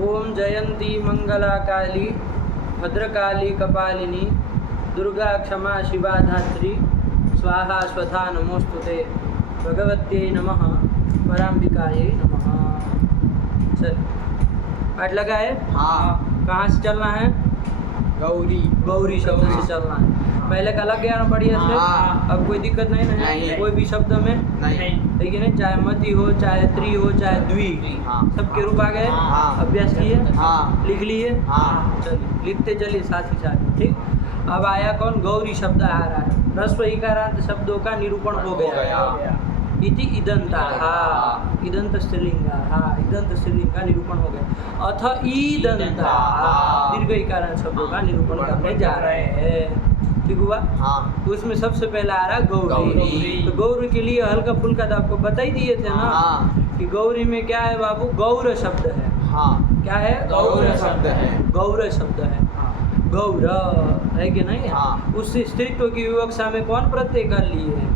ओम जयंती मंगला काली भद्रकाली कपालिनी दुर्गा क्षमा शिवा धात्री स्वाहा स्वधा नमोस्तुते भगवत्यै नमः पराम्बिकायै नमः। चल पाठ लगा है। हाँ। कहाँ से चलना है? गौरी गौरी शब्द से चलना है। पहले का लग गया ना बढ़िया से। हाँ। अब कोई दिक्कत नहीं ना है? नहीं। कोई भी शब्द में नहीं। ठीक है ना, चाहे मति हो चाहे त्रि हो चाहे द्वि, हाँ। सबके रूप आ गए। हाँ। अभ्यास किए, हाँ। लिख लिए। हाँ। चलिए लिखते चलिए साथ ही साथ। ठीक। अब आया कौन? गौरी शब्द आ रहा है। ह्रस्व इकारांत शब्दों का निरूपण हो गया। इति इदंता, हाँ इदंत स्त्रीलिंग, हाँ इदंत स्त्रीलिंग का निरूपण हो गया। अथ ईदंता, दीर्घ इकारांत शब्दों का निरूपण करने जा रहे हैं। ठीक हुआ? हाँ। तो उसमें सबसे पहला आ रहा गौरी। तो गौरी के लिए हल्का फुल्का तो आपको बता ही दिए थे ना। हाँ। कि गौरी में क्या है बाबू? गौर शब्द है। हाँ। क्या है? गौर शब्द है। गौर शब्द है। गौर है कि नहीं? हाँ। उस स्त्रीत्व की विवक्षा में कौन प्रत्यय कर लिए है?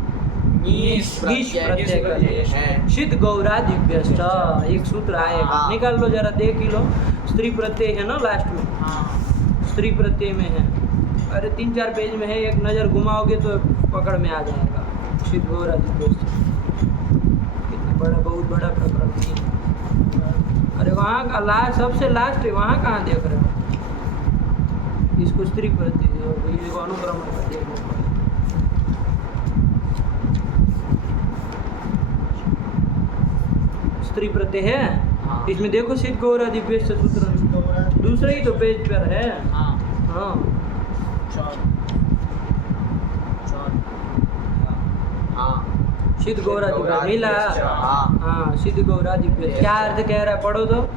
गीश प्रत्यय कर लिए हैं। सिद्ध गौरा दिव्यश्च, एक सूत्र आएगा। हाँ। निकाल लो जरा, देख ही लो। स्त्री प्रत्यय है ना लास्ट में। हाँ। स्त्री प्रत्यय में है। अरे 3-4 पेज में है, एक नज़र घुमाओगे तो पकड़ में आ जाएगा। सिद्ध गौरा दिव्यश्च कितना बड़ा, बहुत बड़ा प्रकरण है। अरे वहाँ का लास्ट, सबसे लास्ट है, वहाँ कहाँ देख रहे हो? इसको स्त्री प्रत्यय अनुक्रमण का देखो। स्त्री प्रत्यय है। हाँ। इसमें देखो सिद्ध गौरा दिव्यश्च सूत्र दूसरे ही तो पेज पर है। हाँ। हाँ हाँ। सिद्ध गौरा दिव्य मिला। हाँ। हाँ सिद्ध गौरा दिव्य क्या अर्थ कह रहा है? पढ़ो तो।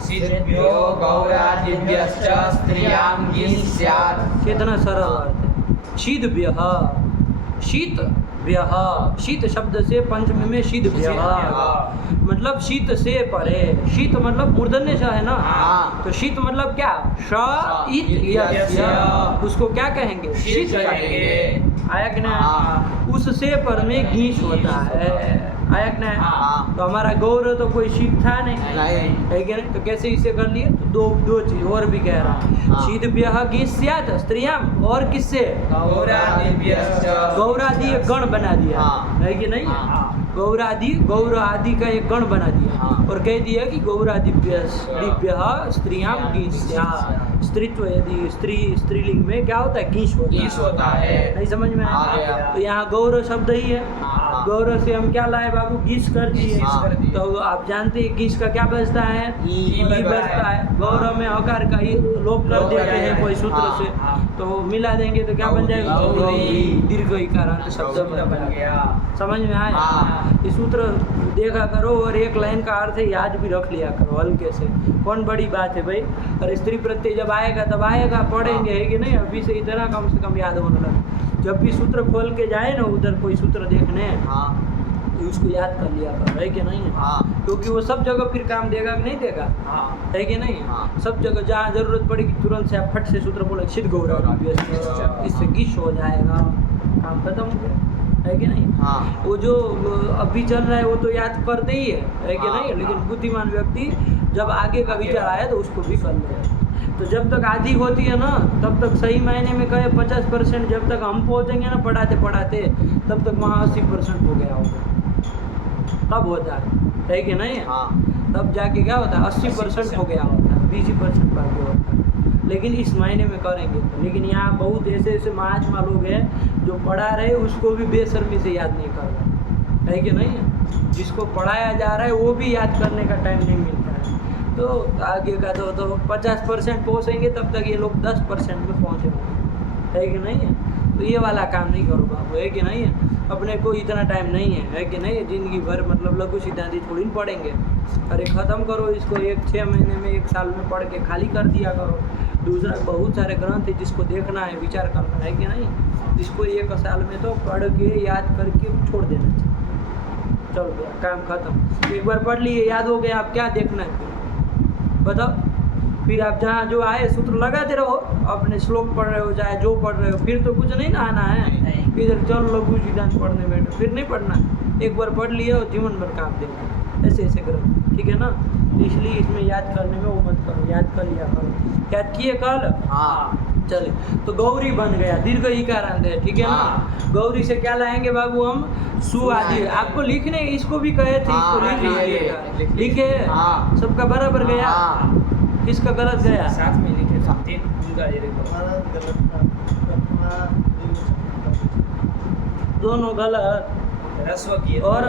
सिद्ध्यो गौरादिभ्यश्च स्त्रियां गिन् स्यात्। कितना सरल अर्थ है। शीत व्यह, शीत व्यह, शीत शब्द से पंचमी में शीत व्यह मतलब शीत से परे। शीत मतलब मूर्धन्य श है ना। हाँ। तो शीत मतलब क्या? श इत यस्य, उसको क्या कहेंगे? शीत कहेंगे। आया कि नहीं? हाँ। उससे पर में गीश होता है। आया कि नहीं? हाँ। तो हमारा गौर तो कोई शीत था नहीं, है कि नहीं? तो कैसे इसे कर लिए? तो दो चीज और भी कह रहा है। हाँ। शीत व्यह गीष्यात् स्त्रियां, और किससे? गौरादिभ्यश्च। गौरादि एक गण बना दिया। हाँ। है कि नहीं? हाँ। गौरादि, गौर आदि का एक गण बना दिया। हाँ। और कह दिया कि गौरादिभ्य स्त्रियां गीष्या। स्त्रीत्व यदि स्त्रीलिंग में क्या होता है? गीश होता है। नहीं समझ में आ आया? गया। तो यहाँ गौर शब्द ही है। हाँ। गौर से हम क्या लाए बाबू? गीश कर दिए। हाँ। तो आप जानते हैं गीश का क्या बचता है? ई बचता है। गौर में अकार का ही लोप कर देते हैं कोई सूत्र से, तो मिला देंगे तो क्या बन जाएगा? गौरी। दीर्घ इकारांत शब्द बन गया। समझ में आया? हाँ। ये सूत्र देखा करो और एक लाइन का अर्थ याद भी रख लिया करो हल्के से। कौन बड़ी बात है भाई? और स्त्री प्रत्यय जब आएगा तब आएगा, पढ़ेंगे, है कि नहीं? अभी से इतना कम से कम याद होने लगा। जब भी सूत्र खोल के जाए ना उधर कोई सूत्र देखने, हाँ। तो उसको याद कर लिया करो, है कि नहीं? हाँ। क्योंकि वो सब जगह फिर काम देगा कि नहीं देगा? हाँ। है कि नहीं? हाँ। सब जगह जहाँ जरूरत पड़ेगी तुरंत से आप फट से सूत्र बोले सिद्ध गौरा दिव्यश्च, इससे गिश हो जाएगा, काम खत्म हो गया। है कि नहीं? हाँ। वो जो अभी चल रहा है वो तो याद करते ही है कि नहीं? लेकिन बुद्धिमान व्यक्ति जब आगे का विचार आया तो उसको भी कर ले। तो जब तक आदि होती है ना तब तक सही मायने में कहे 50%, जब तक हम पहुँचेंगे ना पढ़ाते पढ़ाते तब तक वहाँ 80% हो गया होगा। तब होता है कि नहीं? हाँ। तब जाके क्या होता है? 80% हो गया होता है, 20% बाकी होता है। लेकिन इस महीने में करेंगे तो। लेकिन यहाँ बहुत ऐसे महात्मा लोग हैं जो पढ़ा रहे उसको भी बेशर्मी से याद नहीं कर रहे, है कि नहीं? जिसको पढ़ाया जा रहा है वो भी याद करने का टाइम नहीं मिलता है। तो आगे का तो 50% पहुँचेंगे तब तक ये लोग 10% में पहुँचे होंगे, है कि नहीं है? तो ये वाला काम नहीं करो बाबू, है कि नहीं है? अपने को इतना टाइम नहीं है कि नहीं? ज़िंदगी भर मतलब लघु सिद्धांत थोड़ी ना पढ़ेंगे। अरे ख़त्म करो इसको, 6 महीने में 1 साल में पढ़ के खाली कर दिया करो। दूसरा बहुत सारे ग्रंथ है जिसको देखना है, विचार करना है कि नहीं? जिसको 1 साल में तो पढ़ के याद करके छोड़ देना चाहिए। चल गया काम खत्म। एक बार पढ़ लिए, याद हो गया, आप क्या देखना है फिर बताओ? फिर आप जहाँ जो आए सूत्र लगाते रहो, अपने श्लोक पढ़ रहे हो चाहे जो पढ़ रहे हो, फिर तो कुछ नहीं ना आना है। इधर चलो लघु सिद्धांत पढ़ने बैठो, फिर नहीं पढ़ना। एक बार पढ़ लिया और जीवन भर काम देना। ऐसे ऐसे करो, ठीक है ना? तो इसलिए इसमें याद करने में वो मत करो, याद कर लिया करो। याद किए कल? हाँ। चले, तो गौरी बन गया, दीर्घ ईकारांत है, ठीक है ना। हाँ। गौरी से क्या लाएंगे बाबू हम? सु आदि। आपको लिखने इसको भी कहे थे, हाँ, इसको लिख लीजिएगा। लिख लिखे? हाँ। सबका बराबर गया? हाँ। किसका गलत गया? साथ में लिखे तीन उनका ये देखो दोनों गलत। रस्व की और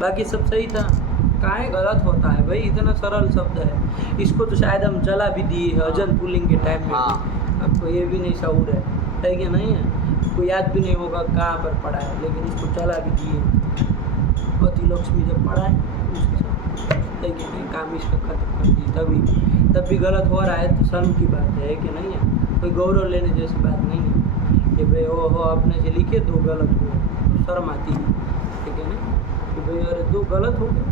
बाकी सब सही था। काहे गलत होता है भाई, इतना सरल शब्द है। इसको तो शायद हम चला भी दिए है अजन पुल्लिंग के टाइम में। हाँ। आपको ये भी नहीं शऊर है कि नहीं है? आपको याद भी नहीं होगा कहाँ पर पढ़ा है, लेकिन इसको चला भी दिए। पति लक्ष्मी जब पढ़ा है उसके साथ है कि नहीं, काम इसका खत्म कर दिए, तब भी गलत हो रहा है तो शर्म की बात है कि नहीं है? कोई गौरव लेने जैसी बात नहीं है कि भाई ओ हो अपने से लिखे दो गलत हुए तो शर्म आती है, ठीक है ना? कि भाई अरे दो गलत हो गए,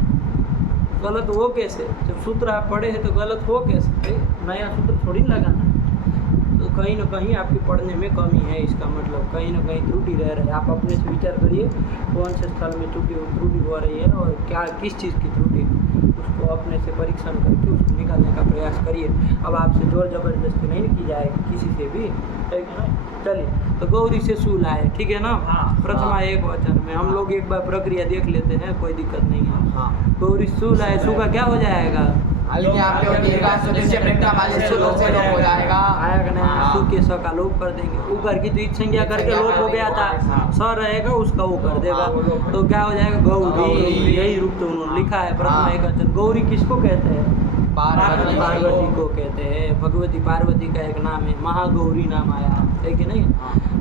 गलत हो कैसे? जब सूत्र आप पढ़े हैं तो गलत हो कैसे? भाई नया सूत्र थोड़ी लगाना। तो कहीं ना कहीं आपके पढ़ने में कमी है, इसका मतलब कहीं ना कहीं त्रुटि रह रहा है। आप अपने से विचार करिए कौन से स्थल में त्रुटि हो रही है और क्या किस चीज़ की त्रुटि, उसको अपने से परीक्षण करके उसको निकालने का प्रयास करिए। अब आपसे जोर जबरदस्ती नहीं की जाएगी किसी से भी, ठीक है ना? चलिए, तो गौरी से सु लाए, ठीक है ना? हाँ। प्रथमा एक वचन में हम लोग एक बार प्रक्रिया देख लेते हैं, कोई दिक्कत नहीं है। हाँ। गौरी सु लाए, सु का क्या हो जाएगा? हल्के आपके और दीर्घा सदस्य प्रक्रिया वाले से लोग हो जाएगा। आया कि नहीं? हाँ। सु के स का लोप कर देंगे, ऊपर की द्वित संज्ञा करके लोप हो गया था, स रहेगा उसका वो कर देगा, तो क्या हो जाएगा? गौरी। यही रूप तो उन्होंने लिखा है प्रथमा एक वचन। गौरी किसको कहते हैं? पार्वती को कहते हैं। भगवती पार्वती का एक नाम है, महागौरी नाम आया है कि नहीं?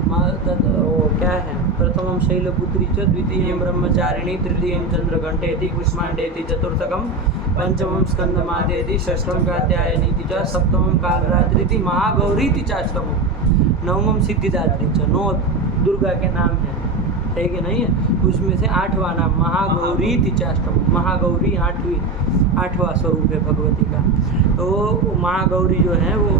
वो क्या है? प्रथमम शैलपुत्री च, द्वितीयं ब्रह्मचारिणी, तृतीयं चंद्रघंटेति, कुष्मांडेति, चतुर्थकम पंचमं स्कंदमादेति, षष्ठम कात्यायनीति च, सप्तमं कालरात्रिति, महागौरीति चाष्टमं, नवमं सिद्धिदात्री च। 9 दुर्गा के नाम है कि नहीं है? उसमें से 8वां नाम महागौरीति चाष्टमं। महागौरी 8वां स्वरूप है भगवती का। तो महागौरी जो है वो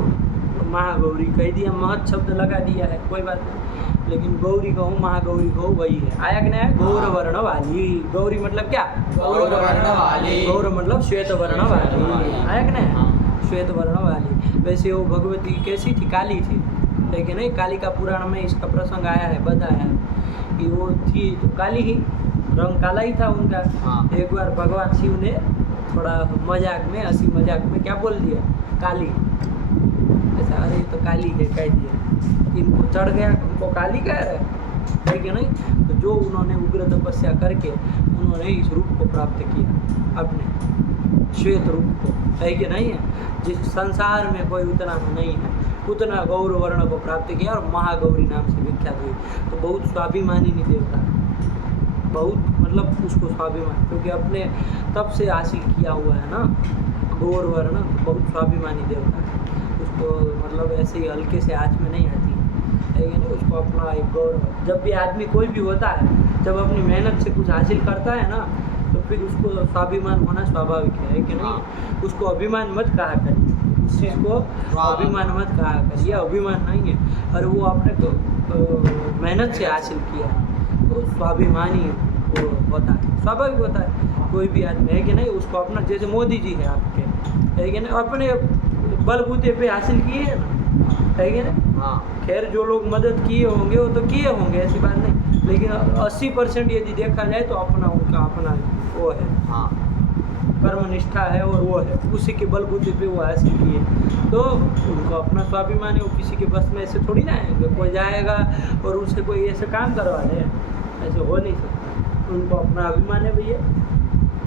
महागौरी कह दिया, महत शब्द लगा दिया है, कोई बात नहीं, लेकिन गौरी कहूँ महागौरी कहूँ वही है। आया कि नहीं? गौर वर्ण वाली। गौरी मतलब क्या? गौर वर्ण वाली। गौर मतलब श्वेत वर्ण वाली। आया कि नहीं? हाँ। श्वेत वर्ण वाली। वैसे वो भगवती कैसी थी? काली थी, लेकिन नहीं, काली का पुराण में इसका प्रसंग आया है, बताया है कि वो थी तो काली ही, रंग काला ही था उनका। हाँ। एक बार भगवान शिव ने थोड़ा मजाक में, हंसी मजाक में क्या बोल दिया? काली। ऐसा, अरे तो काली है कह दिया, इनको चढ़ गया, उनको काली कह रहे है कि नहीं? तो जो उन्होंने उग्र तपस्या करके उन्होंने इस रूप को प्राप्त किया, अपने श्वेत रूप को, है कि नहीं है? जिस संसार में कोई उतना नहीं है, उतना गौर वर्ण को प्राप्त किया और महागौरी नाम से विख्यात हुई। तो बहुत स्वाभिमानी देवता, बहुत मतलब उसको स्वाभिमान, क्योंकि अपने तब से हासिल किया हुआ है ना गौर वर्ण, तो बहुत स्वाभिमानी देवता है। उसको मतलब ऐसे ही हल्के से आँच में नहीं आती है ना, उसको अपना एक गौरव। जब भी आदमी कोई भी होता है, जब अपनी मेहनत से कुछ हासिल करता है ना, तो फिर उसको स्वाभिमान होना स्वाभाविक है कि नहीं? उसको अभिमान मत कहा करिए, उस चीज़ को अभिमान मत कहा करिए, अभिमान नहीं है। और वो आपने मेहनत से हासिल किया तो स्वाभिमानी वो होता है, स्वाभाविक होता है कोई भी आदमी, है कि नहीं? उसको अपना, जैसे मोदी जी है आपके, है कि नहीं? अपने बलबूते पे हासिल किए है ना, है कि नहीं? हाँ। खैर जो लोग मदद किए होंगे वो तो किए होंगे, ऐसी बात नहीं, लेकिन 80% यदि देखा जाए तो अपना उनका अपना वो है, हाँ। कर्मनिष्ठा है और वो है, उसी के बलबूते पे वो हासिल किए, तो उनको अपना स्वाभिमान है। वो किसी के बस में ऐसे थोड़ी ना है, कोई जाएगा और उससे कोई ऐसे काम करवा दे, ऐसे हो नहीं सकता। उनको अपना अभिमान है भैया,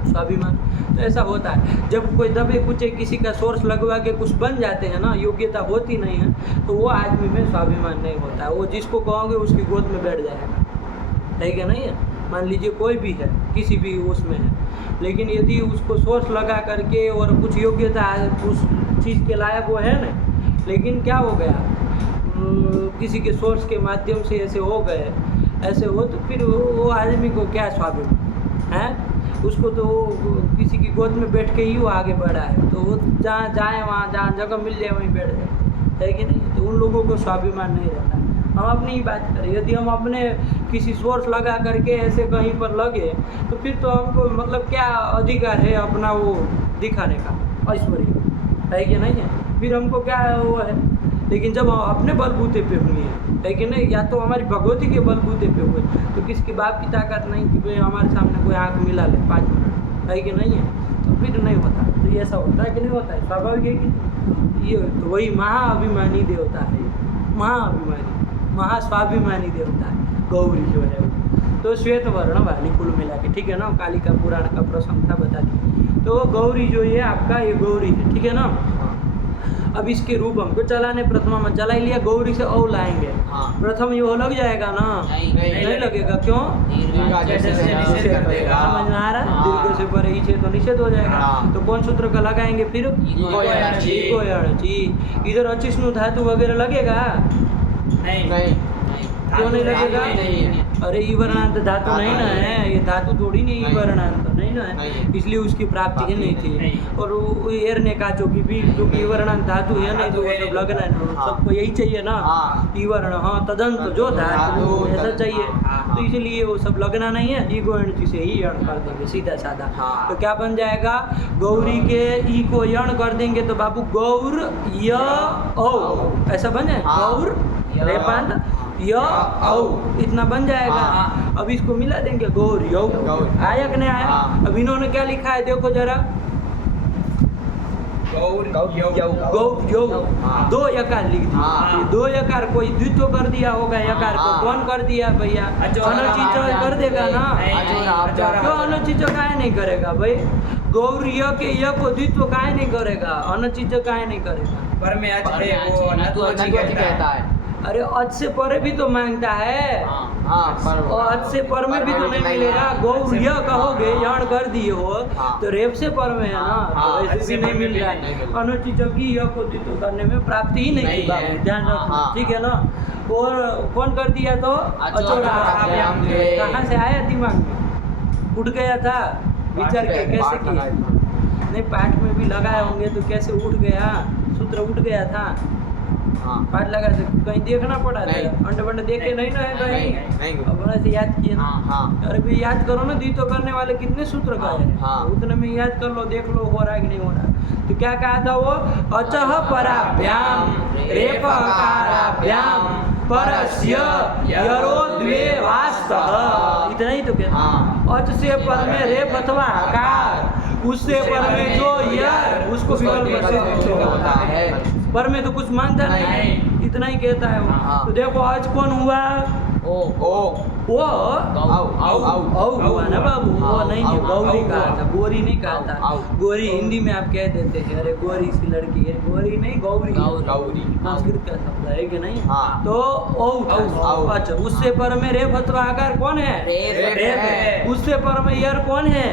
स्वाभिमान। तो ऐसा होता है, जब कोई दबे कुचे किसी का सोर्स लगवा के कुछ बन जाते हैं ना, योग्यता होती नहीं है, तो वो आदमी में स्वाभिमान नहीं होता है। वो जिसको कहोगे उसकी गोद में बैठ जाएगा, है क्या नहीं है? मान लीजिए कोई भी है, किसी भी उसमें है, लेकिन यदि उसको सोर्स लगा करके और कुछ योग्यता उस चीज़ के लायक वो है ना, लेकिन क्या हो गया, किसी के सोर्स के माध्यम से ऐसे हो गए, ऐसे हो, तो फिर वो आदमी को क्या स्वाभिमान है? उसको तो किसी की गोद में बैठ के ही वो आगे बढ़ा है, तो वो जहाँ जाए वहाँ, जहाँ जगह मिल जाए वहीं बैठ जाए, है कि नहीं? तो उन लोगों को स्वाभिमान नहीं रहता। हम अपनी ही बात करें। यदि हम अपने किसी सोर्स लगा करके ऐसे कहीं पर लगे तो फिर तो हमको मतलब क्या अधिकार है अपना वो दिखाने का ऐश्वर्य, है कि नहीं है? फिर हमको क्या वो है। लेकिन जब हम अपने बलबूते पे हुए है कि नहीं, या तो हमारी भगवती के बलबूते पे हुए, तो किसकी बाप की ताकत नहीं कि भाई हमारे सामने कोई आँख मिला ले 5 मिनट, है कि नहीं है? तो फिर नहीं होता। तो ये ऐसा होता है कि नहीं होता है? स्वाभाविक है कि ये तो वही महाअभिमानी देवता है, महाअभिमानी महास्वाभिमानी देवता है गौरी जो है वो। तो श्वेत वर्ण वाली कुल मिला के, ठीक है ना? कालिका पुराण का प्रसंग था, बता दी। तो गौरी जो ये आपका ये गौरी है, ठीक है ना? अब इसके रूप हमको चलाने, प्रथमा में चला ही लिया, गौरी से औ लाएंगे। प्रथम ये हो लग जाएगा ना? नहीं लगेगा। क्यों? समझ में आ रहा है? दीर्घ से परे ही तो निषेध हो जाएगा। तो कौन सूत्र का लगाएंगे फिर? इधर अचिष्णु धातु वगैरह लगेगा? नहीं। क्यों नहीं लगेगा? अरे ई वर्णांत धातु नहीं ना है, ये धातु थोड़ी नहीं, ई वर्णांत नहीं ना है, इसलिए उसकी प्राप्ति ही नहीं थी। और वो एर ने काचो की भी जो ई वर्णांत धातु है नहीं, तो वो सब लगना है, सबको यही चाहिए ना, ई वर्ण। हाँ, तदंत जो धातु ऐसा चाहिए, तो इसलिए वो सब लगना नहीं है, ई को यण से ही यण कर देंगे सीधा साधा। तो क्या बन जाएगा? गौरी के ई को यण कर देंगे तो बाबू गौर य औ ऐसा बन जाए, गौर रेपांत य औ इतना बन जाएगा। अब इसको मिला देंगे गौर यौ, आया कि नहीं आया? अब इन्होंने क्या लिखा है देखो जरा, गौर यौ। गौर यौ, 2 यकार लिख दिए। 2 यकार कोई द्वित्व कर दिया होगा, यकार को कौन कर दिया भैया? अनचिच कर देगा ना? क्यों अनचिच काहे नहीं करेगा भाई? गौर य के य को द्वित्व काहे नहीं करेगा? अनचिच काहे नहीं करेगा? पर में अच है वो नत्वची कहता है। अरे अच से पर भी तो मांगता है, और अच से पर में भी तो नहीं मिलेगा। गौर य कहोगे, यण कर दिए हो तो रेप से पर में है ना, तो वैसे भी नहीं मिल रहा है। अनुचित की य को द्वित्व करने में प्राप्ति ही नहीं थी बाबू, ध्यान रखना, ठीक है ना? और कौन कर दिया? तो अचोरा। कहाँ से आया दिमाग में? उठ गया था विचार के, कैसे किया? नहीं, पाठ में भी लगाए होंगे तो कैसे उठ गया? सूत्र उठ गया था, पाठ लगा से कहीं देखना पड़ा था, अंडे बंडे देखे नहीं ना है कहीं, अपने से याद किए ना। अरे भी याद करो ना, द्वित्व करने वाले कितने सूत्र का है, उतने में याद कर लो, देख लो हो रहा है कि नहीं हो रहा। तो क्या कहा था वो? अचह पराभ्याम रेपकाराभ्याम परस्य यरो द्वे वास्तः, इतना ही तो कहता। अच से पर में रेप अथवा आकार, उससे पर में जो यर, उसको विकल्प से होता है, पर में तो कुछ मानता नहीं, इतना ही कहता है वो। तो देखो आज कौन हुआ? वो हुआ ना बाबू, वो नहीं है, गौरी कहा था, गोरी नहीं कहा था। गोरी हिंदी में आप कह देते हैं, अरे गोरी सी लड़की है, गोरी नहीं गौरी, संस्कृत का शब्द है कि नहीं? तो अच्छा, उससे पर में रेप अथवा आकार कौन है? रेप है। उससे पर में यर कौन है?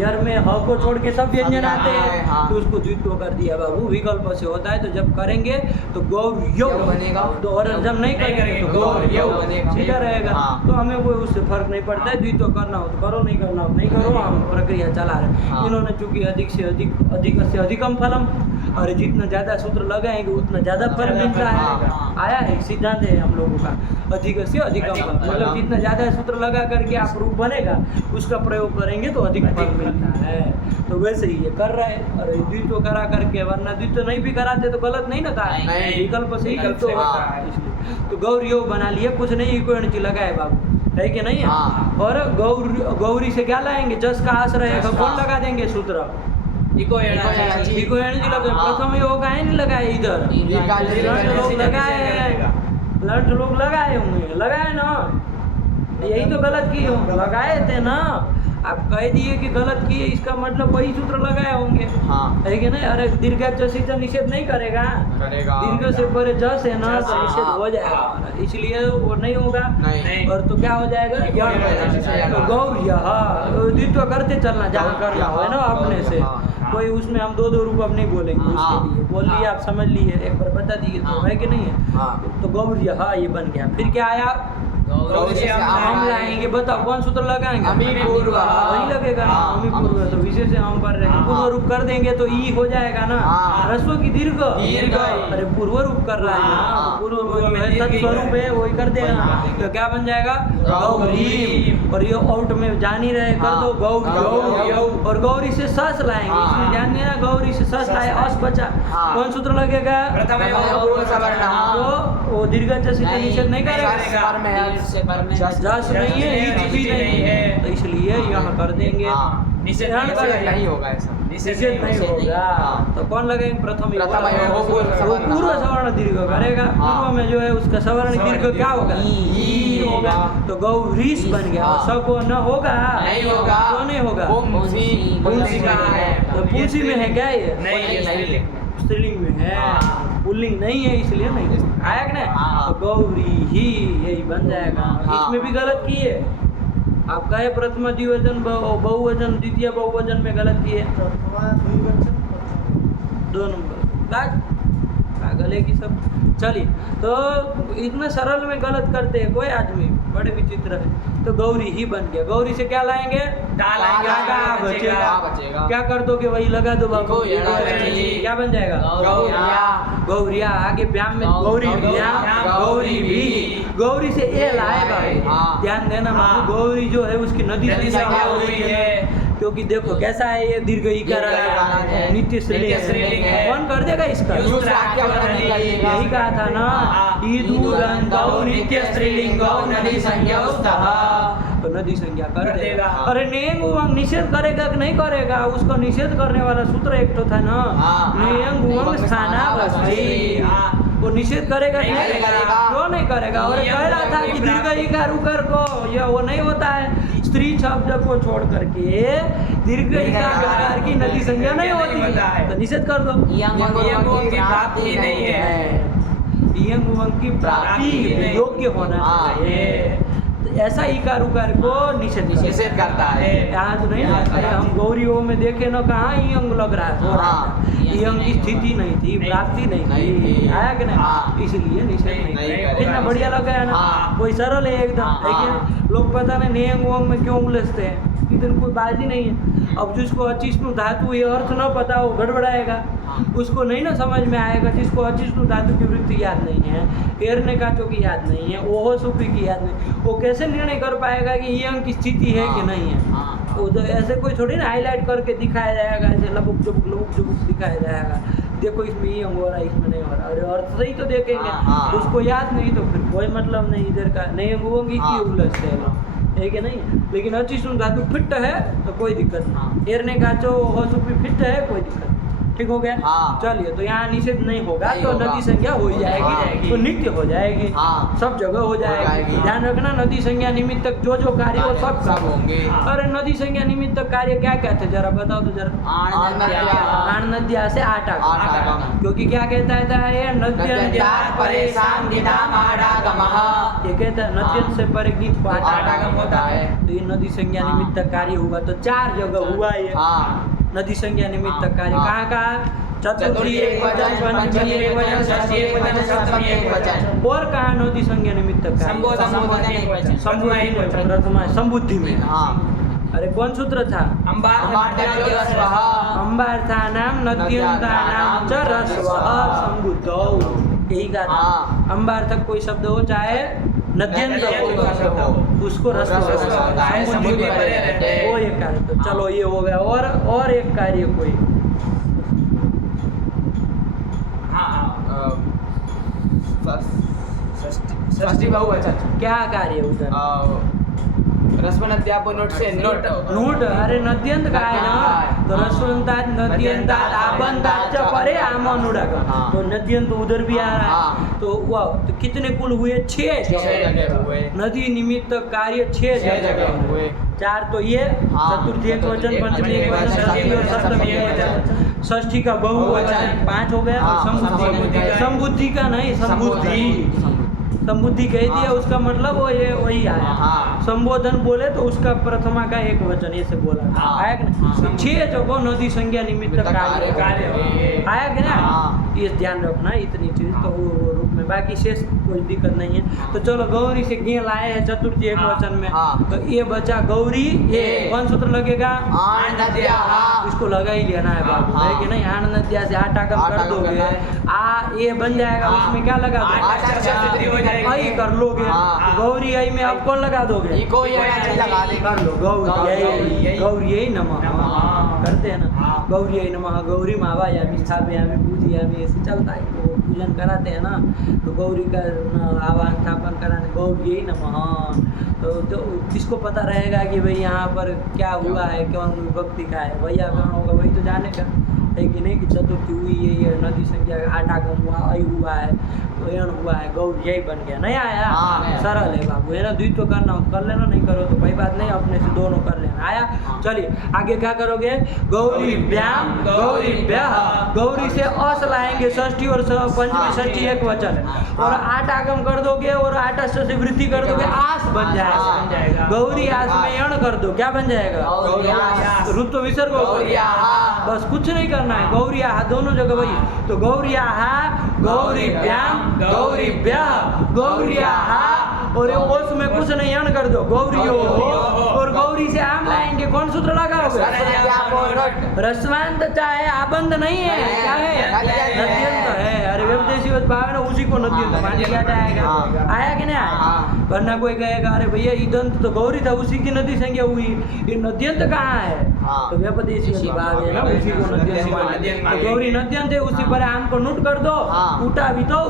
यर में ह को छोड़ के सब व्यंजन आते हैं, तो उसको द्वित्व कर दिया बाबू, विकल्प से होता है। तो जब करेंगे तो गौर यौ बनेगा, और जब नहीं करेंगे तो गौर यौ सीधा रहेगा। तो हमें कोई उससे फर्क नहीं पड़ता है, द्वित्व करना हो तो करो, नहीं करना हो नहीं करो, हम प्रक्रिया चला रहे। इन्होंने चूंकि अधिक से अधिकम फलम, और जितना ज़्यादा सूत्र लगाएंगे उतना ज़्यादा फल मिलता है। आया है सिद्धांत है हम लोगों का, अधिक से अधिकम फल, मतलब जितना ज़्यादा सूत्र लगा करके आप रूप बनेगा उसका प्रयोग करेंगे तो अधिक फल मिलता है। तो वैसे ही ये कर रहे हैं, और द्वित्व करा करके, वरना द्वित्व नहीं भी कराते तो गलत नहीं ना था, विकल्प से ही तो होता है। इसलिए तो गौरी यो बना लिए, कुछ नहीं को एणची लगाए बाबू, है कि नहीं है? और गौरी से क्या लाएंगे? जस का आस रहेगा, कौन लगा देंगे सूत्र? इको एणची लगे। प्रथम योग आए नहीं लगाए, इधर लोग लगाए, लठ लोग लगाए होंगे, लगाए ना, यही तो गलत किए होंगे, लगाए थे ना। आप कह दिए कि गलत किए, इसका मतलब वही सूत्र लगाए होंगे, है कि नहीं? अरे दीर्घ जसित निषेध नहीं करेगा, दीर्घ से परे जस है ना, तो निषेध हो जाएगा, इसलिए वो नहीं होगा। और तो क्या हो जाएगा? तो गौर यह द्वित्व करते चलना जहाँ करना हो, है ना, अपने से। कोई उसमें हम 2 रूप अब नहीं बोलेंगे, उसके लिए बोल लिए, आप समझ लिए, एक बार बता दिए, तो है कि नहीं है? तो गौर यह ये बन गया। फिर क्या आया? हम लाएंगे, बताओ कौन सूत्र लगाएंगे? वही लगेगा ना, अमी पूर्व तो विशेष से हम पढ़ रहे हैं हाँ। पूर्व रूप कर देंगे तो ई हो जाएगा ना हाँ। ह्रस्व की दीर्घ दीर्घ। अरे पूर्व रूप कर रहा है ना हाँ। तो पूर्व पूर्व में जो है दीर्घ ही तत्स्वरूप है वही कर देना हाँ। तो क्या बन जाएगा गौरीम। और ये आउट में जान ही रहे कर दो हाँ। गौरी गौ। और गौरी से सस लाएंगे हाँ। इसमें ध्यान देना गौरी से सस लाए अस बचा हाँ। कौन सूत्र लगेगा प्रथमयो पूर्व सवर्ण तो वो दीर्घ से निषेध नहीं करेगा जस नहीं है ईच भी नहीं है तो इसलिए यहाँ कर देंगे निषेध ध्यान नहीं करें। नहीं होगा ऐसा निषेध नहीं होगा हाँ। तो कौन लगेंगे प्रथम प्रथम यो पूर्व सवर्ण। पूर्व सवर्ण दीर्घ करेगा हाँ। पूर्व में जो है उसका सवर्ण सवर्ण दीर्घ क्या होगा ई होगा तो गौरीश बन गया हाँ। सब न होगा नहीं होगा क्यों नहीं होगा पुंसी पुंसी का है तो पुंसी में है क्या ये नहीं ये स्त्रीलिंग में। स्त्रीलिंग में है हाँ। पुल्लिंग नहीं है इसलिए नहीं आया कि नहीं हाँ। तो गौरी ही यही बन जाएगा हाँ। इसमें भी गलत किए आप कहे प्रथम द्विवचन बहुवचन द्वितीय बहुवचन में गलत किए 2 नंबर पागल है कि सब चलिए तो इतना सरल में गलत करते हैं कोई आदमी बड़े विचित्र है तो गौरी ही बन गया गौरी से क्या लाएंगे डालेंगे, क्या क्या बचेगा? बचेगा क्या कर दोगे वही लगा दो बाबू देखो, ये गौरी। क्या बन जाएगा गौरिया। गौरिया आगे व्याम में गौरी व्याम गौरी भी गौरी से ए लाएगा हाँ। ध्यान देना हाँ। बाबू गौरी जो है उसकी नदी नदी संख्या संख्या हो हुई रही है। है क्योंकि देखो कैसा है ये दीर्घ इकार है। नित्य स्त्रीलिंग नित्य स्त्रीलिंग है है। कौन कर देगा इसका यूज वाक्य बनाने लगेगा। यही कहा था ना हाँ। ईदुरंतौ नित्य स्त्रीलिंगौ नदी संज्ञास्तः तो नदी संज्ञा कर कर देगा देगा। अरे नेंग उमंग निषेध करेगा कि नहीं करेगा उसको निषेध करने वाला सूत्र एक तो था ना हाँ। नेंग उमंग स्थानावस्थी हाँ। वो निषेध करेगा कि नहीं नहीं करेगा। क्यों नहीं करेगा और नियम कह रहा था उमंग कि की दीर्घ इकार उकार को ये वो नहीं होता है स्त्री शब्द को छोड़ करके दीर्घ इकार उकार की नदी संज्ञा नहीं नहीं होता होती है। तो निषेध कर दो नियमों की प्राप्ति नहीं है। नियम उमंग की प्राप्ति योग्य होना हाँ। चाहिए तो ऐसा इकार उकार को निषेध निषेध करता है याद नहीं ना अरे हम गौरियों में देखे ना कहाँ अंग लग रहा है हो रहा हाँ। था अंग की स्थिति नहीं थी नहीं। प्राप्ति नहीं नहीं थी थी। आया कि नहीं हाँ। इसलिए निषेध नहीं, नहीं नहीं किया। करेगा। कितना बढ़िया लगा है ना हाँ। कोई सरल है एकदम हाँ। लेकिन लोग पता नहीं नियम उमंग में क्यों उलझते हैं इतनी कोई बाजी नहीं है अब जिसको अचिष्णु धातु ये अर्थ न पता वो गड़बड़ाएगा उसको नहीं ना समझ में आएगा जिसको अचिष्णु धातु की वृत्ति याद नहीं है एरने का की याद नहीं है ओहो सुपी की याद नहीं वो कैसे निर्णय कर पाएगा कि ये अंग की स्थिति है कि नहीं है वो तो ऐसे कोई थोड़ी ना हाईलाइट करके दिखाया जाएगा ऐसे लबुक जुबुक दिखाया जाएगा देखो इसमें ये अंग हो रहा है इसमें नहीं हो रहा अरे अर्थ सही तो देखेंगे हाँ। उसको याद नहीं तो फिर कोई मतलब नहीं इधर का नहीं अंग होंगी हाँ। की उलझते हैं लोग है कि नहीं लेकिन अचिष्णु धातु फिट है तो कोई दिक्कत नहीं एरने का जो हो सुपी फिट है कोई दिक्कत नहीं। ठीक हो गया हाँ। चलिए तो यहाँ निषेध नहीं होगा नहीं तो होगा। नदी संज्ञा हो ही जाएगी हाँ। तो नित्य हो जाएगी हाँ। सब जगह हो जाएगी जाएगी। ध्यान रखना नदी संज्ञा निमित्त जो जो कार्य हो सब सब होंगे अरे नदी संज्ञा निमित्त कार्य क्या क्या थे जरा बताओ तो जरा आण नद्या से आठ आगम क्योंकि क्या कहता है ये नद्यंत्यात् परेशान गिदाम आडागमः ये कहता है नद्यंत से परे गीत को आडागम होता है तो ये नदी संज्ञा निमित्त कार्य हुआ तो 4 जगह हुआ ये नदी संज्ञा निमित्त कार्य हाँ। कहाँ चतुर्थी एक वचन, पंचमी एक वचन, षष्ठी एक वचन, सप्तमी एक वचन। और कहाँ नदी संज्ञा निमित्त कार्य संबोधन एक वचन। संबोधन प्रथमा संबुद्धि में हाँ। अरे कौन सूत्र था अंबार्थानाम नद्यंतानाम च रस्वः संबुद्धौ यही का था हाँ। अंबार्थक कोई शब्द हो चाहे नद्यंत नद्यंत हो उसको रस्व होता है, संबुद्धि संबुद्धि बने रहते हैं। वो एक कार्य तो चलो ये हो गया और एक कार्य कोई षष्ठी बहुवचन क्या कार्य उधर रस्वनद्यापो नोट से नोट नोट अरे नद्यंत का है ना तो रस्वंतात नद्यंतात आबंतात च परे आमनुडागम हाँ। तो नद्यंत उधर भी आ रहा है हाँ। तो वाह तो कितने कुल हुए 6 जगह हुए नदी निमित्त कार्य 6 जगह हुए 4 तो ये हाँ। चतुर्थी एक वचन पंचमी एक वचन षष्ठी और सप्तमी एक वचन षष्ठी का बहुवचन 5 हो गया हाँ, और संबुद्धि का। संबुद्धि का नहीं संबुद्धि संबुद्धि कह दिया उसका मतलब वो ये वही आया हाँ। संबोधन बोले तो उसका प्रथमा का एक वचन ऐसे बोला हाँ। आया कि नहीं? तो 6 जगह नदी संज्ञा निमित्त कार्य कार्य आया कि ना हाँ। ये ध्यान रखना इतनी चीज तो वो रूप में में, बाकी शेष कोई दिक्कत नहीं है। तो चलो गौरी से गे लाए हैं चतुर्थी एक वचन में, तो ये बचा गौरी, ये कौन सूत्र लगेगा? आन नद्याः। इसको लगा ही लेना है बाबू, है कि नहीं? आन नद्या से आटा कम कर दोगे, ये बन जाएगा, उसमें क्या लगा दोगे? आई कर लोगे, गौरी आई में अब कौन लगा दोगे? इको ये लगा देंगे। कर लो गौरी यही नमः करते हैं ना, गौरी यही नमः, गौरी मावा यामी स्थापयामी पूजयामी, ऐसे चलता है। तो पूजन कराते हैं ना, तो गौरी का आवाहन स्थापन कराने गौरी यही नमः। तो जो किसको पता रहेगा कि भाई यहाँ पर क्या हुआ है, कौन विभक्ति का है, भैया कौन होगा वही तो जानेगा, है कि नहीं? कि चतुर्थी हुई ये नदी संख्या आटा कम हुआ, आई हुआ है, यण हुआ है, गौर यही बन गया। नहीं आया? सरल है बाबू, है ना? द्वित्व करना हो कर लेना, नहीं करो तो कोई बात नहीं, अपने से दोनों कर लेना। आया? चलिए आगे क्या करोगे? गौरी व्याम गौरी व्याह, गौरी से अस लाएंगे षष्ठी और पंचमी षष्ठी एक वचन, और आठ आगम कर दोगे और आठ से वृद्धि कर दोगे, आस बन जाएगा। गौरी आस में यण कर दो, क्या बन जाएगा? ऋतु विसर्ग बस, कुछ नहीं करना है। गौरिया दोनों जगह वही, तो गौरिया गौरी व्याम गौरी व्याह, गौरिया और ओस में कुछ नहीं यण कर दो, गौरी हो, और गौरी से आम लाएंगे, कौन सूत्र लगाओगे? रस्वांत है, आबंध नहीं है, क्या है? नद्यंत है। अरे व्यपदेशी भाव है ना, उसी को नद्यंत मान लिया जाएगा। आया कि नहीं आया? वरना कोई कहेगा अरे भैया ईदंत तो गौरी था, उसी की नदी संज्ञा हुई, ये नद्यंत कहाँ है? तो व्यपदेशी भाव है ना, उसी को नद्यंत मान, गौरी नद्यंत है, उसी पर आम को नोट कर दो, उठा भी तो,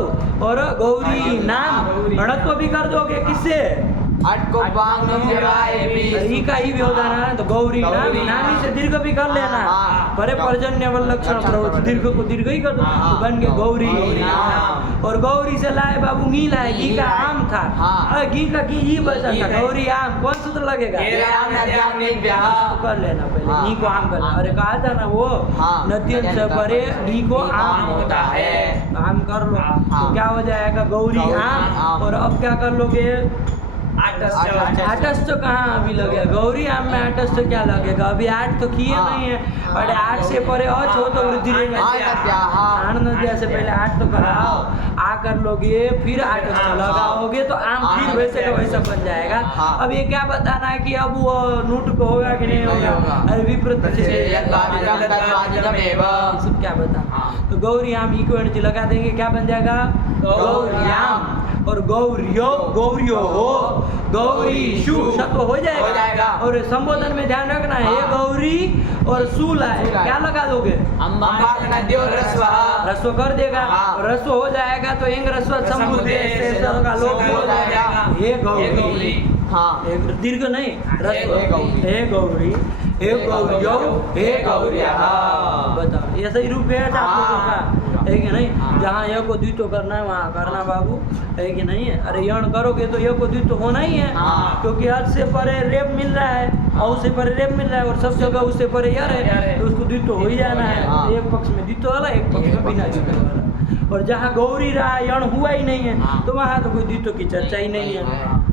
और गौरी नाम गणत्व भी कर दोगे, किससे? ई का ही व्यवधान है, तो गौरी नाम, नामी से दीर्घ भी कर लेना, परे पर्जन्य लक्षण प्रवृत्ति, दीर्घ को दीर्घ ही कर दो, तो बन गए गौरी नाम। और गौरी से लाए बाबू घी लाए, घी का आम था, घी का घी ही बचा था, गौरी आम, कौन सूत्र लगेगा? कर लेना पहले, घी को आम करना। अरे कहा था ना वो नद्यंत से परे घी को आम होता है, आम कर लो, तो क्या हो जाएगा? गौरी आम। और अब क्या कर लोगे? आटस्थ कहाँ अभी लगेगा? गौरी आम में आटस्थ क्या लगेगा? अभी आठ तो किए नहीं है, और आठ से परे अच हो तो वृद्धि आन नद्या से पहले आठ तो कराओ, आ कर लोगे, फिर आटस्थ लगाओगे तो आम फिर वैसे का वैसा बन जाएगा। अब ये क्या बताना है कि अब वो नूट को होगा कि नहीं होगा? अरे विपरीत से सब क्या बता। तो गौरी आम इक्वल लगा देंगे, क्या बन जाएगा? गौरियाम। और गौरियो गौरियो हो, गौरी शु सत्व हो जाएगा। और संबोधन में ध्यान रखना है, ये गौरी और सु लाए, क्या लगा दोगे? रस्व कर देगा, और रस्व हो जाएगा तो इंग रस्व संबुद्धि का लोग हो जाएगा। ये गौरी, एक दीर्घ नहीं, रस्व, हे गौरी, हे गौरियो, हे गौरिया। बताओ ऐसा ही रूप है आप लोगों का, है कि नहीं? जहाँ यह को द्वित्व करना है वहाँ करना बाबू, है कि नहीं है? अरे यण करोगे तो यह को द्वित्व होना ही है, क्योंकि अर्थ से परे रेप मिल रहा है, और से परे रेप मिल रहा है, और सब जगह उससे परे यार है, तो उसको द्वित्व हो ही जाना है। एक पक्ष में द्वित्व वाला, एक पक्ष में बिना द्वित्व वाला। और जहाँ गौरी रहा यण हुआ ही नहीं है, तो वहाँ तो कोई द्वित्व की चर्चा ही नहीं है।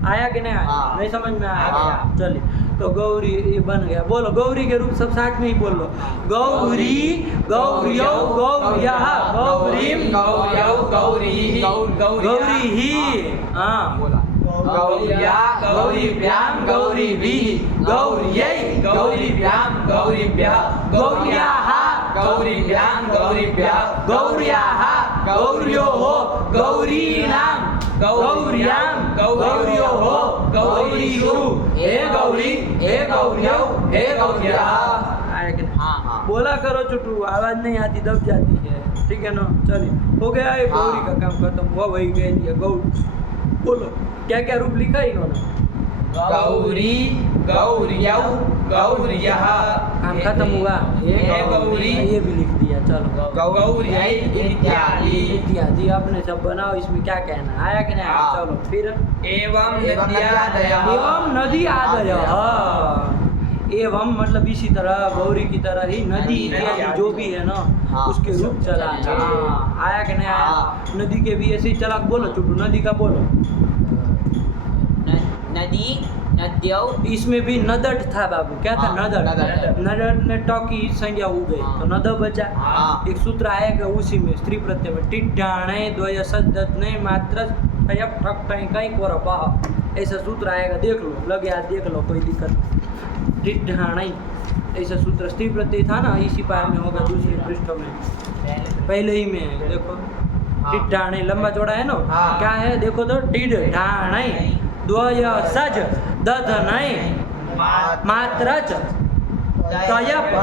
आया कि नहीं आया? नहीं समझ में आया? चलिए, तो गौरी ये बन गया। बोलो गौरी के रूप सब साथ में ही बोल लो, गौरी गौरियो गौरिया, गौरीम गौरी ही, हाँ बोला, गौरिया गौरीभ्याम गौरीभिः गौर्यै गौरीभ्याम गौरीभ्यः गौर्याः गौरीभ्याम गौरीभ्यः गौर्याः गौर्योः गौरीणां गौर्यां गौर्योः गौरीषु हे गौरी हे गौर्यो हे गौर्याः। बोला करो चुटू, आवाज नहीं आती दब जाती है, ठीक है ना? चलिए हो गया, ये गौरी का काम खत्म हुआ, वही कह दिया गौरी। बोलो क्या क्या रूप लिखा इन्होंने? गौरी गौर्यौ गौर्यः, काम खत्म हुआ, हे गौरी, ये भी लिख दिया। चलो गौर्यै इत्यादि इत्यादि अपने सब बनाओ, इसमें क्या कहना आया कि नहीं आया? चलो फिर एवं नद्यादयः, एवं नदी आदयः, एवं मतलब इसी तरह गौरी की तरह ही नदी इत्यादि जो भी है ना, उसके रूप चलाना। आया कि नहीं आया? नदी के भी ऐसे ही चला, बोलो चुटू, नदी का बोलो। नदी नद्यौ इसमें भी नदट था बाबू, क्या था? हाँ, नदट। नदट। नदट ने ट की संज्ञा हो गई हाँ। तो नद बचा। हाँ। एक सूत्र आएगा उसी में स्त्री प्रत्यय में, टिड्ढाणे द्वय सद्दने मात्र ठयप ठक ठई कई कोर पह, ऐसा सूत्र आएगा, देख लो, लग याद, देख लो, कोई दिक्कत। टिड्ढाणे ऐसा सूत्र स्त्री प्रत्यय था ना, इसी पार में होगा, दूसरे पृष्ठ में पहले ही में है, देखो। टिड्ढाणे लंबा चौड़ा है ना, हाँ। क्या है देखो तो, टिड्ढाणे द्वय सज दधनै मात्र च तयप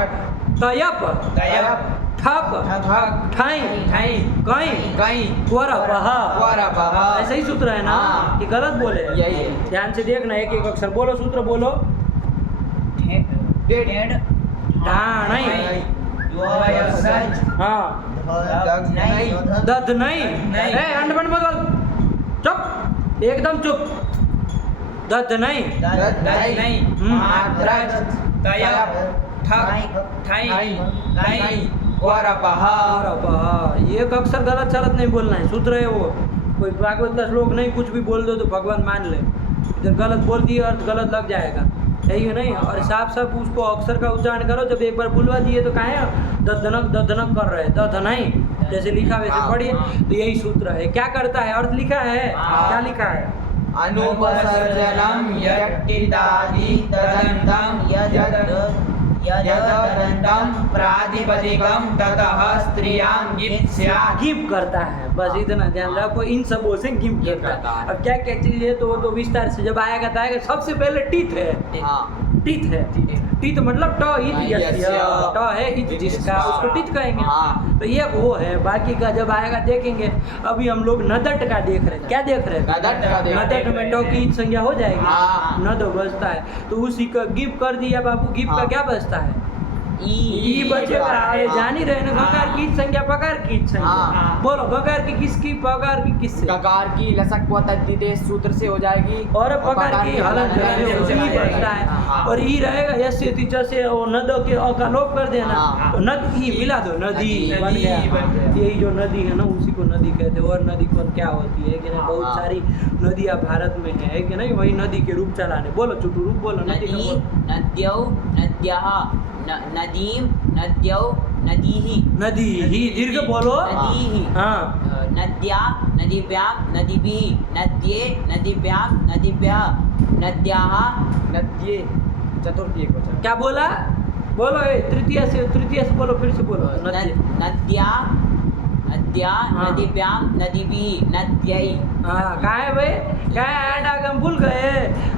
तयप तयप ठप ठक ठई ठई कई कई वरपह। वरपह। ऐसा ही सूत्र है ना, हाँ। कि गलत बोले? यही है। ध्यान से देखना, एक एक अक्षर बोलो, सूत्र बोलो। ढेड ढाणै, द्वय सज हाँ, दधनै दधनै, नहीं। ए अंडमंड बदल, चुप, एकदम चुप, दधनै, दधनै मात्र तयप ठक ठई कई वरपह। वरपह। एक अक्षर गलत चलत नहीं बोलना है, सूत्र है वो, कोई भागवत का श्लोक नहीं, कुछ भी बोल दो तो भगवान मान ले, इधर गलत बोल दिए अर्थ गलत लग जाएगा, यही है नहीं। और साफ साफ उसको अक्षर का उच्चारण करो, जब एक बार बुलवा दिए तो काहे दधनक कर रहे, दधनै जैसे लिखा वैसे पढ़िए, तो यही सूत्र है। क्या करता है, अर्थ लिखा है, क्या लिखा है? अनुपसर्जनम यट्टिदादि तदन्तं यददन्तं प्रातिपदिकं ततः स्त्रियां गिप स्यात्। गिप करता है, बस इतना ध्यान रखो, इन सबों से गिप करता है। अब क्या क्या चीज है तो वो तो विस्तार से जब आएगा तो आएगा। सबसे पहले टीथ है, हाँ। टीथ है, टीथ मतलब ट इत यस्य, यस्य। ट है इत जिसका, उसको टीथ कहेंगे। हाँ। तो ये वो है, बाकी का जब आएगा देखेंगे। अभी हम लोग नदट का देख रहे हैं, क्या देख रहे हैं? नदट का देख रहे हैं। नदट में ट की इत संज्ञा हो जाएगी, हाँ। नद बजता है, तो उसी का गिप कर दिया बाबू। गिप का हाँ। क्या बजता है? ई बचेगा। अरे हाँ। जान ही रहे ना, गकार की इत संज्ञा पकार की इत संज्ञा। हाँ। बोलो गकार की किसकी, पकार की किससे? ककार की लसक व तद्दिते सूत्र से हो जाएगी, और पकार की हलन हलन से ई बचता है। हाँ। और ई रहेगा यस्य तिच से, और नद के अ का लोप कर देना, हाँ। तो नद ई मिला दो, नदी नदी बन गया। बन गया। यही जो नदी है ना, उसी को नदी कहते हैं। और नदी कौन क्या होती है कि नहीं, बहुत हाँ। सारी नदियाँ भारत में है कि नहीं, वही नदी के रूप चलाने। बोलो चुटू रूप बोलो, नदी का नदी बोलो। नद्यौ नद्यः नदीं नद्यौ नदीः नदी ही दीर्घ बोलो। नदीः हाँ, नद्या नदीभ्यां नदीभिः नद्ये नदीभ्यां नदीभ्यः नद्याः नद्ये चतुर्थी एक वचन। क्या बोला? बोलो तृतीय से बोलो, फिर से बोलो। नदी, नद्या नद्या हाँ। नदीभ्यां नदीभिः नद्यै हाँ, कहाँ है भाई? कहाँ है? आठ आगम भूल गए,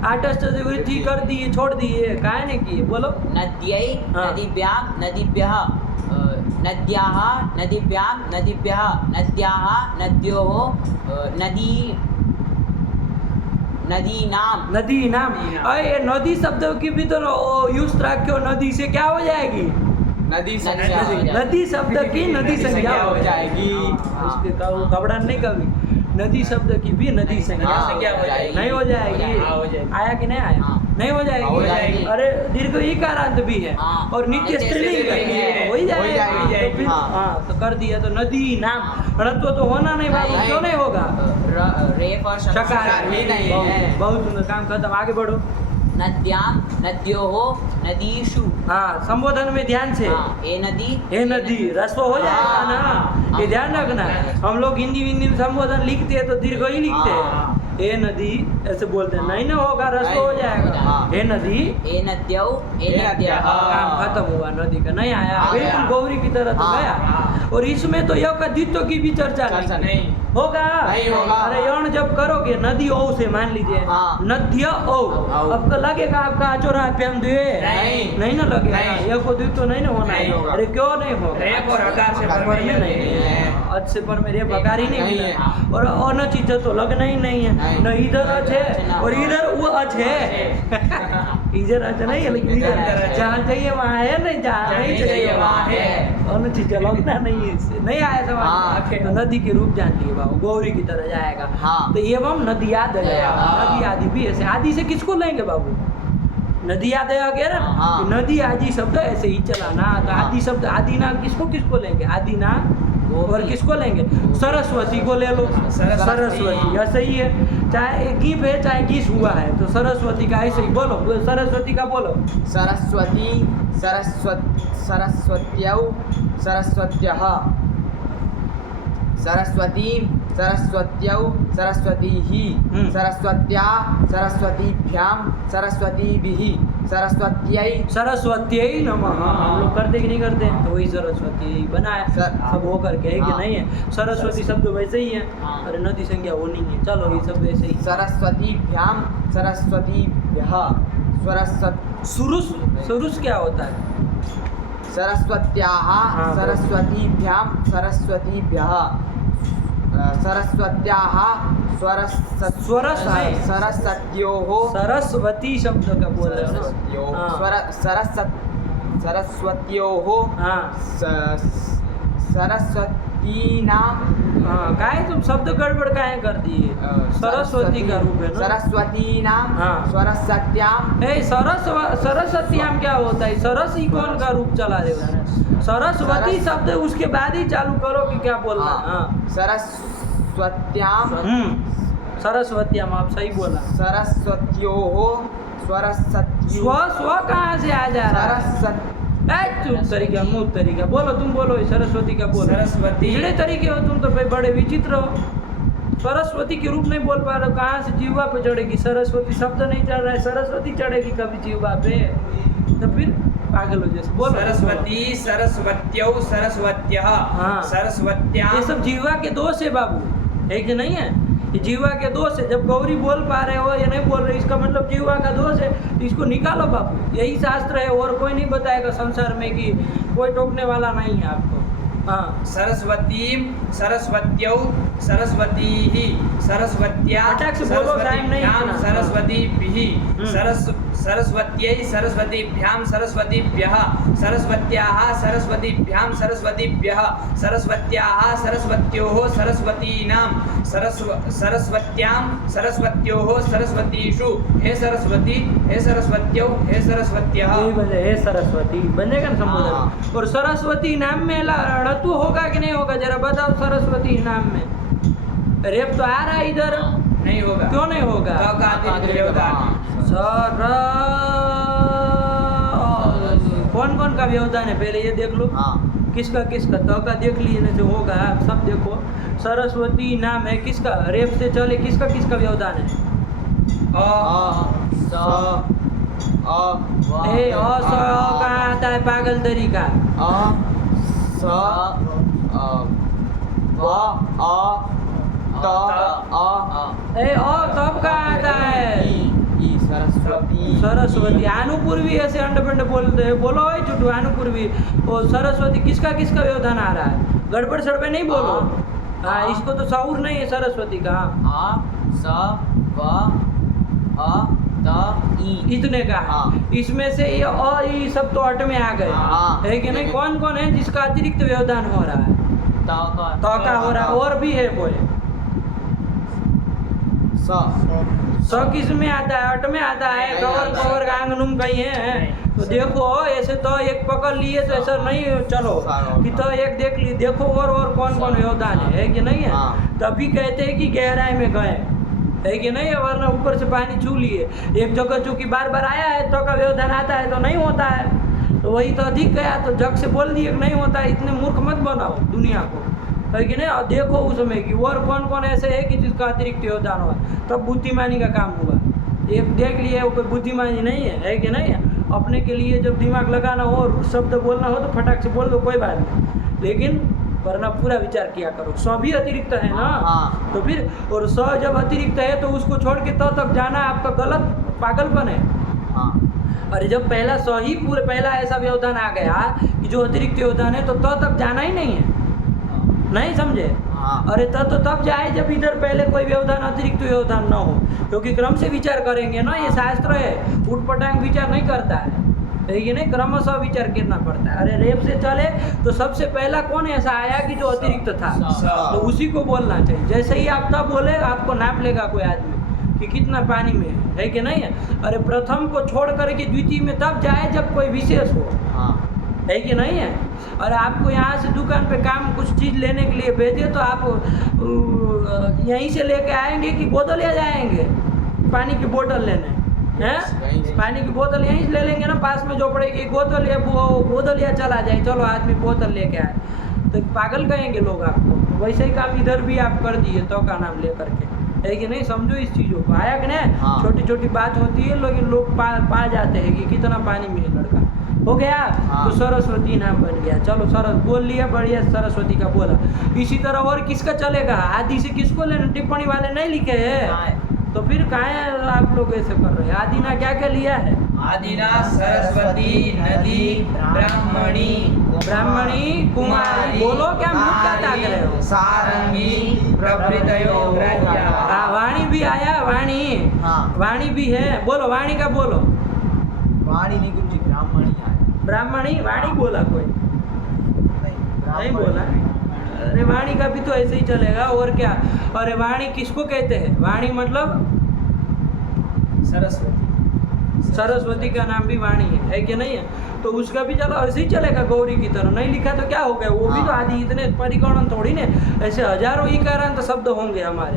आठस्त से वृद्धि कर दिए, छोड़ दिए, कहाँ नहीं किए? बोलो। नद्यै हाँ। नदीभ्यां नदीभ्यः नद्याः नदीभ्यां नदीभ्यः नद्याः नद्योः नदी नदीनां नदी नाम, अरे नदी शब्द की भी तो यूज रखो, नदी से क्या हो जाएगी? नदी संज्ञा संज्ञा हो जाएगी। नदी शब्द की नदी संज्ञा हो जाएगी। हाँ, इसके घबरान नहीं कभी, नदी शब्द की भी नदी संज्ञा हाँ, संज्ञा हो जाएगी। नहीं हो जाएगी? हाँ, हो जाएगी। आया कि नहीं आया? हाँ। नहीं हो जाएगी? हो जाएगी। अरे दीर्घ ही कारांत भी है, हाँ। और नित्य स्त्रीलिंग स्त्रीलिंग है, है। हो ही हो जाएगी। जाएगी। तो फिर हाँ। हाँ, तो कर दिया, तो नदी नाम रणत्व तो होना नहीं बाबू, नहीं। क्यों नहीं होगा? रेफ और शकार ही नहीं है। बहुत सुंदर, काम खत्म, आगे बढ़ो। नद्यां नद्योः नदीषु हाँ, संबोधन में ध्यान से। हाँ, ए नदी हे नदी, रस्व हो जाएगा ना, हाँ। ये ध्यान रखना। हम लोग हिंदी में संबोधन लिखते हैं तो दीर्घ ही लिखते हैं। हाँ। हे नदी ऐसे बोलते हैं, नहीं ना होगा, रस्व नहीं, हो जाएगा। हाँ। हे नदी, ए नद्यौ ए ए नद्यः काम हाँ। खत्म हुआ, नदी का नहीं आया, आ बिल्कुल गया। गौरी की तरह तो हाँ, गया। हाँ। और इसमें तो यौ का द्वित्व की भी चर्चा चर्चा नहीं नहीं होगा, नहीं होगा। अरे यौन जब करोगे नदी ओ से मान लीजिए, हाँ। नद्य ओ, औ। आपको लगेगा आपका अचोरा पे हम दुए नहीं। नहीं ना लगेगा, नहीं। यह को द्वित्व नहीं ना होना नहीं है। होगा। अरे क्यों नहीं होगा? रेफ और हकार से हकार पर में नहीं नहीं है, है। अच से पर में रेफ हकार ही नहीं नहीं मिला है। और अन चीज तो लगना ही नहीं है, नहीं। न इधर अच है और इधर वो अच है। इधर अच नहीं है, लेकिन इधर जहाँ चाहिए वहाँ है, नहीं जहाँ नहीं चाहिए वहाँ है। अन चीज लगना नहीं है, इससे नहीं आया समझ। हाँ। तो नदी के रूप जान लिए बाबू, गौरी की तरह जाएगा। हाँ। तो एवं नदी याद है, हाँ। नदी आदि भी ऐसे, आदि से किसको लेंगे बाबू? नदी याद है गया ना, हाँ। कि नदी आदि शब्द ऐसे ही चलाना, तो हाँ। आदि शब्द आदि नाम किसको किसको लेंगे? आदि नाम और किसको लेंगे? सरस्वती को ले लो। सरस्वती ऐसे ही है, चाहे गिफ है चाहे गिस हुआ है, तो सरस्वती का ऐसे ही बोलो। सरस्वती का बोलो। सरस्वती, सरस्वत्यौ, सरस्वत्यः, सरस्वतीं, सरस्वत्यौ, सरस्वतीः, सरस्वत्या, सरस्वतीभ्यां, सरस्वतीभिः, सरस्वत्यै, सरस्वत्यै नमः। हम लोग करते कि नहीं करते? तो वही सरस्वती बना है, सब हो करके है कि हाँ। नहीं है? सरस्वती शब्द वैसे ही है। हाँ। अरे नदी संज्ञा वो नहीं है, चलो ये सब वैसे ही। सरस्वतीभ्यां, सरस्वतीभ्यः, सुरुस, सुरुस क्या होता है? सरस्वत्याः, हाँ, सरस्वतीभ्यां, सरस्वतीभ्यः, सरस्वत्याः, स्वरस नहीं। सरस्वत्योः, सरस्वती शब्द का बोल रहे हो ना? सरस्वत्योः, हाँ। सरस्वत्योः, हाँ सरस्वतीनां, हाँ, काहे तुम शब्द गड़बड़ काहे कर दिए? सरस्वती का रूप है ना? सरस्वतीनां, हाँ। सरस्वत्यां, सरस्वतीयाम क्या होता है? सरस ही कौन का रूप चला रहे हो? सरस्वती शब्द उसके बाद ही चालू करो कि क्या बोलना है। हाँ। सरस्वत्यां, सरस्वतीयाम, आप सही बोला। सरस्वत्योः, स्व स्व कहाँ से आ जा रहा है? चुप तरीका, मुँह तरीका बोलो, तुम बोलो सरस्वती का बोलो। सरस्वती। पिछड़े तरीके हो तुम तो, भाई बड़े विचित्र हो। सरस्वती के रूप नहीं बोल पा रहे हो, कहाँ से जीवा पे चढ़ेगी? सरस्वती शब्द नहीं चढ़ रहा है, सरस्वती चढ़ेगी कभी जीवा पे? तो फिर पागल हो जैसे बोलो। सरस्वती, सरस्वत्यौ, सरस्वत्यः, हाँ। सरस्वत्यां। ये सब जीवा के दोष है बाबू, है कि नहीं है? ये जीवा के दोष है। जब गौरी बोल पा रहे हो या नहीं बोल रहे, इसका मतलब जीवा का दोष है। इसको निकालो बाबू, यही शास्त्र है, और कोई नहीं बताएगा संसार में कि कोई टोकने वाला नहीं है आपको। हाँ। सरस्वतीं, सरस्वत्यौ, सरस्वतीः, सरस्वत्या, फटाक से बोलो, टाइम नहीं सरस्वतीभ्यां, इतना। सरस्वतीभिः, सरस्वत्यै, सरस्वतीभ्यां, सरस्वतीभ्यः, सरस्वत्याः, सरस्वतीभ्यां, सरस्वतीभ्यः, सरस्वत्याः, सरस्वत्योः, सरस्वतीनां, सरस्वत्यां, सरस्वत्योः, सरस्वतीषु। हे सरस्वती, हे सरस्वत्यौ, हे सरस्वत्यः। यही वजह है, सरस्वती बनेगा ना हाँ। संबोधन। और सरस्वती नाम में ऋतु होगा कि नहीं होगा? जरा बताओ। सरस्वती नाम में रेप तो आ रहा है इधर, नहीं होगा। क्यों नहीं होगा? तो का अतिरिक्त व्यवधान। कौन कौन का व्यवधान है पहले ये देख लो। किसका किसका? तो का देख लीजिए तो होगा, आप सब देखो। सरस्वती नाम है किसका? रेप से चले किसका किसका व्यवधान है? कहाँ आता है पागल तरीका? तब कहाँ आता है? सरस्वती। अनुपूर्वी ऐसे अंडपंड बोलते हैं, बोलो चुटू अनुपूर्वी। और सरस्वती किसका किसका व्यवधान आ रहा है? गड़बड़ सड़बड़ नहीं बोलो। हाँ, इसको तो शऊर नहीं है सरस्वती का। इतने का है। इसमें से ये और ये सब तो अट में आ गए, है कि नहीं? कौन कौन है जिसका अतिरिक्त व्यवधान हो रहा है? तो का हो रहा है, और भी है बोले। स किस में आता है? अट में आता है। कवर कवर गांग नुम कहीं है तो देखो। ऐसे तो एक पकड़ लिए तो ऐसा नहीं चलो कि तो एक देख ली, देखो और कौन कौन व्यवधान है कि नहीं है? तभी कहते हैं कि गहराई में गए, है कि नहीं? वरना ऊपर से पानी छू लिए। एक जगह चूंकि बार बार आया है तो का व्यवधान आता है तो नहीं होता है, तो वही तो अधिक गया तो जग से बोल दिए नहीं होता है। इतने मूर्ख मत बनाओ दुनिया को, है कि नहीं? और देखो उसमें कि और कौन कौन ऐसे है कि जिसका अतिरिक्त व्यवधान हुआ, तब बुद्धिमानी का काम हुआ। एक देख लिए वो कोई बुद्धिमानी नहीं है कि नहीं? अपने के लिए जब दिमाग लगाना हो और शब्द बोलना हो तो फटाक से बोल दो, कोई बात नहीं, लेकिन वरना पूरा विचार किया करो। स भी अतिरिक्त है ना, तो फिर और स जब अतिरिक्त है तो उसको छोड़ के तो तक जाना आपका गलत पागलपन है। अरे जब पहला स ही पूरे पहला ऐसा व्यवधान आ गया कि जो अतिरिक्त व्यवधान है तो तक जाना ही नहीं है, नहीं समझे? अरे तो तब जाए जब इधर पहले कोई व्यवधान अतिरिक्त व्यवधान न हो, क्योंकि क्रम से विचार करेंगे ना, ये शास्त्र है। उठपटांग विचार नहीं करता है, ये नहीं, क्रमशः विचार करना पड़ता है। अरे रेप से चले तो सबसे पहला कौन ऐसा आया कि जो अतिरिक्त था, तो उसी को बोलना चाहिए। जैसे ही आप तब बोले आपको नाप लेगा कोई आदमी कि कितना पानी में है कि नहीं है? अरे प्रथम को छोड़ करके द्वितीय में तब जाए जब कोई विशेष हो, है कि नहीं है? और आपको यहाँ से दुकान पे काम कुछ चीज़ लेने के लिए भेजे तो आप यहीं से लेके आएंगे कि गोदलिया जाएंगे पानी की बोतल लेने? हैं? पानी की बोतल यहीं से ले लेंगे ना, पास में जो पड़ेगी गोदलिया, वो गोदलिया चला जाए, चलो आदमी बोतल लेके आए, तो पागल कहेंगे लोग आपको। तो वैसे ही काम इधर भी आप कर दिए तो का नाम ले करके, है कि नहीं? समझो इस चीज़ों को, आया कि नहीं? हाँ। छोटी छोटी बात होती है लेकिन लोग पा जाते हैं कि कितना पानी मिले लड़का हो गया। हाँ। तो सरस्वती नाम बन गया, चलो बोल लिया, बढ़िया सरस्वती का बोला। इसी तरह और किसका चलेगा? आदि से किसको लेना? टिप्पणी वाले नहीं लिखे हैं तो फिर काहे आप लोग ऐसे कर रहे हैं? आदि ना क्या क्या लिया है? आदिना सरस्वती नदी ब्राह्मणी कुमारी। बोलो, क्या मुख क्या ताक रहे हो? सारंगी प्रभृतयो ग्राह्या। हाँ, वाणी भी आया, वाणी। हाँ। वाणी भी है, बोलो वाणी का बोलो। वाणी नहीं गुरुजी, ब्राह्मणी है। ब्राह्मणी, वाणी बोला कोई? नहीं बोला। अरे वाणी का भी तो ऐसे ही चलेगा और क्या। अरे वाणी किसको कहते हैं? वाणी मतलब सरस्वती का नाम भी वाणी है कि नहीं है? तो उसका भी चलो ऐसे ही चलेगा गौरी की तरह। नहीं लिखा तो क्या हो गया? वो भी तो आदि, इतने परिगणन थोड़ी ने, ऐसे हजारों इकारांत शब्द होंगे हमारे,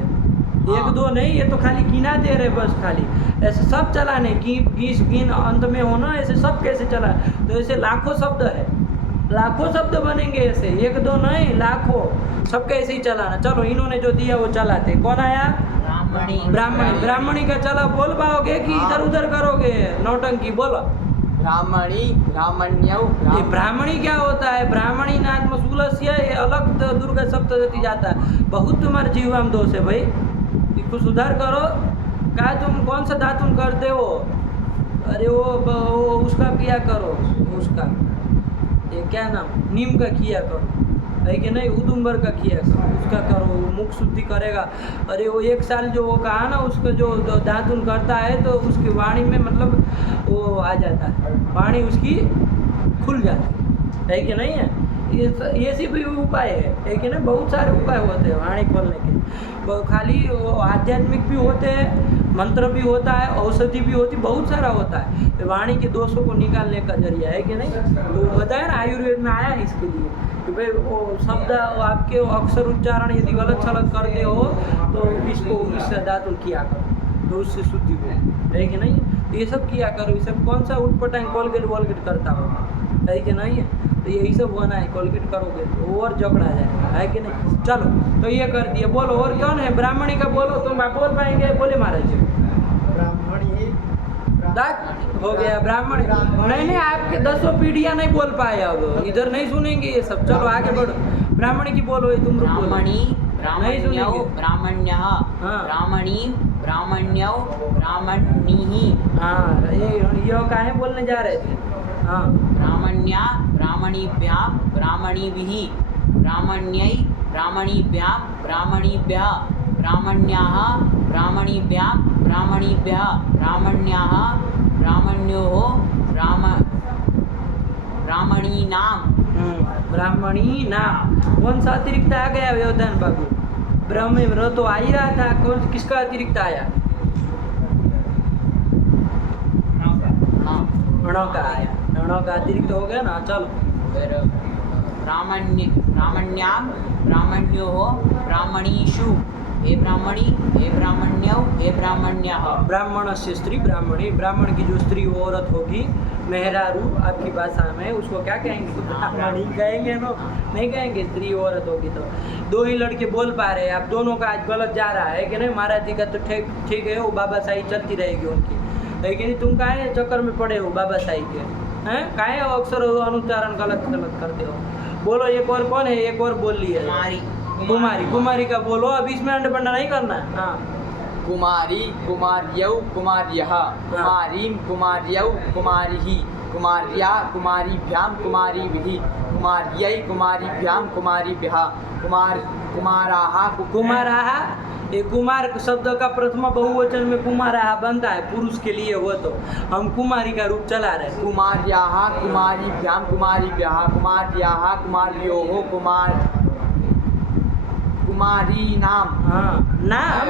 एक दो नहीं। ये तो खाली गिना दे रहे बस, खाली ऐसे सब चलाने गिन अंत में होना, ऐसे सब कैसे चला? तो ऐसे लाखों शब्द है, लाखों शब्द बनेंगे ऐसे, एक दो नहीं लाखों, सब कैसे ही चलाना। चलो इन्होंने जो दिया वो चलाते। कौन आया? ब्राह्मणी का चला, बोल पाओगे कि इधर उधर करोगे नौटंकी? बोलो। ब्राह्मण्यौ। ये ब्राह्मणी क्या होता है? ब्राह्मणी नात्म सुलस्य, ये अलग दुर्गा सप्तशती जाता है। बहुत तुम्हारे जीवाम दोष है भाई, इसको सुधार करो। क्या तुम कौन सा दातुन करते हो? अरे वो उसका किया करो, उसका ये क्या नाम, नीम का किया करो, है कि नहीं? उदुम्बर का किया करो, उसका करो, वो मुख शुद्धि करेगा। अरे वो एक साल जो वो कहा ना, उसका जो दातुन करता है तो उसकी वाणी में मतलब वो आ जाता है, वाणी उसकी खुल जाती है कि नहीं है? ये सी भी उपाय है कि नहीं? बहुत सारे उपाय होते हैं वाणी खोलने के। खाली आध्यात्मिक भी होते हैं, मंत्र भी होता है, औषधि भी होती, बहुत सारा होता है। वाणी के दोषों को निकालने का जरिया, है कि नहीं? तो बताया ना, आयुर्वेद में आया इसके लिए कि भाई वो शब्द आपके अक्षर उच्चारण यदि गलत सलत करते हो तो इससे दातुन किया करो, तो उससे शुद्धि हो, है कि नहीं? तो ये सब किया करो। ये सब कौन सा उठपटांग कोलगेट वोलगेट करता हो, है कि नहीं है? तो यही सब होना है, कोलगेट करोगे तो और झगड़ा जाएगा, है कि नहीं? चलो तो ये कर दिया। बोलो और कौन है? ब्राह्मणी का बोलो, तुम बोल पाएंगे? बोले महाराज। दांत हो गया ब्राह्मण। नहीं आपके 10 पीढ़ियाँ नहीं बोल पाए, अब इधर नहीं सुनेंगे ये सब। चलो आगे बढ़ो। ब्राह्मणी की बोलो, ये तुम बोलो। नहीं सुनेंगे। ब्राह्मण्यः हाँ। ब्राह्मणी ब्राह्मण्यौ ब्राह्मणीः। हाँ, ये काहे बोलने जा रहे थे? हाँ। ब्राह्मण्या ब्राह्मणीभ्यां ब्राह्मणीभिः, ब्राह्मण्यै ब्राह्मणीभ्यां ब्राह्मणीभ्यः, ब्राह्मण्याः ब्राह्मणीभ्यां ब्राह्मणीभ्यः, ब्राह्मण्याः ब्राह्मण्योः ब्राह्मणीनां। ब्राह्मणी नाम कौन सा अतिरिक्त आ गया व्यवधान बाबू? ब्रह्म में तो आ ही रहा था, कौन किसका अतिरिक्त आया? णव का आया, णव का अतिरिक्त हो गया ना। चलो फिर ब्राह्मण्यां ब्राह्मण्योः ब्राह्मणीषु, हे ब्राह्मणी हे ब्राह्मण्यौ हे ब्राह्मण्यः। ब्राह्मण से स्त्री ब्राह्मणी, ब्राह्मण की जो स्त्री औरत होगी, मेहरारू आपकी भाषा में, उसको क्या कहेंगे? ब्राह्मणी कहेंगे ना, नहीं कहेंगे? स्त्री औरत होगी तो। दो ही लड़के बोल पा रहे हैं, आप दोनों का आज गलत जा रहा है कि नहीं? महाराज जी का तो ठीक है, वो बाबा साई चलती रहेगी उनकी, लेकिन तुम काहे चक्कर में पड़े हो बाबा साई के? हैं काहे अक्सर अनुच्चारण गलत करते हो? बोलो एक और कौन है? एक और बोल लिया। कुमारी का बोलो, अब इसमें अंडा नहीं करना है। हाँ। कुमारी कुमार्यौ कुमार्यः, कुमारीं कुमार्यौ कुमारिः, कुमार्या कुमारीभ्यां कुमारीभिः, कुमार्यै कुमारीभ्यां कुमारीभ्यः, कुमाराः। ये कुमार शब्द का प्रथम बहुवचन में कुमाराः बनता है, पुरुष के लिए हो, तो हम कुमारी का रूप चला रहे हैं। कुमार्याः कुमारीभ्यां कुमारीभ्यः, कुमार्याः कुमार्योः कुमारी नाम। हाँ, नाम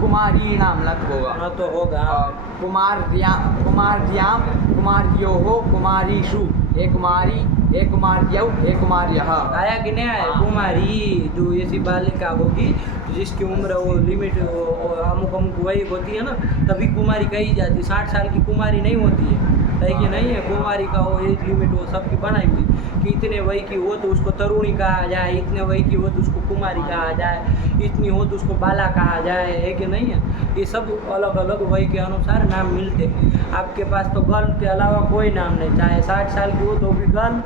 कुमारी नाम लग होगा। हाँ तो होगा। कुमार्यां कुमार्योः कुमारीषु हे कुमारी हे कुमार्यौ हे कुमार्यः। आया कि नहीं आया? कुमारी जो ऐसी बालिका होगी जिसकी उम्र वो लिमिट अमुक अमुक वही होती है ना, तभी कुमारी कही जाती है। 60 साल की कुमारी नहीं होती है कि नहीं है? कुमारी का वो एज लिमिट वो सबकी बनाई हुई कि इतने वही की हो तो उसको तरुणी कहा जाए, इतने वही की हो तो उसको कुमारी कहा जाए, इतनी हो तो उसको बाला कहा जाए, है कि नहीं है? ये सब अलग अलग वही के अनुसार नाम मिलते हैं। आपके पास तो गर्ल के अलावा कोई नाम नहीं, चाहे 60 साल की हो तो भी गर्ल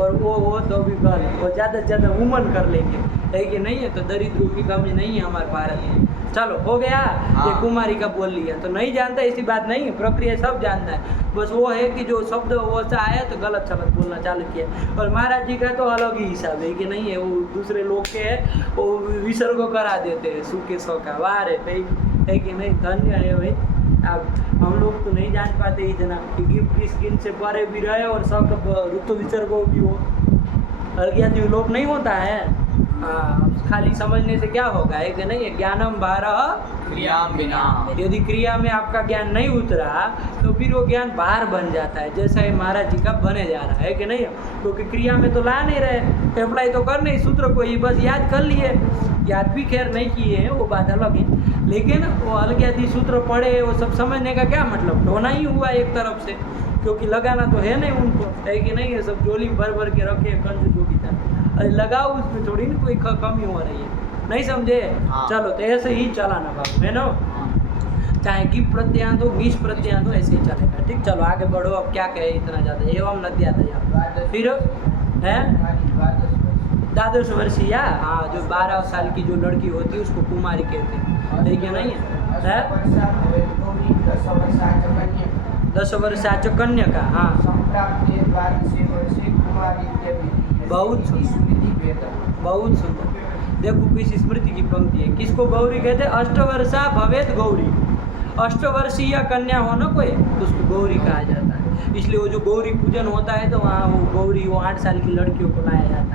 और वो हो तो भी गर्ल, और ज़्यादा से ज़्यादा वुमन कर लेंगे, है कि नहीं है? तो दरिद्रों की कमी नहीं है हमारे भारत में। चलो हो गया, ये कुमारी का बोल लिया तो नहीं जानता, ऐसी बात नहीं है, प्रक्रिया सब जानता है। बस वो है कि जो शब्द वो सा आया तो गलत शब्द बोलना चालू किया। और महाराज जी का तो अलग ही हिसाब है कि नहीं है, वो दूसरे लोग के है वो विसर्ग करा देते हैं सूखे सौ का वार है कि नहीं? धन्य है भाई। अब हम लोग तो नहीं जान पाते इतना कि गिफ्ट किस किन से परे भी रहे और सब ऋतु विसर्गों की हो, अर्घ्यादि लोग नहीं होता है। हाँ, खाली समझने से क्या होगा, है कि नहीं? ज्ञानम बारह क्रियाम बिना। यदि क्रिया में आपका ज्ञान नहीं उतरा तो फिर वो ज्ञान बाहर बन जाता है, जैसा ये महाराज जी का बने जा रहा है कि नहीं? क्योंकि क्रिया में तो ला नहीं रहे, अप्लाई तो कर नहीं सूत्र को, ही बस याद कर लिए, याद भी खैर नहीं किए हैं वो बात अलग है, लेकिन वो अलग सूत्र पढ़े वो सब समझने का क्या मतलब? ढोना ही हुआ एक तरफ से, क्योंकि लगाना तो है नहीं उनको, है कि नहीं? ये सब जोली भर भर के रखे कंजूस जो की तरह, अरे लगाओ उसमें थोड़ी ना कोई कमी हो रही है, नहीं समझे? चलो तो ऐसे ही चलाना बाबू, है ना? चाहे गिप प्रत्यांत हो गिश प्रत्यांत हो, ऐसे ही चलेगा। ठीक, चलो आगे बढ़ो। अब क्या कहे इतना ज़्यादा, एवं नद्या दया फिर है द्वादश वर्षीय, हाँ, जो 12 साल की जो लड़की होती है उसको कुमारी कहते हैं, ठीक है नहीं है? 10 वर्षाच कन्या का, हाँ, बहुत बहुत सुंदर। देखो किस स्मृति की पंक्ति है, किसको गौरी कहते हैं? अष्टवर्षा भवेत गौरी, अष्टवर्षीय कन्या हो ना कोई तो उसको गौरी कहा जाता है। इसलिए वो जो गौरी पूजन होता है तो वहाँ वो गौरी वो 8 साल की लड़कियों को लाया जाता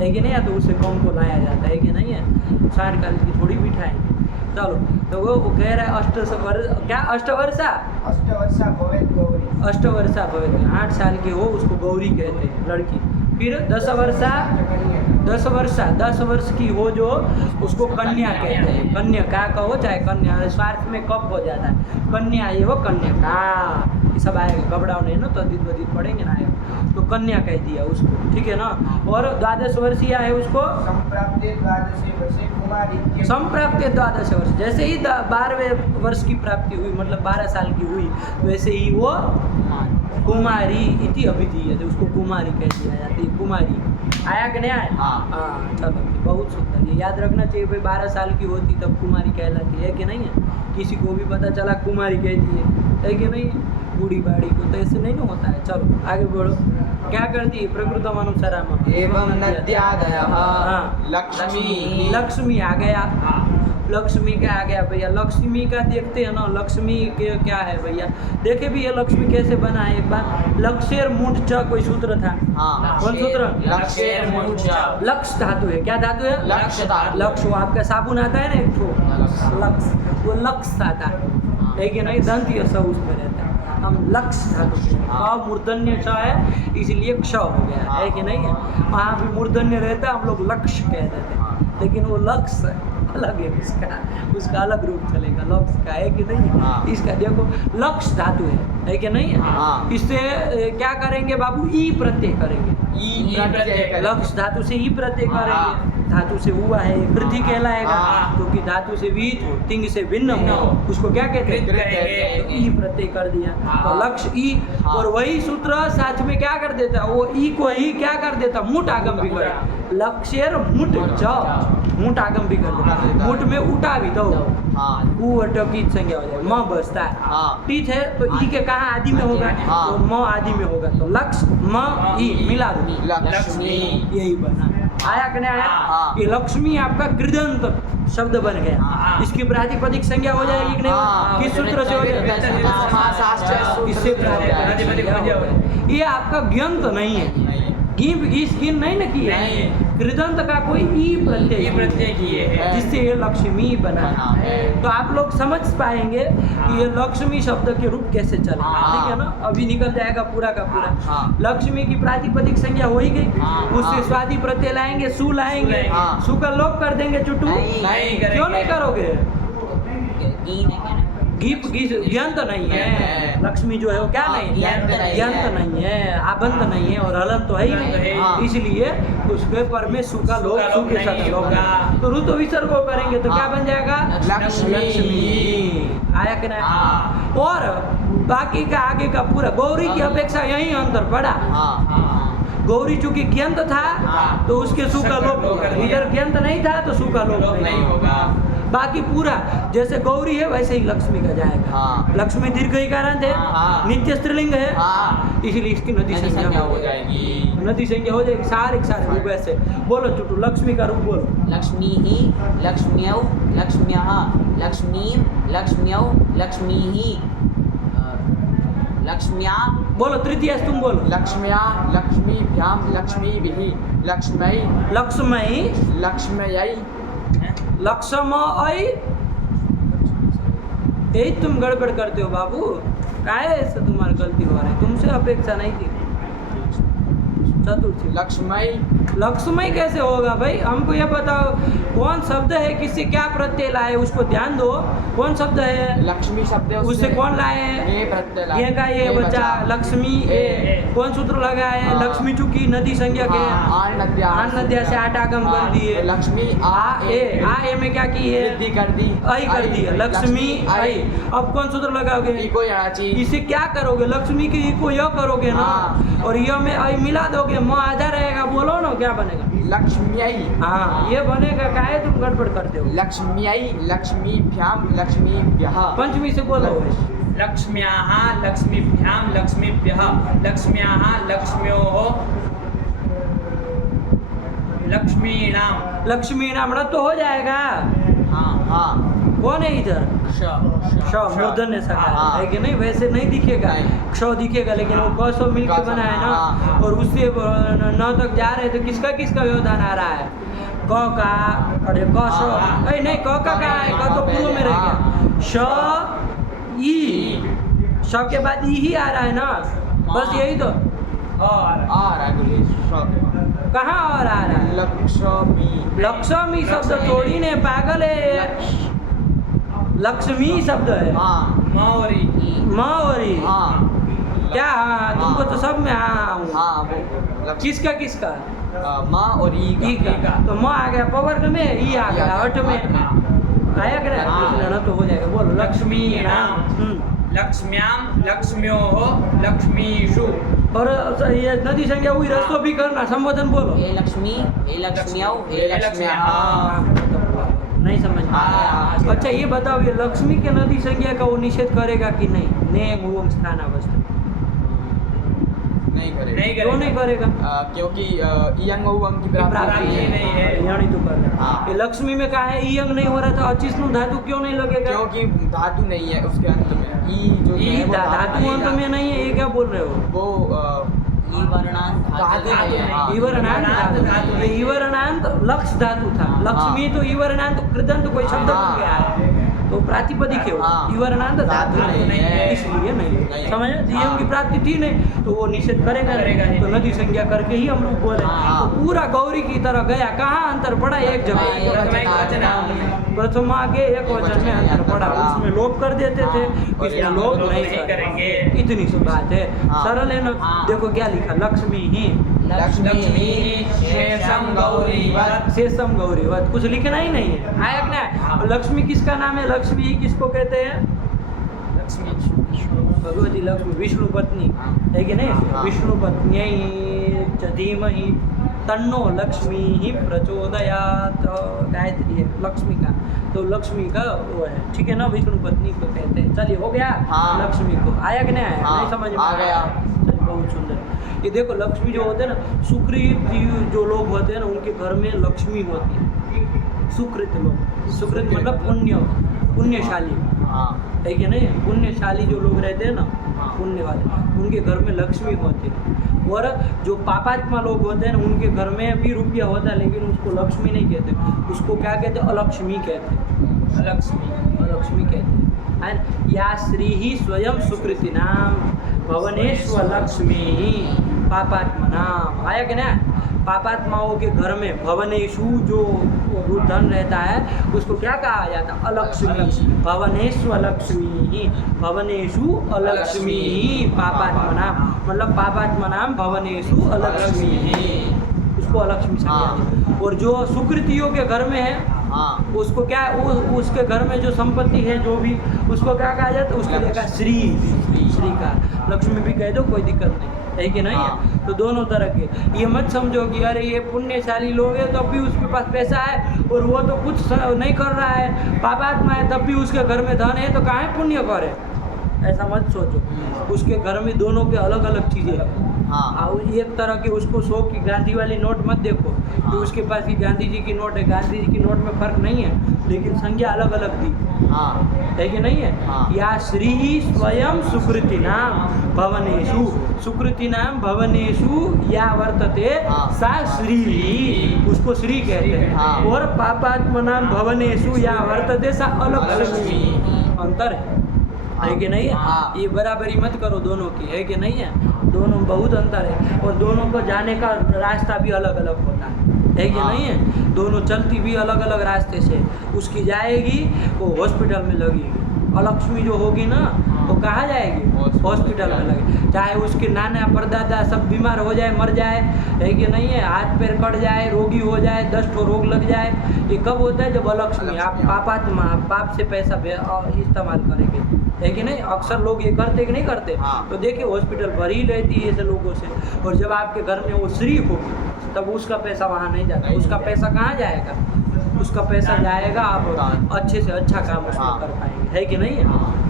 है कि नहीं? या तो उससे कम को लाया जाता है कि नहीं है? 60 साल की थोड़ी बिठाएंगे। चलो तो वो कह रहा है अष्टवर्षा भवेत गौरी, अष्टवर्षा भवेत, 8 साल की हो उसको गौरी कहते हैं लड़की। फिर 10 वर्ष की हो जो उसको कन्या कहते हैं, कन्या का कहो चाहे कन्या, स्वार्थ में कब हो जाता है कन्या, ये वो कन्या का, ये सब आएगा, घबराओ नहीं ना, तो दिन पढ़ेंगे ना आएगा, तो कन्या कह दिया उसको, ठीक है ना? और 12 वर्षीय है उसको संप्राप्त 12 वर्ष, जैसे ही 12वें वर्ष की प्राप्ति हुई, मतलब 12 साल की हुई, वैसे ही वो कुमारी इति अभिधीयते, उसको कुमारी कह दिया जाती है। कुमारी आया कि नहीं आया? हाँ, चलो बहुत सुंदर, ये याद रखना चाहिए भाई, 12 साल की होती तब कुमारी कहलाती है कि नहीं है? किसी को भी पता चला कुमारी कह दी है कि नहीं? बूढ़ी बाड़ी को तो ऐसे नहीं ना होता है। चलो आगे बढ़ो, क्या करती है? प्रकृतम अनुसाराम एवं नद्यादयः हाँ, लक्ष्मी आ गया, लक्ष्मी क्या आ गया भैया? लक्ष्मी का देखते हैं ना, लक्ष्मी के क्या है भैया? देखे भी ये लक्ष्मी कैसे बना है एक बार, लक्ष्येर मूढ़ च कोई सूत्र था, कौन सूत्र? लक्ष्य धातु है, क्या धातु है? लक्ष्य, वो आपका साबुन आता है ना एक ठो लक्ष्य, वो लक्ष्य आता है कि नहीं? दंत ये सब उसमें रहता है, हम लक्ष्य धातु मूर्धन्य च है इसलिए क्ष हो गया, है कि नहीं है? वहाँ भी मूर्धन्य रहता है, हम लोग लक्ष्य कह देते हैं, लेकिन वो लक्ष्य अलग है, उसका अलग रूप चलेगा, लक्ष्य का, है कि नहीं? इसका देखो लक्ष्य धातु है कि नहीं है? इससे क्या करेंगे बाबू? ई प्रत्यय करेंगे, लक्ष्य धातु से ई प्रत्यय करेंगे, धातु से हुआ है वृद्धि कहलाएगा, क्योंकि धातु से वीत तिंग से भिन्न हो, उसको क्या कहते हैं? तो ई प्रत्यय कर दिया, तो लक्ष्य ई, और वही सूत्र साथ में क्या कर देता? वो ई को ही क्या कर देता? मुठ आगम भी कर, लक्ष्येर मुठ च, मुठ आगम भी कर देता, मुठ में उठा भी तो की संज्ञा हो जाए, म बसता है, ठीक है? तो ई के कहाँ आदि में होगा? तो म आदि में होगा, तो लक्ष्य म ई मिला दो, लक्ष्मी, यही बना। आया कि नहीं आया? ये लक्ष्मी आपका कृदंत शब्द बन गया, इसकी प्रातिपदिक संज्ञा हो जाएगी कि नहीं? किस सूत्र से हो जाएगी? इससे ये आपका ज्ञंत नहीं है, गीप घीस गिन नहीं ना किए नहीं। कृदंत का कोई ई प्रत्यय ये प्रत्यय किए है। जिससे ये लक्ष्मी बना बना है। तो आप लोग समझ पाएंगे कि ये लक्ष्मी शब्द के रूप कैसे चले, हाँ। ठीक है ना। अभी निकल जाएगा पूरा का पूरा। हाँ। लक्ष्मी की प्रातिपदिक संज्ञा हो ही गई, हाँ। उससे हाँ। स्वादि प्रत्यय लाएंगे, सु लाएंगे, हाँ। सु का लोप कर देंगे चुटू। नहीं। नहीं करेंगे। क्यों नहीं करोगे? गी नहीं है ना। गीप गीस ज्ञान तो नहीं है, है। लक्ष्मी जो है वो क्या हाँ, नहीं ज्ञान तो नहीं ज्ञान है। तो नहीं है, आबंध नहीं है और हलन तो है ही हलन तो है नहीं, ही। हाँ। इसलिए उसके पर में सु का लोप, सु के साथ नहीं लोप होगा। तो ऋतु तो विसर्ग को करेंगे तो क्या हाँ। बन जाएगा? लक्ष्मी। आया कि नहीं? हाँ। और बाकी का आगे का पूरा गौरी की अपेक्षा यही अंतर पड़ा। हाँ। गौरी चूंकि ज्ञंत था हाँ। तो उसके सु का लोप लोप कर दिया। इधर ज्ञंत नहीं था तो सु का लोप लोप नहीं होगा। बाकी पूरा जैसे गौरी है वैसे ही लक्ष्मी का जाएगा। हाँ। लक्ष्मी दीर्घ इकारांत है, हाँ। नित्य स्त्रीलिंग है, हाँ। इसलिए इसकी नदी नदी संज्ञा संज्ञा हो हो जाएगी। जाएगी। नदी संज्ञा हो जाएगी सारे रूप ऐसे। बोलो चुटू लक्ष्मी का रूप बोलो। लक्ष्मीः लक्ष्म्यौ लक्ष्म्यः लक्ष्मीं लक्ष्म्यौ लक्ष्मीः लक्ष्म्या बोलो तृतीय तुम बोलो। लक्ष्म्या लक्ष्मीभ्यां लक्ष्मीभिः लक्ष्मै लक्ष्मई लक्ष्म्यै लक्ष्मय, यही तुम गड़बड़ करते हो बाबू। काहे ऐसे तुम्हारी गलती हो रही है, तुमसे अपेक्षा नहीं थी। चतुर्थी लक्ष्मै लक्ष्मय कैसे होगा भाई? हमको ये बताओ कौन शब्द है, किससे क्या प्रत्यय लाए उसको ध्यान दो। कौन शब्द है? लक्ष्मी शब्द है उससे कौन लाए? ये प्रत्यय लाए। ये का ये बचा लक्ष्मी ए। कौन सूत्र लगा है? हाँ। लक्ष्मी चूंकि नदी संज्ञा के आन नद्या आन नद्या से आठ आगम कर दिए। लक्ष्मी आ ए में क्या की है? वृद्धि कर दी आई कर दी है, लक्ष्मी आई। अब कौन सूत्र लगाओगे? इको याची इसे क्या करोगे? लक्ष्मी की इको य करोगे ना, हाँ। और य में आई मिला दोगे, म आधा रहेगा। बोलो ना क्या बनेगा? लक्ष्म्यै हाँ ये बनेगा। काहे तुम गड़बड़ करते हो? लक्ष्म्यै लक्ष्मीभ्यां लक्ष्मीभ्यः पंचमी से बोलो। लक्ष्म्याः लक्ष्मीभ्यां लक्ष्मीभ्यः लक्ष्म्याः लक्ष्म्योः लक्ष्मीणां लक्ष्मी नाम तो हो जाएगा। हाँ हाँ कौन है इधर? क्ष मूर्धन्य हाँ। सकार है कि नहीं? वैसे नहीं दिखेगा, नहीं। क्ष दिखेगा, लेकिन वो क सौ मिल के क सौ, बना है ना। हाँ। और उससे न तक जा रहे तो किसका किसका व्यवधान आ रहा है? क का, अरे क स, हाँ। अरे नहीं क का कहाँ है? क तो पूर्व में रह गया। श ई, श के बाद ई ही आ रहा है ना, बस यही तो। और आ रहा है गुरुजी शब्द कहाँ और आ रहा है? लक्ष्मी लक्ष्मी शब्द थोड़ी ने, पागल है। लक्ष्मी शब्द है। हाँ मौरी माँ और ई। हाँ क्या? हाँ तुमको तो सब में हाँ हूँ। हाँ वो किसका किसका? माँ और ई ई का। तो माँ आ गया पवर्ग में, ई आ गया अठ में। आया कि नहीं? हाँ। ना तो हो जाएगा। बोलो लक्ष्मीणाम लक्ष्म्यां लक्ष्म्योः लक्ष्मीषु। और ये नदी संज्ञा हुई रस्तो भी करना, संबोधन बोलो। हे लक्ष्मी हे लक्ष्म्यौ हे लक्ष्म्यः हाँ, नहीं समझ में आया। अच्छा ये बताओ, ये लक्ष्मी के नदी संज्ञा का वो निषेध करेगा कि नहीं? ने भुवम स्थान अवस्था नहीं करेगा नहीं क्यों नहीं करेगा? क्योंकि इयंग उवंग की प्राप्ति प्राप्ति नहीं नहीं है। है यानी तो कर रहे हैं। हाँ। ये लक्ष्मी में कहा है ईयंग नहीं हो रहा था, अचिष्णु धातु क्यों नहीं लगेगा? क्योंकि धातु नहीं है उसके अंत में ई जो ई है वो धातु अंत में नहीं है, ये क्या बोल रहे हो? वो ई वर्णांत धातु नहीं है हाँ। ईवरणांत धातु धातु। नहीं। ये ईवरणांत लक्ष्य धातु था। लक्ष्मी तो ईवरणांत कृदंत कोई शब्द बन गया है, तो प्रातिपदिक है वो। हाँ। ईवरणांत धातु धातु नहीं है, है। इसलिए नहीं। नहीं। समझ ईयम की प्राप्ति थी नहीं तो वो निषेध करेगा करेगा नहीं। नहीं। तो नदी संज्ञा करके ही हम लोग बोले। हाँ। तो पूरा गौरी की तरह गया। कहाँ अंतर पड़ा? एक जगह। प्रथमा के एक वचन में अंतर पड़ा, उसमें लोप कर देते थे, हाँ। इसमें लोप नहीं नहीं करेंगे। करेंगे। इतनी सी बात है, हाँ। सरल है ना। हाँ। देखो क्या लिखा, लक्ष्मी ही लक्ष्मी शेषम गौरीवत्। शेषम गौरीवत, कुछ लिखना ही नहीं है। आया कि नहीं? हाँ। और लक्ष्मी किसका नाम है? लक्ष्मी ही किसको कहते हैं? लक्ष्मी भगवती लक्ष्मी, विष्णु पत्नी हाँ। है कि नहीं? हाँ। विष्णु पत्न्यै च धीमहि तन्नो लक्ष्मी ही प्रचोदयात्। गायत्री है लक्ष्मी का, तो लक्ष्मी का वो है, ठीक है ना? विष्णु पत्नी को कहते हैं। चलिए हो गया। हाँ। लक्ष्मी को आया कि नहीं आया? हाँ, नहीं समझ में आ गया। चलिए बहुत सुंदर। ये देखो लक्ष्मी जो होते हैं ना, सुकृत जो लोग होते हैं ना, उनके घर में लक्ष्मी होती है। सुकृत लोग, सुकृत मतलब पुण्य, पुण्यशाली। हाँ है कि नहीं? पुण्यशाली जो लोग रहते हैं ना, हाँ। पुण्य वाले, उनके घर में लक्ष्मी होती है। और जो पापात्मा लोग होते हैं ना, उनके घर में भी रुपया होता है, लेकिन उसको लक्ष्मी नहीं कहते, उसको क्या कहते हैं? अलक्ष्मी कहते हैं। अलक्ष्मी कहते हैं। And या श्री ही स्वयं सुकृति नाम भवनेश्वर लक्ष्मी पापात्मा नाम। आया कि ना? पापात्माओं के घर में भवनेशु जो धन रहता है उसको क्या कहा जाता है? अलक्ष्मी। भवनेश्वर लक्ष्मी, भवनेशु अलक्ष्मी पापात्मा नाम, मतलब पापात्मा नाम भवनेशु अलक्ष्मी, उसको अलक्ष्मी समझा। और जो सुकृतियों के घर में है, हाँ उसको क्या, उसके घर में जो संपत्ति है जो भी, उसको क्या कहा जाता है? उसको देखा श्री, श्री का। लक्ष्मी भी कह दो, कोई दिक्कत नहीं है कि नहीं है? तो दोनों तरह के। ये मत समझो कि अरे ये पुण्यशाली लोग हैं तब भी उसके पास पैसा है और वो तो कुछ नहीं कर रहा है, पापात्मा है तब भी उसके घर में धन है, तो कहाँ है पुण्य करे? ऐसा मत सोचो। उसके घर में दोनों के अलग अलग चीज़ें हैं। हाँ और एक तरह के उसको 100 की गांधी वाली नोट मत देखो कि उसके पास की गांधी जी की नोट है। गांधी जी की नोट में फर्क नहीं है, लेकिन संज्ञा अलग अलग थी, हाँ है कि नहीं है? हाँ। या श्री स्वयं सुकृति नाम भवनेशु, सुकृति नाम भवनेशु या वर्तते हाँ। सा श्री, उसको श्री कहते हैं। हाँ। और पापात्मा नाम भवनेशु या वर्तते सा अलक्ष्मी। अंतर है कि नहीं है? हाँ। ये बराबरी मत करो दोनों की, है कि नहीं है? दोनों बहुत अंतर है, और दोनों को जाने का रास्ता भी अलग अलग होता है कि हाँ। नहीं है? दोनों चलती भी अलग अलग रास्ते से। उसकी जाएगी वो हॉस्पिटल में लगेगी, अलक्ष्मी जो होगी ना वो कहाँ जाएगी? हॉस्पिटल में लगे। चाहे उसके नाना परदादा सब बीमार हो जाए, मर जाए, है कि नहीं है? हाथ पैर कट जाए, रोगी हो जाए, 10 ठो रोग लग जाए, ये कब होता है? जब अलक्ष्मी, आप पापात्मा, पाप से पैसा इस्तेमाल करेंगे, है कि नहीं? अक्सर लोग ये करते कि नहीं करते? हाँ। तो देखिए हॉस्पिटल भरी रहती है ऐसे लोगों से। और जब आपके घर में वो श्री होगी तब उसका पैसा वहाँ नहीं जाता। उसका पैसा कहाँ जाएगा? उसका पैसा जाएगा, आप अच्छे से अच्छा काम उसमें कर पाएंगे, है कि नहीं है?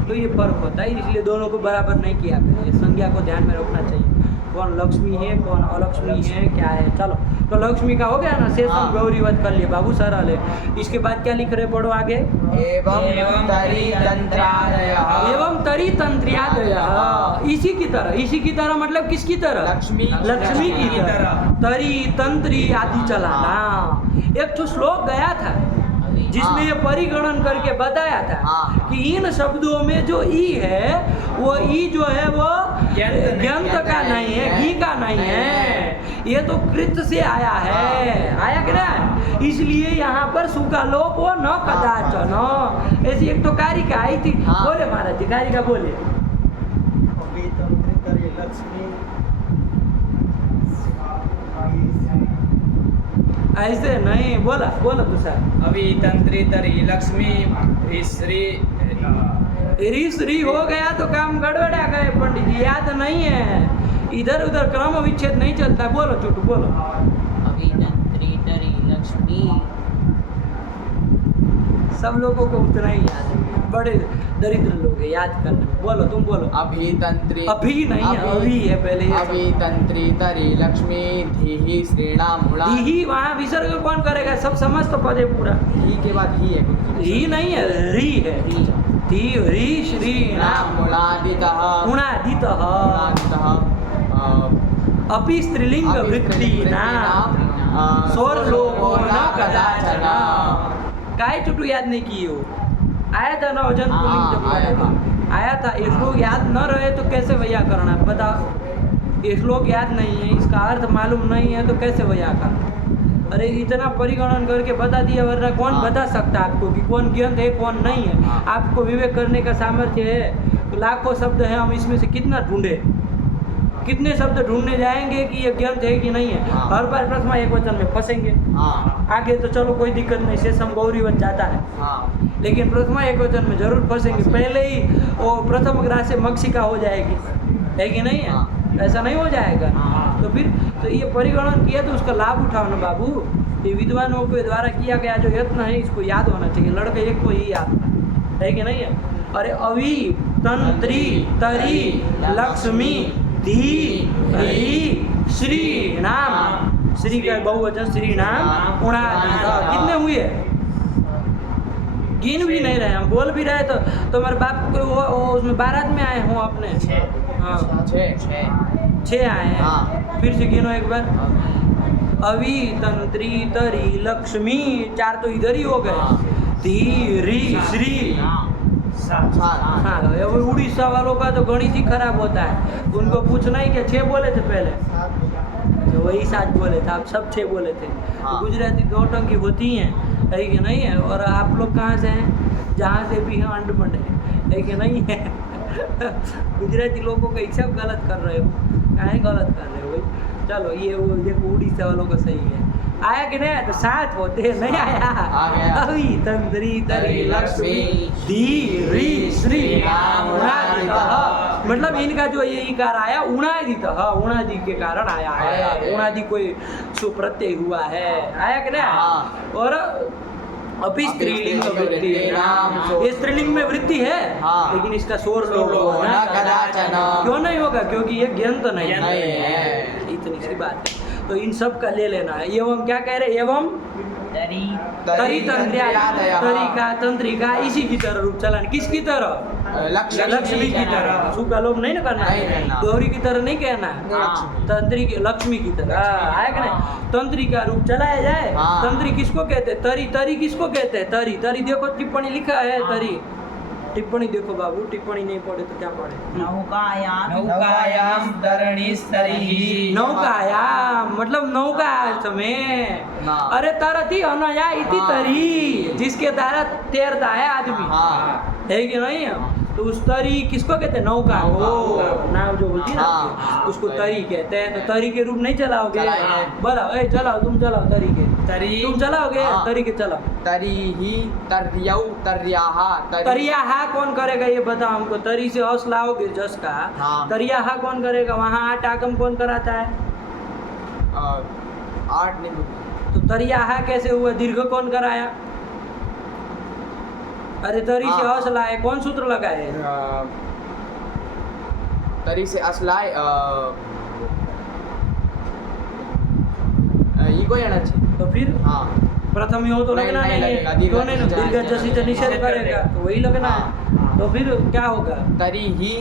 तो ये फर्क होता है, इसलिए दोनों को बराबर नहीं किया करिए। संज्ञा को ध्यान में रखना चाहिए, कौन लक्ष्मी है कौन अलक्ष्मी है, क्या है। चलो, तो लक्ष्मी का हो गया ना, शेषम गौरीवत कर लिए बाबू, सरल है। इसके बाद क्या लिख रहे, पढ़ो आगे। एवं तरी तंत्रादयः, एवं तरी तंत्र्यादयः, इसी की तरह मतलब किसकी तरह? लक्ष्मी की तरह। तरी तंत्री आदि चलाना। एक तो श्लोक गया था जिसमें ये परिगणन करके बताया था कि इन शब्दों में जो ई है वो ई जो है वो ग्यंत का नहीं है, घी का नहीं है, ये तो कृत से आया है। आया कि ना? इसलिए यहाँ पर सुका लोप हो न कदाचन। ऐसी एक तो कारिका आई थी। बोले महाराज जी, कारिका बोले। ऐसे नहीं बोला, बोला दूसरा। अभी तंत्री तरी लक्ष्मी श्री री हो गया तो काम गड़बड़ा गए पंडित जी, याद नहीं है, इधर उधर क्रम विच्छेद नहीं चलता। बोलो चुटू, बोलो। अभितंत्री तरी लक्ष्मी, सब लोगों को उतना ही याद है, बड़े दरिद्र लोग हैं याद करने में। बोलो, तुम बोलो। अभितंत्री, अभी नहीं है, अभी है पहले। अभितंत्री तरी लक्ष्मी धीहि श्रीणाम मूला। ही वहाँ विसर्ग कौन करेगा? सब समस्त पद है पूरा। ही के बाद ही है, ही नहीं है, री है। धी री श्री नाम मूलादितः, गुणादितः अपि स्त्रीलिंग वृत्ति नाम स्वर्लोको न कदाचन। काय चुटू याद नहीं किए हो? आया था ना वजन पुल्लिंग जब आया था। ये श्लोक याद न रहे तो कैसे व्याकरण है? बताओ, ये श्लोक याद नहीं है, इसका अर्थ मालूम नहीं है तो कैसे व्याकरण? अरे इतना परिगणन करके बता दिया, वरना कौन बता सकता है आपको कि कौन ग्यंत है कौन नहीं है? आपको विवेक करने का सामर्थ्य है तो लाखों शब्द हैं, हम इसमें से कितना ढूंढे, कितने शब्द ढूंढने जाएंगे कि ये ग्यंत है कि नहीं है? हर बार प्रथमा एक वचन में फंसेंगे। आगे तो चलो कोई दिक्कत नहीं, शेषम गौरीवत जाता है, लेकिन प्रथमा एक वचन में जरूर फंसेंगे। पहले ही वो प्रथम ग्रास से मक्षिका हो जाएगी, है कि नहीं है? ऐसा नहीं हो जाएगा। तो फिर तो ये परिगणन किया तो उसका लाभ उठाओ ना बाबू। ये विद्वानों के द्वारा किया गया जो यत्न है इसको याद होना चाहिए। लड़के एक को ही याद है कि नहीं है? अरे अवि तंत्री तरी लक्ष्मी धी हरि श्री नाम, श्री का बहुवचन श्री नाम उणादितः। कितने हुए? गिन भी नहीं रहे, हम बोल भी रहे तो हमारे बाप को वो उसमें बारात में आए हों अपने। हाँ 6 आए हैं। हाँ। फिर से गिनो एक बार। अवि तंत्री तरी लक्ष्मी, 4 तो इधर ही हो गए। धी री श्री। हाँ, ये वो उड़ीसा वालों का तो गणित ही खराब होता है, उनको पूछना ही क्या 6 बोले थे पहले, तो वही 7 बोले थे, आप सब 6 बोले थे। हाँ। तो गुजराती नौटंकी होती हैं, है कि नहीं है? और आप लोग कहाँ से हैं? जहाँ से भी हैं अंडमंड है कि नहीं है? गुजराती लोगों का ही सब गलत कर रहे हो, काहे गलत कर रहे हो भाई? चलो ये वो देखो उड़ीसा वालों का सही है। आया कि नहीं? तो 7 होते नहीं आया। आ गया। अवि तंत्री तरी लक्ष्मी धी री श्री उणादितः। मतलब इनका जो ये इकार आया उणादितः, उणादि के कारण आया है, उणादि कोई सुप्रत्यय हुआ है। आया कि नहीं? हाँ। और अभी स्त्रीलिंग वृत्ति है, ये स्त्रीलिंग में वृत्ति है। हाँ। लेकिन इसका शोर लोग न कदाचन। क्यों नहीं होगा? क्योंकि ये ज्ञान नहीं है। इतनी सी बात है। तो इन सब का ले लेना है। एवं क्या कह रहे? एवं तरी तरी तंत्रिया, तरीका तंत्रिका इसी की तरह रूप चलाना। किसकी तरह? लक्ष्मी की तरह। सु का लोभ नहीं ना करना नहीं है, करना। गौरी की तरह नहीं कहना है, हाँ। तंत्री की लक्ष्मी की तरह। आया कि नहीं? तंत्री का रूप चलाया जाए। हाँ। तंत्री किसको कहते हैं? तरी। तरी किसको कहते हैं? तरी। तरी देखो टिप्पणी लिखा है तरी। टिप्पणी देखो बाबू, टिप्पणी नहीं पढ़े तो क्या पढ़े? नौकायाम तरणीस्तरीः। नौकायाम मतलब नौका अर्थ में। ना। अरे तरती अनया इति हाँ। तरी, जिसके द्वारा तैरता है आदमी, हाँ। है कि नहीं? तो उस तरी किसको कहते हैं? नौका को। नाव जो होती है ना हाँ। उसको तरी कहते हैं। तो तरी के रूप नहीं चलाओगे? चलाएंगे। बोलो ए चलाओ, तुम चलाओ तरी के। तरी तुम चलाओगे? हाँ। तरी के चलाओ। तरीहि तर्यौ तर्याहा तरियाहा कौन करेगा ये बताओ हमको। तरी से हौस लाओगे जस का। हाँ। तरियाहा कौन करेगा? वहाँ आठ आगम कौन कराता है? 8 नहीं तो तरियाहा कैसे हुआ? दीर्घ कौन कराया? अरे तरी से हाँ। हौस लाए, कौन सूत्र लगाए? तरी से असलाय ये कोई आना चाहिए। तो फिर हाँ। प्रथम यो तो नहीं, लगना नहीं नहीं लगेगा, है। दीर्घ क्यों नहीं? जैसे दीर्घ जैसी तो निषेध करेगा, तो वही लगना है। तो फिर क्या होगा? तरीहि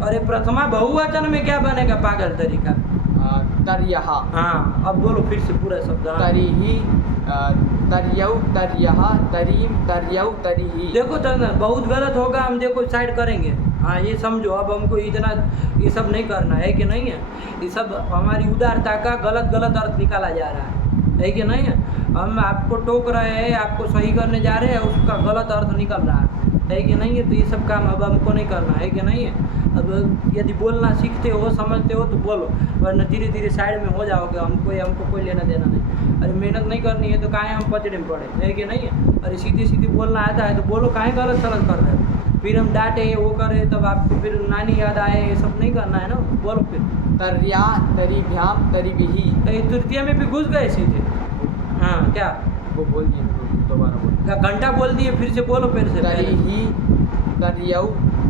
अरे प्रथमा बहुवचन में क्या बनेगा पागल तरीका? तर्यहा। हाँ, अब बोलो फिर से पूरा शब्द। हाँ। तरीहि तर्यौ तर्यहा तरीम तर्यौ तरीहि। देखो तो ना, बहुत गलत होगा, हम देखो साइड करेंगे। हाँ ये समझो, अब हमको इतना ये सब नहीं करना है कि नहीं है? ये सब हमारी उदारता का गलत गलत अर्थ निकाला जा रहा है कि नहीं है? हम आपको टोक रहे हैं, आपको सही करने जा रहे हैं, उसका गलत अर्थ निकल रहा है कि नहीं है? तो ये सब काम अब हमको नहीं करना है कि नहीं है? अब यदि बोलना सीखते हो, समझते हो तो बोलो, वरना धीरे धीरे साइड में हो जाओगे। हमको कोई लेना देना नहीं। अरे मेहनत नहीं करनी है तो काहे हम पचड़े में पड़े, है कि नहीं है? अरे सीधी सीधी बोलना आता है तो बोलो, काहे गलत सलत कर रहे हो? फिर हम डांटे वो करें तब आपको फिर नानी याद आए, ये सब नहीं करना है ना। बोलो फिर। तर्या तरीभ्याम तरीभिहि। तृतीय में भी घुस गए सीधे। हाँ क्या? वो बोल दिए, दोबारा बोल। घंटा बोल दिए, फिर से बोलो फिर से। तरीहि तर्यौ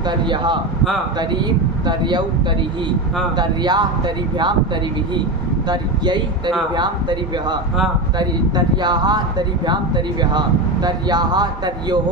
तर्यहा हाँ। तरीम तर्यौ तरीहि हाँ। तर्या तरीभ्याम तरीभिहि तर्यै तरीभ्याम तरीभ्यः हाँ। तर्याहा तरीभ्याम तरीभ्यः तर्याहा तर्योः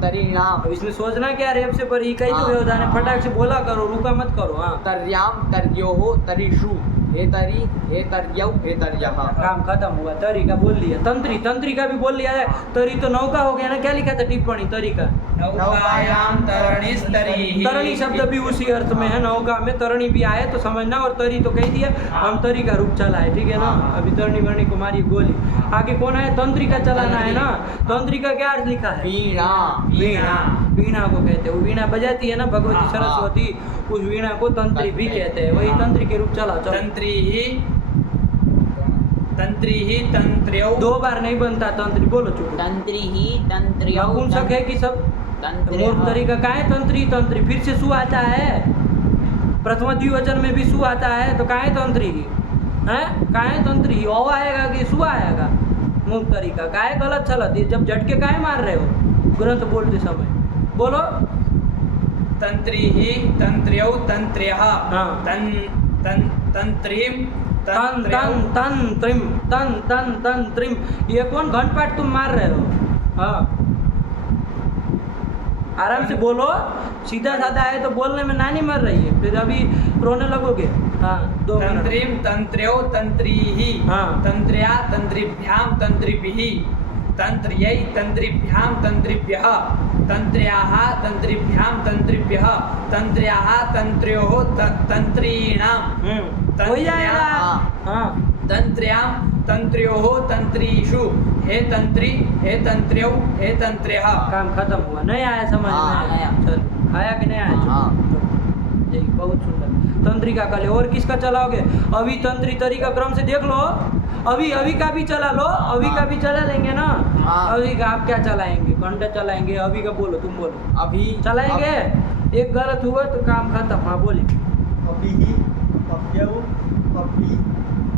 तरीणाम। अब इसमें सोचना क्या? रेप से पर ही कई तो हाँ। व्यवधान है, फटाक से बोला करो, रुका मत करो। हाँ तर्याम तर्योः तरीषु हे तरी हे तर्यौ हे तर्यः। काम खत्म हुआ। तरी का बोल लिया। तंत्री, तंत्री का भी बोल लिया है। तरी तो नौका हो गया ना। क्या लिखा था टिप्पणी तरी का? नौकायाम तरणीस्तरीः। तरणी शब्द भी उसी अर्थ में है। नौका में तरणी भी आए तो समझना, और तरी तो कह दिया, हम तरी का रूप चला है, ठीक है ना? अभी तरणी वर्णी कुमारी गोली। आगे कौन है? तंत्री का चलाना है ना। तंत्री का क्या अर्थ लिखा है? वीणा। वीणा। वीणा को कहते हैं, वो वीणा बजाती है ना भगवती हाँ। सरस्वती, उस वीणा को तंत्री भी कहते हैं। वही तंत्री के रूप चला। चलो तंत्रीः तंत्र्यौ। 2 बार नहीं बनता तंत्री। बोलो चुप। तंत्री ही तंत्र्यौ नपुंसक है कि सब? तंत्र्यः। मूर्ख तरीका का है तंत्री। तंत्री फिर से सु आता है, प्रथमा द्विवचन में भी सु आता है, तो काहे तंत्री है? काहे तंत्री? ओ आएगा कि सु आएगा? मूर्ख तरीका काहे गलत चलत? ये जब झटके काहे मार रहे हो ग्रंथ बोलते समय? बोलो। तंत्रीः तंत्र्यौ तंत्र्यः हाँ। तंत्रीम तन तन तन त्रिम तन तन तन त्रिम। ये कौन घंटपाट तुम मार रहे हो? हाँ, आराम से बोलो, सीधा साधा है तो बोलने में नानी मर रही है, फिर अभी रोने लगोगे। हाँ, 2 मिनट। तंत्रीम तंत्र्यो तंत्रीहि हाँ। तंत्र्या तंत्रिभ्याम तंत्रिभिः तंत्र्यै तंत्रिभ्याम तंत्रिभ्यः तंत्र्याः तंत्रिभ्याम तंत्रिभ्यः तंत्र्याः तंत्र्योः तंत्रीणाम् हो जाएगा। हाँ, तंत्र्याम तंत्र्योः तंत्रीषु हे तंत्री हे तंत्र्यौ हे तंत्र्यः। काम खत्म हुआ। नहीं आया समझ हाँ, में? आया। चलो, आया कि नहीं आया? हाँ। चलो, यही बहुत सुंदर। तंत्रिका का ले, और किसका चलाओगे? अभी तंत्री तरी का क्रम से देख लो, अभी का भी चला लो, अभी का भी चला लेंगे ना। हाँ। अभी का आप क्या चलाएंगे? घंटा चलाएंगे। अभी का बोलो, तुम बोलो। अभी चलाएंगे। एक गलत हुआ तो काम खत्म। हाँ, बोलिए। अभिहि अव्यौ अभि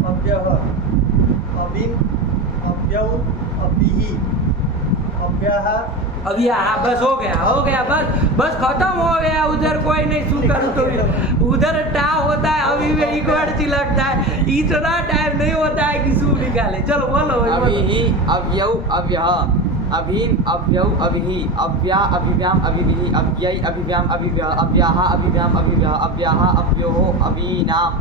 अव्यः अभिम अव्यौ अभिहि अव्यः। अभी हाँ, बस हो गया, बस खत्म हो गया। उधर कोई नहीं सुनता तो उधर टा होता है, अभी में एक वर्ड चिलकता है। इतना टाइम नहीं होता है कि सू निकाले। चलो बोलो। अभिहि अव्यौ अव्यः अभिम अव्यौ अभिहि अव्या अभिव्याम अभिविहि अव्यै अभिव्याम अभिव्यः अव्याः अभिव्याम अभिव्यः अव्याः अव्योः अभिनाम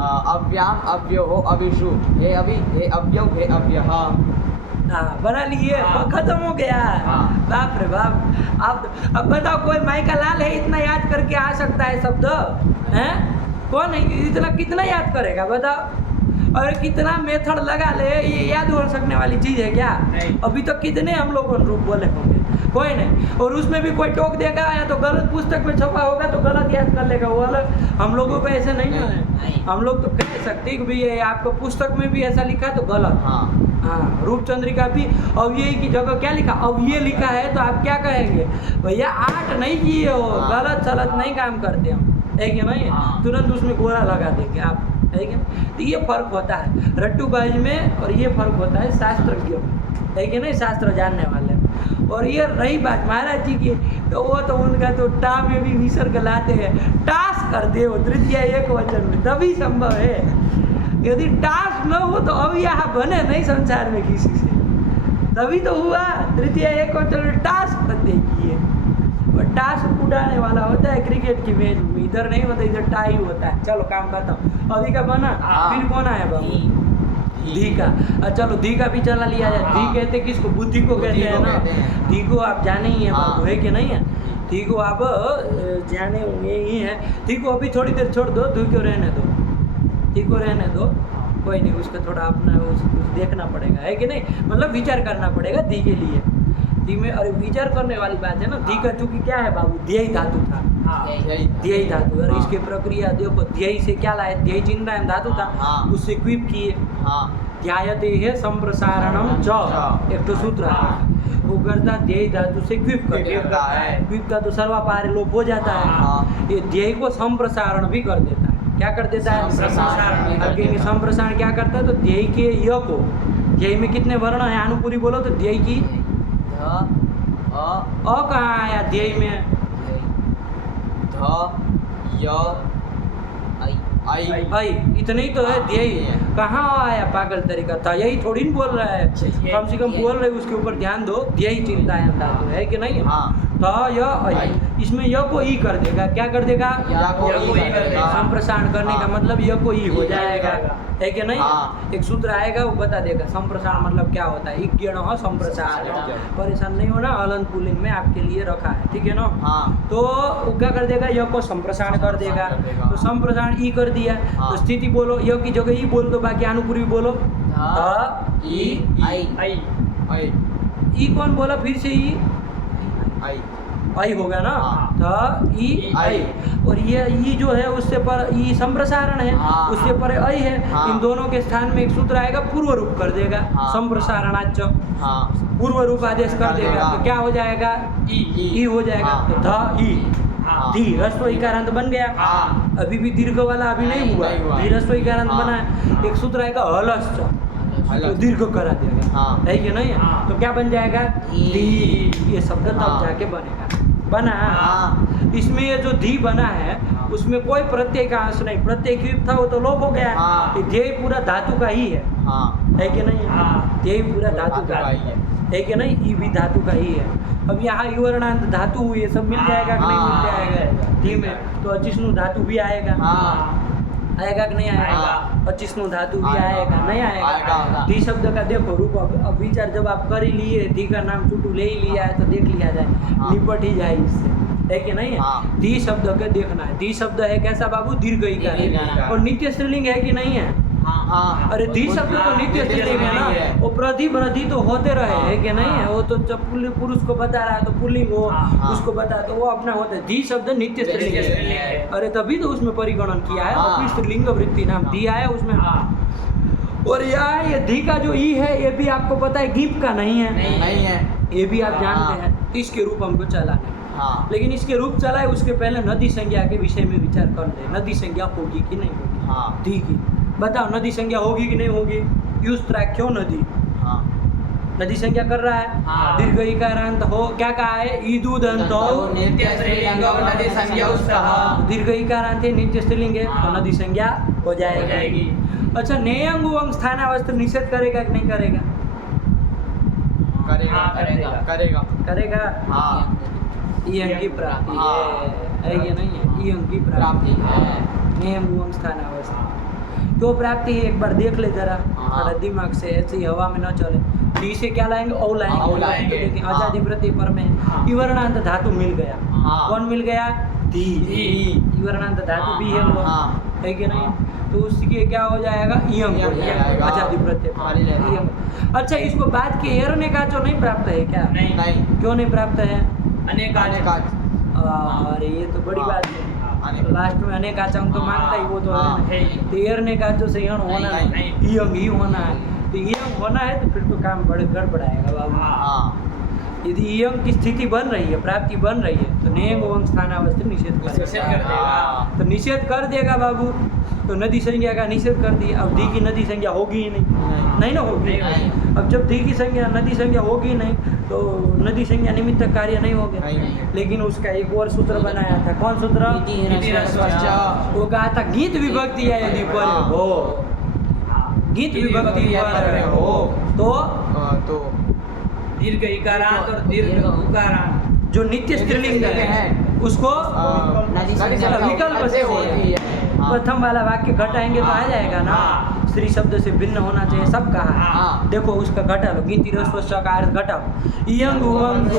अव्याम अव्योः अभिषु हे अभि हे अव्यौ हे अव्यः। हाँ, बना लिए। हाँ। खत्म हो गया। हाँ। बाप रे बाप। अब बताओ, कोई माई का लाल है इतना याद करके आ सकता है शब्द? हैं? कौन है इतना? कितना याद करेगा बताओ? और कितना मेथड लगा ले, ये याद हो सकने वाली चीज़ है क्या? नहीं। अभी तक कितने हम लोग रूप बोले होंगे? कोई नहीं। और उसमें भी कोई टोक देगा या तो गलत पुस्तक में छपा होगा तो गलत याद कर लेगा, वो अलग। हम लोगों को ऐसे नहीं है। नहीं। हम लोग तो कह सकते हैं कि भैया ये आपको पुस्तक में भी ऐसा लिखा तो गलत। हाँ हाँ, रूप चंद्रिका भी अव्यय की जगह क्या लिखा? अव्यय लिखा है तो आप क्या कहेंगे? भैया 8 नहीं किए हो, हाँ। गलत सलत नहीं काम करते हम, है कि नहीं? हाँ। तुरंत उसमें गोरा लगा देंगे आप, है क्या? तो ये फर्क होता है रट्टूबाज में, और ये फर्क होता है शास्त्रज्ञ में, है कि नहीं? शास्त्र जानने वाले में। और ये रही बात महाराज जी की, तो वो तो उनका तो टा में भी विसर्ग लाते हैं। टास कर दे वो तृतीय एक वचन में, तभी संभव है। यदि टास न हो तो अब यहाँ बने नहीं संसार में किसी से, तभी तो हुआ। तृतीय एक वचन में टास कर दे किए। और टास उड़ाने वाला होता है क्रिकेट की मैच में, इधर नहीं होता, इधर टा ही होता है। चलो काम खत्म। अभी का बना। हाँ। फिर कौन आया बाबू? धी का। चलो धी का भी चला लिया जाए। धी हाँ। कहते किसको? बुद्धि को कहते बुद्धि हैं को ना। कहते हैं। धी को आप जाने ही है हाँ। बाबू, है कि नहीं है? धी को आप जाने होंगे ही है। धी को अभी थोड़ी देर छोड़ दो, धी को रहने दो, धी को रहने दो, कोई नहीं। उसका थोड़ा अपना कुछ देखना पड़ेगा, है कि नहीं? मतलब विचार करना पड़ेगा धी के लिए। धी में अरे विचार करने वाली बात है ना। धी का चूंकि क्या है बाबू? ध्येय धातु था। ध्येय धातु। और हाँ। इसकी प्रक्रिया देखो, ध्येय से क्या लाए? ध्येय चिन्ह धातु था, हाँ। उससे क्विप किए। हाँ ध्यायते है संप्रसारणम च, एक तो सूत्र है वो करता ध्येय धातु से क्विप करता है। क्विप का तो सर्वापार लोप हो जाता है। हाँ। ये ध्येय को संप्रसारण भी कर देता है। क्या कर देता है? संप्रसारण भी कर आगे देता है। संप्रसारण क्या करता है? तो ध्येय के य को, ध्येय में कितने वर्ण है? अनुपूरी बोलो तो ध्येय की ध अ कहाँ आया ध्येय में? ध य आई भाई इतने ही तो है ध्येय। कहाँ आया पागल तरीका था? यही थोड़ी न बोल रहा है, कम से कम बोल रहे उसके ऊपर ध्यान दो। ध्येय चिंता है धातु, है कि नहीं? हाँ। तो इसमें य को ई कर देगा। क्या कर देगा? या को ई कर देगा। संप्रसारण करने का हाँ। मतलब य को ई हो ई जाएगा, है कि नहीं? हाँ। एक सूत्र आएगा वो बता देगा संप्रसारण मतलब क्या होता है। इज्ञण संप्रसारण। परेशान नहीं होना, हलंत पुल्लिंग में आपके लिए रखा है, ठीक है ना? हाँ। तो वो क्या कर देगा? य को संप्रसारण कर देगा। तो संप्रसारण ई कर दिया। हाँ। तो स्थिति बोलो, य की जगह ई बोल दो, बाकी अनुपूर्वी बोलो। ध ई आई आई ई कौन बोला फिर से? ई आई आई होगा ना? हाँ। त ई आई। और ये ई जो है उससे पर ई संप्रसारण है, हाँ। उससे पर आई है। हाँ। इन दोनों के स्थान में एक सूत्र आएगा, पूर्व रूप कर देगा। हाँ। संप्रसारणाच हाँ पूर्व रूप आदेश कर देगा। तो क्या हो जाएगा? ई हो जाएगा। हाँ। तो ध ई हाँ। धी ह्रस्व इकारांत बन गया। हाँ। अभी भी दीर्घ वाला अभी नहीं हुआ, नहीं हुआ। धी ह्रस्व इकारांत हाँ। बना है। एक सूत्र आएगा हलश्च, तो दीर्घ करा देगा, हाँ। है कि नहीं? हाँ। तो क्या बन जाएगा? धी। धी। ये शब्द तब हाँ। जाके बनेगा। बना। हाँ। इसमें ये जो धी बना है उसमें कोई प्रत्यय का अंश नहीं, प्रत्यय युक्त था वो तो लोप हो गया। हाँ। ये ध्येय पूरा धातु का ही है हाँ कि नहीं है? हाँ। ध्येय पूरा धातु का ही है। कि नहीं? ई भी धातु का ही है। अब यहाँ युवर्णांत धातु ये सब मिल जाएगा कि नहीं मिल जाएगा धी में? तो अचिष्णु धातु भी आएगा, हाँ आएगा कि नहीं आएगा? हाँ। अचिष्णु धातु भी आएगा। आएगा, नहीं आएगा। आएगा? धी शब्द का देखो रूप, अब विचार जब आप कर ही लिए, धी का नाम चुटू ले ही लिया है तो देख लिया जाए, हाँ। निपट ही जाए इससे, है कि नहीं है? हाँ। धी शब्द के देखना है। धी शब्द है कैसा बाबू? दीर्घ इकार है। दीर्घ। और नित्य स्त्रीलिंग है कि नहीं है? हाँ अरे धी शब्द तो नित्य स्त्रीलिंग है ना, वो प्रधि वृद्धि तो होते रहे, है कि नहीं है? वो तो जब पुरुष को बता रहा है तो पुल्लिंग हो, हाँ। उसको बता तो वो अपना होता है। धी शब्द नित्य स्त्रीलिंग नित्य स्त्रीलिंग है। है। अरे तभी तो उसमें परिगणन किया है, हाँ। और फिर स्त्रीलिंग वृत्ति नाम दिया है उसमें। और यह ये धी का जो ई है ये भी आपको पता है गीप का नहीं है, नहीं है। ये भी आप हाँ। जानते हैं। तो इसके रूप हमको चलाना है, हाँ लेकिन इसके रूप चलाए उसके पहले नदी संज्ञा के विषय में विचार कर ले। नदी संज्ञा होगी कि नहीं होगी? हाँ धी की बताओ, नदी संज्ञा होगी कि नहीं होगी? यूज क्यों नदी हाँ नदी संज्ञा कर रहा है। हाँ। दीर्घ इकारांत हो, क्या कहा है? ईदू दंत हो, नित्य स्त्रीलिंगो नदी संज्ञा स्तः। दीर्घ इकारांत है, नित्य स्त्रीलिंग है, तो हाँ। नदी संज्ञा हो जाएगी। जाएगी। अच्छा, नेयंग उवंग स्थानावस्थ निषेध करेगा कि नहीं करेगा? करेगा हाँ, करेगा। करेगा करेगा। हाँ ई अंग की प्राप्ति हाँ। है कि नहीं है? ई अंग की प्राप्ति प्राप्ति है। नेयंग उवंग स्थानावस्था तो प्राप्ति है। एक बार देख ले जरा, हाँ। थोड़ा दिमाग से, ऐसे ही हवा में न चले। डी से क्या लाएंगे? ओ औ लाएंगे। लाएंगे। तो देखिए हाँ। आजादी प्रत्यय पर में हाँ। इवर्णांत धातु मिल गया। हाँ। कौन मिल गया? धी। धी। इवर्णांत धातु हाँ, भी है हाँ, वो, हाँ। है कि नहीं? तो उसके क्या हो जाएगा? इयंग हो इयंग हो जाएगा। जाएगा। आजादी प्रत्यय हाँ, ले लेना। इयंग। अच्छा, इसको बाद के एर ने का जो नहीं प्राप्त है क्या? नहीं। नहीं क्यों नहीं प्राप्त है? अनेकाच। अरे ये तो बड़ी हाँ। बात है। अनेक- लास्ट में अनेक आचाम तो मानता ही वो तो हाँ। है ना। तो एर ने का जो संयण होना नहीं, नहीं, इयंग ही होना है। तो इयंग होना है तो फिर तो काम बड़े गड़बड़ाएगा बाबू। हाँ यदि इयंग की स्थिति बन रही है, प्राप्ति बन रही है, तो नेयंग वंग स्थानावस्थित निषेध निषेध करेगा। कर देगा। हाँ। तो निषेध कर देगा बाबू। तो नदी संज्ञा का निषेध कर दिया। अब धी की नदी संज्ञा होगी ही नहीं, नहीं ना होगी। नहीं। अब जब धी की संज्ञा नदी संज्ञा होगी नहीं तो नदी संज्ञा निमित्त कार्य नहीं होगा। नहीं। लेकिन उसका एक और सूत्र बनाया था। कौन सूत्र? इति रस्वश्च। वो कहा था गीत विभक्ति है यदि पर हाँ। हो, गीत विभक्ति पर हो तो तो दीर्घ इकारांत और दीर्घ उकारांत। जो नित्य स्त्रीलिंग है उसको नदी संज्ञा विकल्प से होती है। हाँ। प्रथम वाला वाक्य घटाएंगे तो आ जाएगा ना। हाँ। स्त्री शब्द से भिन्न होना चाहिए, सब कहा है। हाँ। देखो उसका घटा लो, गिनती रस्व का अर्थ घटाओ। इयंग उवंग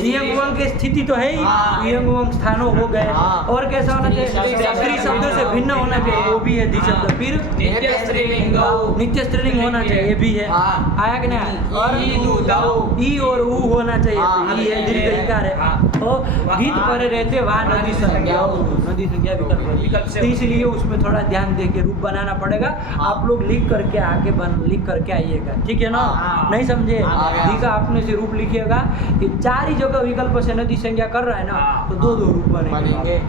इयंग उवंग की स्थिति तो है ही, हाँ। इयंग उवंग स्थानों हो गए। हाँ। और कैसा होना चाहिए? स्त्री शब्द से भिन्न होना चाहिए, वो भी है धी शब्द। फिर नित्य स्त्रीलिंगो। नित्य स्त्रीलिंग होना चाहिए, ये भी है। हाँ। आया कि नहीं? और ईदु दौ। ई और ऊ होना चाहिए। हाँ। ई है दीर्घ इकार है। हाँ। तो गीत पर रहते वहाँ नदी संज्ञा, नदी संज्ञा विकल्प से तो इसलिए उसमें थोड़ा ध्यान दे के रूप बनाना पड़ेगा। आप लोग लिख करके आके लिख करके आइएगा, ठीक है ना? हाँ। नहीं समझे? हाँ। धी का आपने से रूप लिखिएगा। ये चार ही जगह विकल्प से नदी संज्ञा कर रहा है ना, हाँ। तो दो दो रूप बनेंगे, बनेंगे।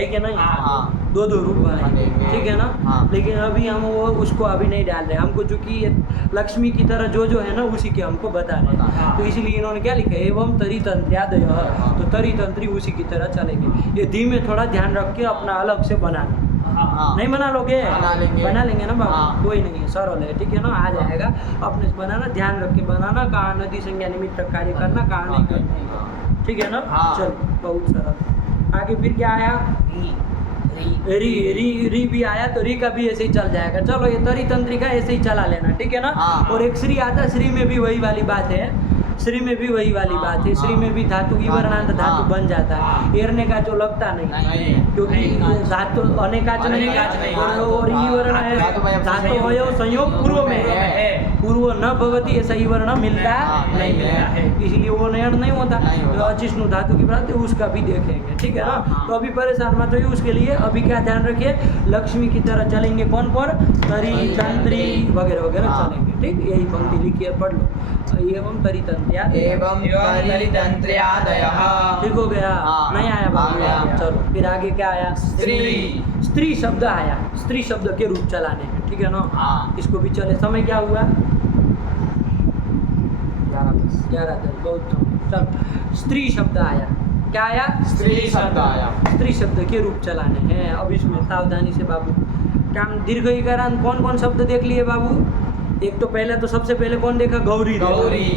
है कि नहीं? हाँ। दो दो रूप बनेंगे, बनेंगे। ठीक है ना? हाँ। लेकिन अभी हम वो उसको अभी नहीं डाल रहे। हमको चूंकि लक्ष्मी की तरह जो है ना उसी के हमको बता रहे हैं। हाँ। तो इसलिए इन्होंने क्या लिखा है? एवं तरी तंत्र्यादय। तो तरी तंत्री उसी की तरह चलेंगे। ये धी में थोड़ा ध्यान रख के अपना अलग से बनाना। हाँ। नहीं बना लोगे? बना लेंगे। ना बाबू। हाँ। कोई नहीं है, सरल है, ठीक है ना? आ जाएगा। अपने से बनाना, ध्यान रख के बनाना, कहाँ नदी संज्ञा निमित्त कार्य करना, कहाँ नहीं करना, ठीक है ना? हाँ। चल, बहुत सरल। आगे फिर क्या आया? री भी आया, तो री का भी ऐसे ही चल जाएगा। चलो ये तरी तंत्रिका ऐसे ही चला लेना, ठीक है ना? हाँ। और एक श्री आता है, श्री में भी वही वाली बात है। श्री में भी वही वाली बात है। श्री में भी धातु इवर्णांत धातु बन जाता है। एरने का जो लगता नहीं, नहीं। क्योंकि धातु अनेकाच नहीं अनेकाच नहीं। है। और ई वर्ण है, धातु अवयव संयोग पूर्व में है। पूर्व न भवती ऐसा ई वर्ण मिलता नहीं है, इसलिए वो नयन नहीं होता। नहीं होता। तो अचिष्णु धातु की प्राप्ति उसका भी देखेंगे, ठीक है ना? तो अभी परेशान मत होइए उसके लिए। अभी क्या ध्यान रखिए? लक्ष्मी की तरह चलेंगे। कौन पर? तरी तंत्री वगैरह वगैरह हाँ। चलेंगे, ठीक? यही पंक्ति लिखिए, पढ़ लो। एवं तरी तंत्र्या, एवं तरितंत्र्यादयः। ठीक हो गया? हाँ। नहीं आया बाबू? आ गया। चलो फिर आगे क्या आया? स्त्री। स्त्री शब्द आया, स्त्री शब्द के रूप चलाने हैं, ठीक है ना? हाँ। इसको भी चले। समय क्या हुआ? 11:10। 11:10, बहुत कम। चल, स्त्री शब्द आया, क्या आया? स्त्री शब्द आया। स्त्री शब्द के रूप चलाने हैं। अब इसमें सावधानी से बाबू काम दीर्घ ईकारांत कौन कौन शब्द देख लिए बाबू? एक तो पहले तो सबसे पहले कौन देखा? गौरी। गौरी।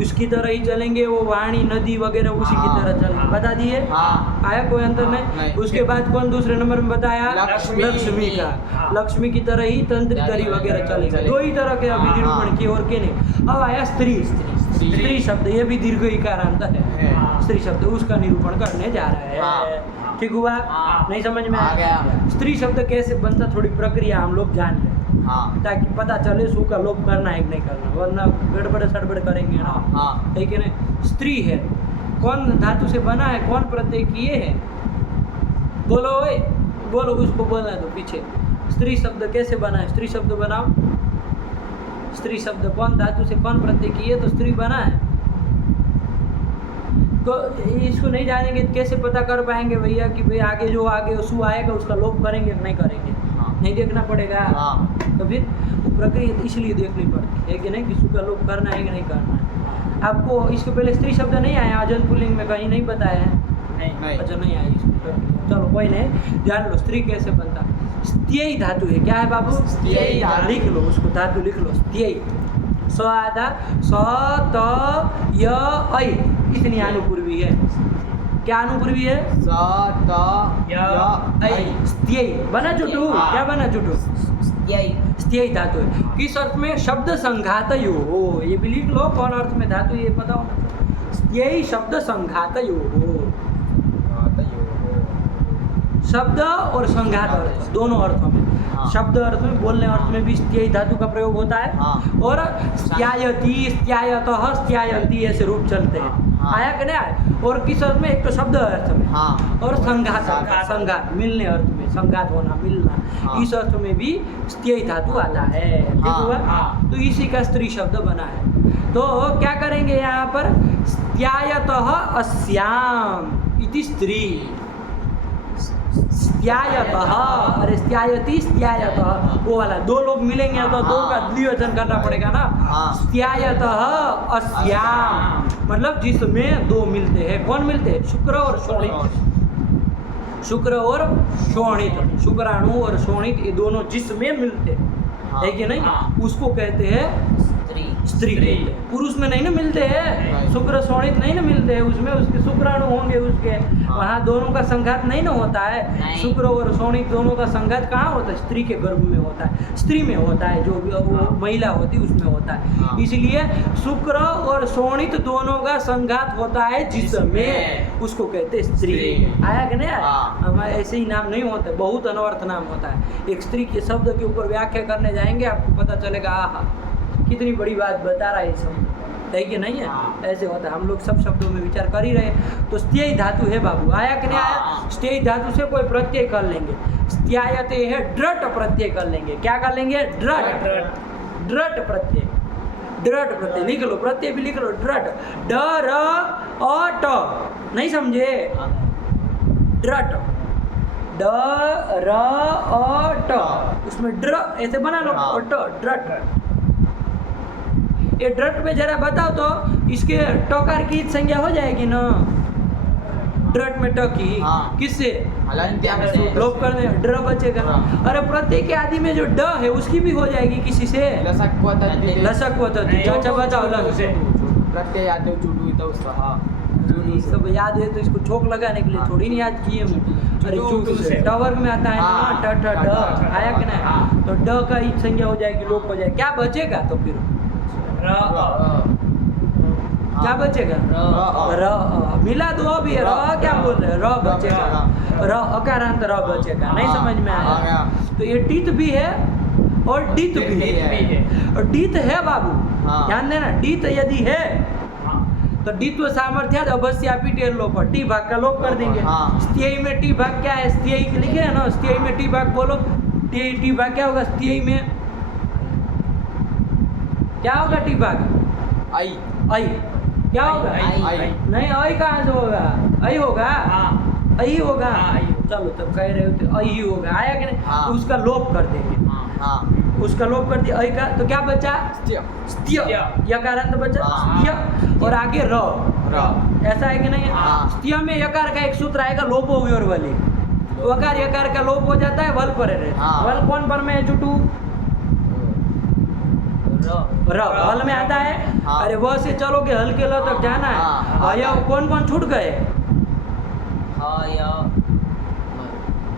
उसकी तरह ही चलेंगे, वो वाणी नदी वगैरह उसी की हाँ। तरह चलेंगे। बता दिए? हाँ। आया कोई अंतर हाँ, नहीं? नहीं। उसके बाद कौन दूसरे नंबर में बताया? लक्ष्मी। लक्ष्मी का। लक्ष्मी की तरह ही तंत्री तरी वगैरह चलेंगे। दो ही तरह के अभी हाँ, निरूपण हाँ। किए और के नहीं। अब आया स्त्री। स्त्री शब्द ये भी दीर्घ ईकारांत है। है। स्त्री शब्द उसका निरूपण करने जा रहा है। हाँ। ठीक हुआ? हाँ। नहीं समझ में आ गया। स्त्री शब्द कैसे बनता, थोड़ी प्रक्रिया हम लोग जान लें हाँ। ताकि पता चले सु का लोप करना है कि नहीं करना, वरना गड़बड़ सड़बड़ करेंगे ना। हाँ। ठीक है ना? स्त्री है, कौन धातु से बना है, कौन प्रत्यय किए है? बोलो ओए, बोलो, उसको बोलना है तो पीछे। स्त्री शब्द कैसे बना है? स्त्री शब्द बनाओ। स्त्री शब्द कौन धातु से कौन प्रत्यय किए तो स्त्री बना है? तो इसको नहीं जानेंगे तो कैसे पता कर पाएंगे भैया कि भाई आगे जो आगे सु आएगा उसका लोप करेंगे कि नहीं करेंगे? हाँ। नहीं देखना पड़ेगा। हाँ। तो फिर वो प्रक्रिया इसलिए देखनी पड़ती है कि नहीं कि सु का लोप करना है कि नहीं करना है। आपको इसके पहले स्त्री शब्द नहीं आया अजंत पुल्लिंग में, कहीं नहीं बताया है? नहीं। अच्छा नहीं आया इसको। चलो कोई नहीं, जान लो स्त्री कैसे बनता। स्त्ययी धातु है। क्या है बाबू? स्त्ययी धातु। लिख लो उसको, धातु लिख लो। स्त्ययी स आधा स त य ऐ, इतनी अनुपूर्वी है। क्या अनुपूर्वी है? स त य ऐ। स्त्ययी बना जुटू। हाँ। क्या बना जुटू? यही स्त्ययी धातु है। किस अर्थ में? शब्द संघातयो हो। ये भी लिख लो कौन अर्थ में धातु, ये पता होना। स्त्ययी शब्द संघातयो हो। शब्द और संघात अर्थ दोनों अर्थों में। हाँ। शब्द अर्थ में, बोलने अर्थ में भी स्त्ययी धातु का प्रयोग होता है। हाँ। और स्त्यायति, स्त्यायतः, स्त्यायन्ति ऐसे रूप चलते हैं। हाँ। आया कि नहीं आया? और किस अर्थ में? एक तो शब्द अर्थ में हाँ। और संघात संघात मिलने अर्थ में, संघात होना, मिलना, हाँ। इस अर्थ में भी स्त्ययी धातु आता है। ठीक हाँ। हुआ? हाँ। तो इसी का स्त्री शब्द बना है। तो क्या करेंगे यहाँ पर? स्त्यायतः अस्याम इति स्त्री। स्त्यायतः, अरे स्त्यायति, स्त्यायतः, वो वाला दो लोग मिलेंगे तो दो का द्विवचन करना पड़ेगा ना। हाँ। स्त्यायतः अस्याम मतलब जिसमें दो मिलते हैं। कौन मिलते हैं? शुक्र और शोणित। शुक्र और शोणित, शुक्राणु और शोणित, ये दोनों जिसमें मिलते हैं, हाँ। है कि नहीं? हाँ। उसको कहते हैं स्त्री स्त्री कहते हैं। पुरुष में नहीं ना मिलते हैं, नहीं। शुक्र शोणित नहीं ना मिलते हैं, उसमें उसके शुक्राणु होंगे उसके। हाँ। वहाँ दोनों का संघात नहीं ना होता है। नहीं। शुक्र और शोणित दोनों का संघात कहाँ होता है? स्त्री के गर्भ में होता है, स्त्री में होता है, जो वो महिला होती है उसमें होता है। हाँ। इसलिए शुक्र और शोणित दोनों का संघात होता है जिसमें, उसको कहते हैं स्त्री। स्त्री। आया कि नहीं आया? हाँ। हमारे ऐसे ही नाम नहीं होते, बहुत अनवर्थ नाम होता है। एक स्त्री के शब्द के ऊपर व्याख्या करने जाएंगे आपको पता चलेगा आहा कितनी बड़ी बात बता रहा है शब्द, है कि नहीं है? हाँ। ऐसे होता है। हम लोग सब शब्दों में विचार कर ही रहे। तो स्त्ययी धातु है बाबू। आया कि नहीं आया? हाँ। स्त्ययी धातु से कोई प्रत्यय कर लेंगे। स्त्यायते है ड्रट प्रत्यय कर लेंगे। क्या कर लेंगे? ड्रट। ड्रट प्रत्यय, ड्रट प्रत्यय लिख लो, प्रत्यय भी लिख लो। ड्रट, ड र अ ट, नहीं समझे? ड्रट, ड र अ ट, उसमें ड्र ऐसे बना लो। हाँ। और ट, ड्रट। ये ड्रट में जरा बताओ तो इसके टकार की संज्ञा हो जाएगी ना? ड्रट में ट की हाँ। किससे? हलन्त्याम लोप करने ड्र बचेगा। हाँ। अरे प्रत्यय के आदि में जो ड है उसकी भी हो जाएगी किसी से? लसक लसक होता है। अच्छा बताओ प्रत्यय आते चुटू तो उसका। हाँ। ये सब याद है तो इसको ठोक लगाने के लिए हाँ। थोड़ी नहीं याद किए हम। अरे चुटू से। टावर में आता है ना हाँ। ट ट ड, आया कि नहीं? हाँ। तो ड का ही संज्ञा हो जाएगी, लोप हो जाएगा। क्या बचेगा तो फिर? क्या बचेगा? र। मिला दो अभी। र क्या बोल रहे हैं? र बचेगा। र अकारांत र बचेगा। नहीं समझ में आया? तो ये टित भी है और डित भी है। और डित है बाबू, हाँ। ध्यान देना। डित यदि है तो डित्व सामर्थ्याद अवश्यापि टेर लोप, टी भाग का लोप कर देंगे। हाँ। स्त्ययी में टी भाग क्या है? स्त्ययी लिखे है ना, स्त्ययी में टी भाग बोलो। टी भाग क्या होगा स्त्ययी में? क्या होगा टी भाग? आई। आई। क्या होगा? आई। नहीं, आई कहाँ से होगा? आई होगा? आई होगा? हाँ, आई। चलो तब कह रहे हो तो आई ही होगा। आया कि नहीं? हाँ। तो उसका लोप कर देंगे। हाँ। उसका लोप कर दिया अय का, तो क्या बचा स्त्य स्त्य, यकारांत बचा हाँ। स्त्य, और आगे र, र ऐसा है कि नहीं है? हाँ। स्त्य में यकार का एक सूत्र आएगा लोप हो गई और वली, वकार यकार का लोप हो जाता है, वल पर रहे। हाँ। वल कौन पर में है चुटू? र वल में आता है। हाँ। अरे वह से चलोगे हल के ल तक जाना है। हाँ। अय कौन कौन छूट गए?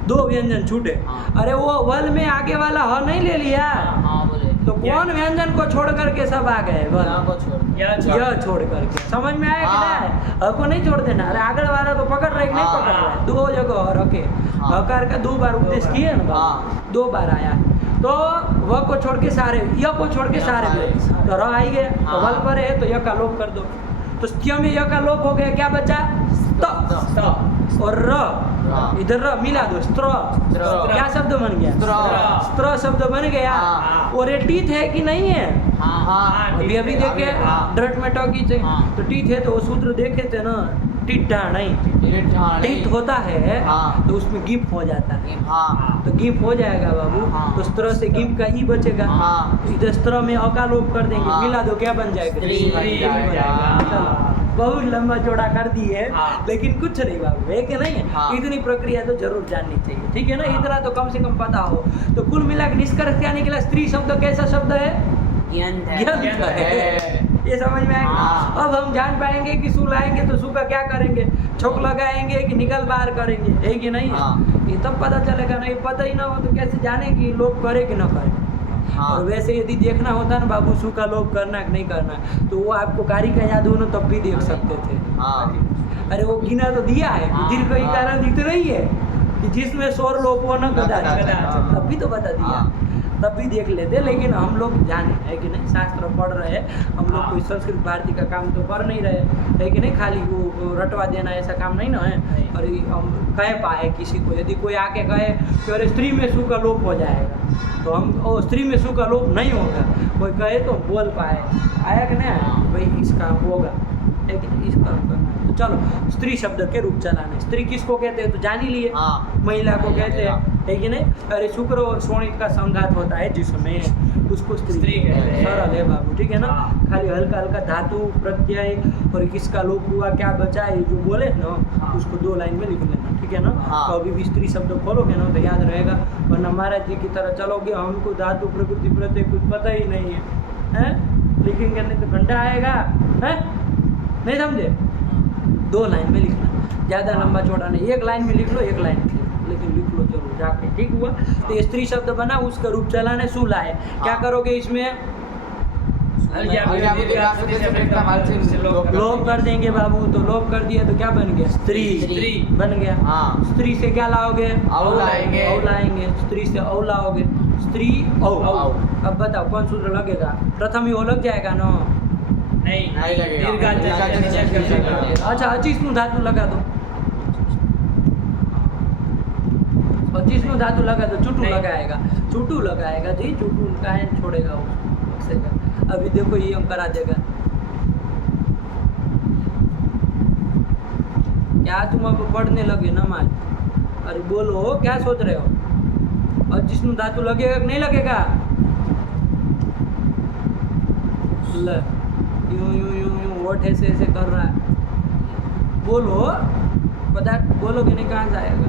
दो व्यंजन छूटे। हाँ। अरे वो वल में आगे वाला ह नहीं ले लिया, हाँ बोले तो कौन व्यंजन को छोड़ करके सब आ गए वल? यहाँ को छोड़ दो। यह छोड़ करके, समझ में आया कि हाँ। नहीं? ह को नहीं छोड़ देना। अरे आगल वाला तो पकड़ रहे कि नहीं हाँ। पकड़ रहा है? दो जगह रखे, हाँ। हकार का 2 बार उपदेश किए ना बाबू? हाँ। 2 बार आया, तो वह को छोड़ के सारे, य को छोड़ के सारे सारे। ले। तो र आई गए, तो हाँ। वल पर है तो य का लोप कर दो, तो स्त्य में य का लोप हो गया, क्या बचा? स्त और र, हाँ। इधर र मिला दो, स्त्र। स्त्र। क्या शब्द बन गया? स्त्र। स्त्र शब्द बन गया। हाँ। और ये टीथ है कि नहीं है? हाँ हाँ अभी देखे हाँ। ड्रट में टॉकी थे, हाँ। तो टीथ है तो वो सूत्र देखे थे ना, टिड्ढा नहीं, टीथ होता है हाँ। तो उसमें गिप हो जाता है, हाँ तो गिप हो जाएगा बाबू। हाँ। तो स्त्र से गिप का ई बचेगा। हाँ। इधर स्त्र में अ का लोप कर देंगे, हाँ। मिला दो, क्या बन जाएगा? स्त्री बन जाएगा। चलो, बहुत लंबा चौड़ा कर दी है, हाँ। लेकिन कुछ नहीं बाबू, है कि नहीं है? हाँ। इतनी प्रक्रिया तो जरूर जाननी चाहिए, ठीक है ना? इतना तो कम से कम पता हो। तो कुल मिला के निष्कर्ष क्या निकला? स्त्री शब्द कैसा शब्द है? यंत है। यंत्र है। ये समझ में आएगा। हाँ। अब हम जान पाएंगे कि सू लाएंगे तो सू का क्या करेंगे, छोक लगाएंगे कि निकल बाहर करेंगे, है कि नहीं? हाँ। ये तब पता चलेगा ना, ये पता ही ना हो तो कैसे जाने कि लोप करे कि ना करे। हाँ। और वैसे यदि देखना होता ना बाबू सू का लोप करना है कि नहीं करना है, तो वो आपको कारी का याद हो ना तब भी देख सकते थे। हाँ। अरे वो गिना तो दिया है, हाँ। दीर्घ का कारण दिख रही है कि जिसमें स्वर लोप हो ना कदाचित, कदाचित। तब भी तो बता दिया, हाँ। तब भी देख लेते। लेकिन हम लोग जाने है कि नहीं, शास्त्र पढ़ रहे हैं हम लोग, कोई संस्कृत भारती का काम तो कर नहीं रहे, है कि नहीं? खाली वो रटवा देना ऐसा काम नहीं ना है। और ये हम कह पाए किसी को, यदि कोई आके कहे कि अरे स्त्री में सु का लोप हो जाएगा, तो हम ओ स्त्री में सु का लोप नहीं होगा, कोई कहे तो बोल पाए, आया कि नहीं आया? भाई इसका होगा, लेकिन इसका करना है। तो चलो, स्त्री शब्द के रूप चलाने, स्त्री किसको कहते हैं तो जान ही लिए, हाँ। महिला को कहते हैं, है कि नहीं? अरे शुक्र और शोणित का संघात होता है जिसमें, उसको स्त्री कहते हैं। सरल है बाबू, ठीक है ना? हाँ। खाली हल्का हल्का धातु प्रत्यय और किसका लोप हुआ, क्या बचा है, जो बोले ना हाँ। उसको 2 लाइन में लिख लेना, ठीक है ना? हाँ। तो अभी भी स्त्री शब्द खोलोगे ना तो याद रहेगा, वरना महाराज जी की तरह चलोगे, हमको धातु प्रकृति प्रत्यय कुछ पता ही नहीं है, हैं? लिखेंगे नहीं तो घंटा आएगा, हैं? नहीं समझे? 2 लाइन में लिखना, ज़्यादा लंबा चौड़ा नहीं, 1 लाइन में लिख लो, 1 लाइन में लिख लो, लेकिन लिख लो जरूर जाके, ठीक हुआ? तो ये स्त्री शब्द बना, उसका रूप चलाने सूला है। क्या हाँ। करोगे इसमें? लोप कर देंगे बाबू, तो लोप कर दिया तो क्या बन गया? स्त्री स्त्री। बन गया। हाँ। स्त्री से क्या लाओगे? औ लाएंगे। औ लाएंगे, स्त्री से औ लाओगे, स्त्री औ। औ। अब बताओ कौन सूत्र लगेगा? प्रथम ही वो लग जाएगा ना? नहीं लगेगा। दीर्घ अच्छा, 25 धातु लगा दो, 25 धातु लगा दो, चुटू नहीं। लगाएगा, चुटू लगाएगा जी, चुटू का है, छोड़ेगा वो, बक्सेगा। अभी देखो ये हम करा देगा। क्या तुम अब पढ़ने लगे नमाज? अरे बोलो, क्या सोच रहे हो? और जिसमें धातु लगेगा कि नहीं लगेगा? ले, यूं यूं यूं यूं वोट ऐसे ऐसे कर रहा है, बोलो, बता, बोलोगे नहीं कहाँ जाएगा?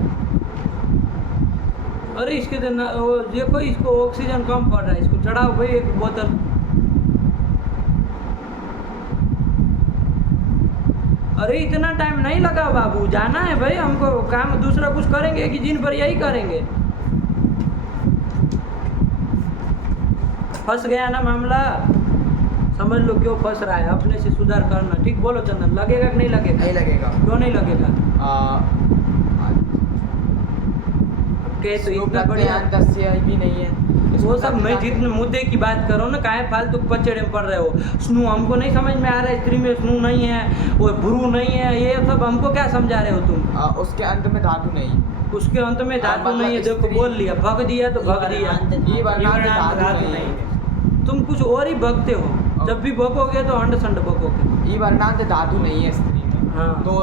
अरे इसके तो वो देखो, इसको ऑक्सीजन कम पड़ रहा है, इसको चढ़ाओ भाई 1 बोतल। अरे इतना टाइम नहीं लगा बाबू, जाना है भाई हमको, काम दूसरा कुछ करेंगे कि दिन भर यही करेंगे? फंस गया ना मामला, समझ लो क्यों फंस रहा है, अपने से सुधार करना, ठीक? बोलो चंदन, लगेगा कि नहीं लगेगा? नहीं लगेगा। क्यों नहीं लगेगा? के तो इतना बढ़िया भी नहीं है वो सब। मैं जितने मुद्दे की बात करो ना, काहे फालतू पचड़े में पड़ रहे हो? स्नू हमको नहीं समझ में आ रहा है, स्त्री में स्नू नहीं है, वो भ्रू नहीं है, ये सब हमको क्या समझा रहे हो तुम? उसके अंत में धातु नहीं, उसके अंत में धातु मतलब नहीं है, देखो स्त्री- बोल लिया, भग दिया तो भग दिया। ये वर्णांत धातु नहीं है। तुम कुछ और ही भगते हो, जब भी भगोगे तो अंड संड भगोगे। ये वर्णांत धातु नहीं है स्त्री में। हाँ। तो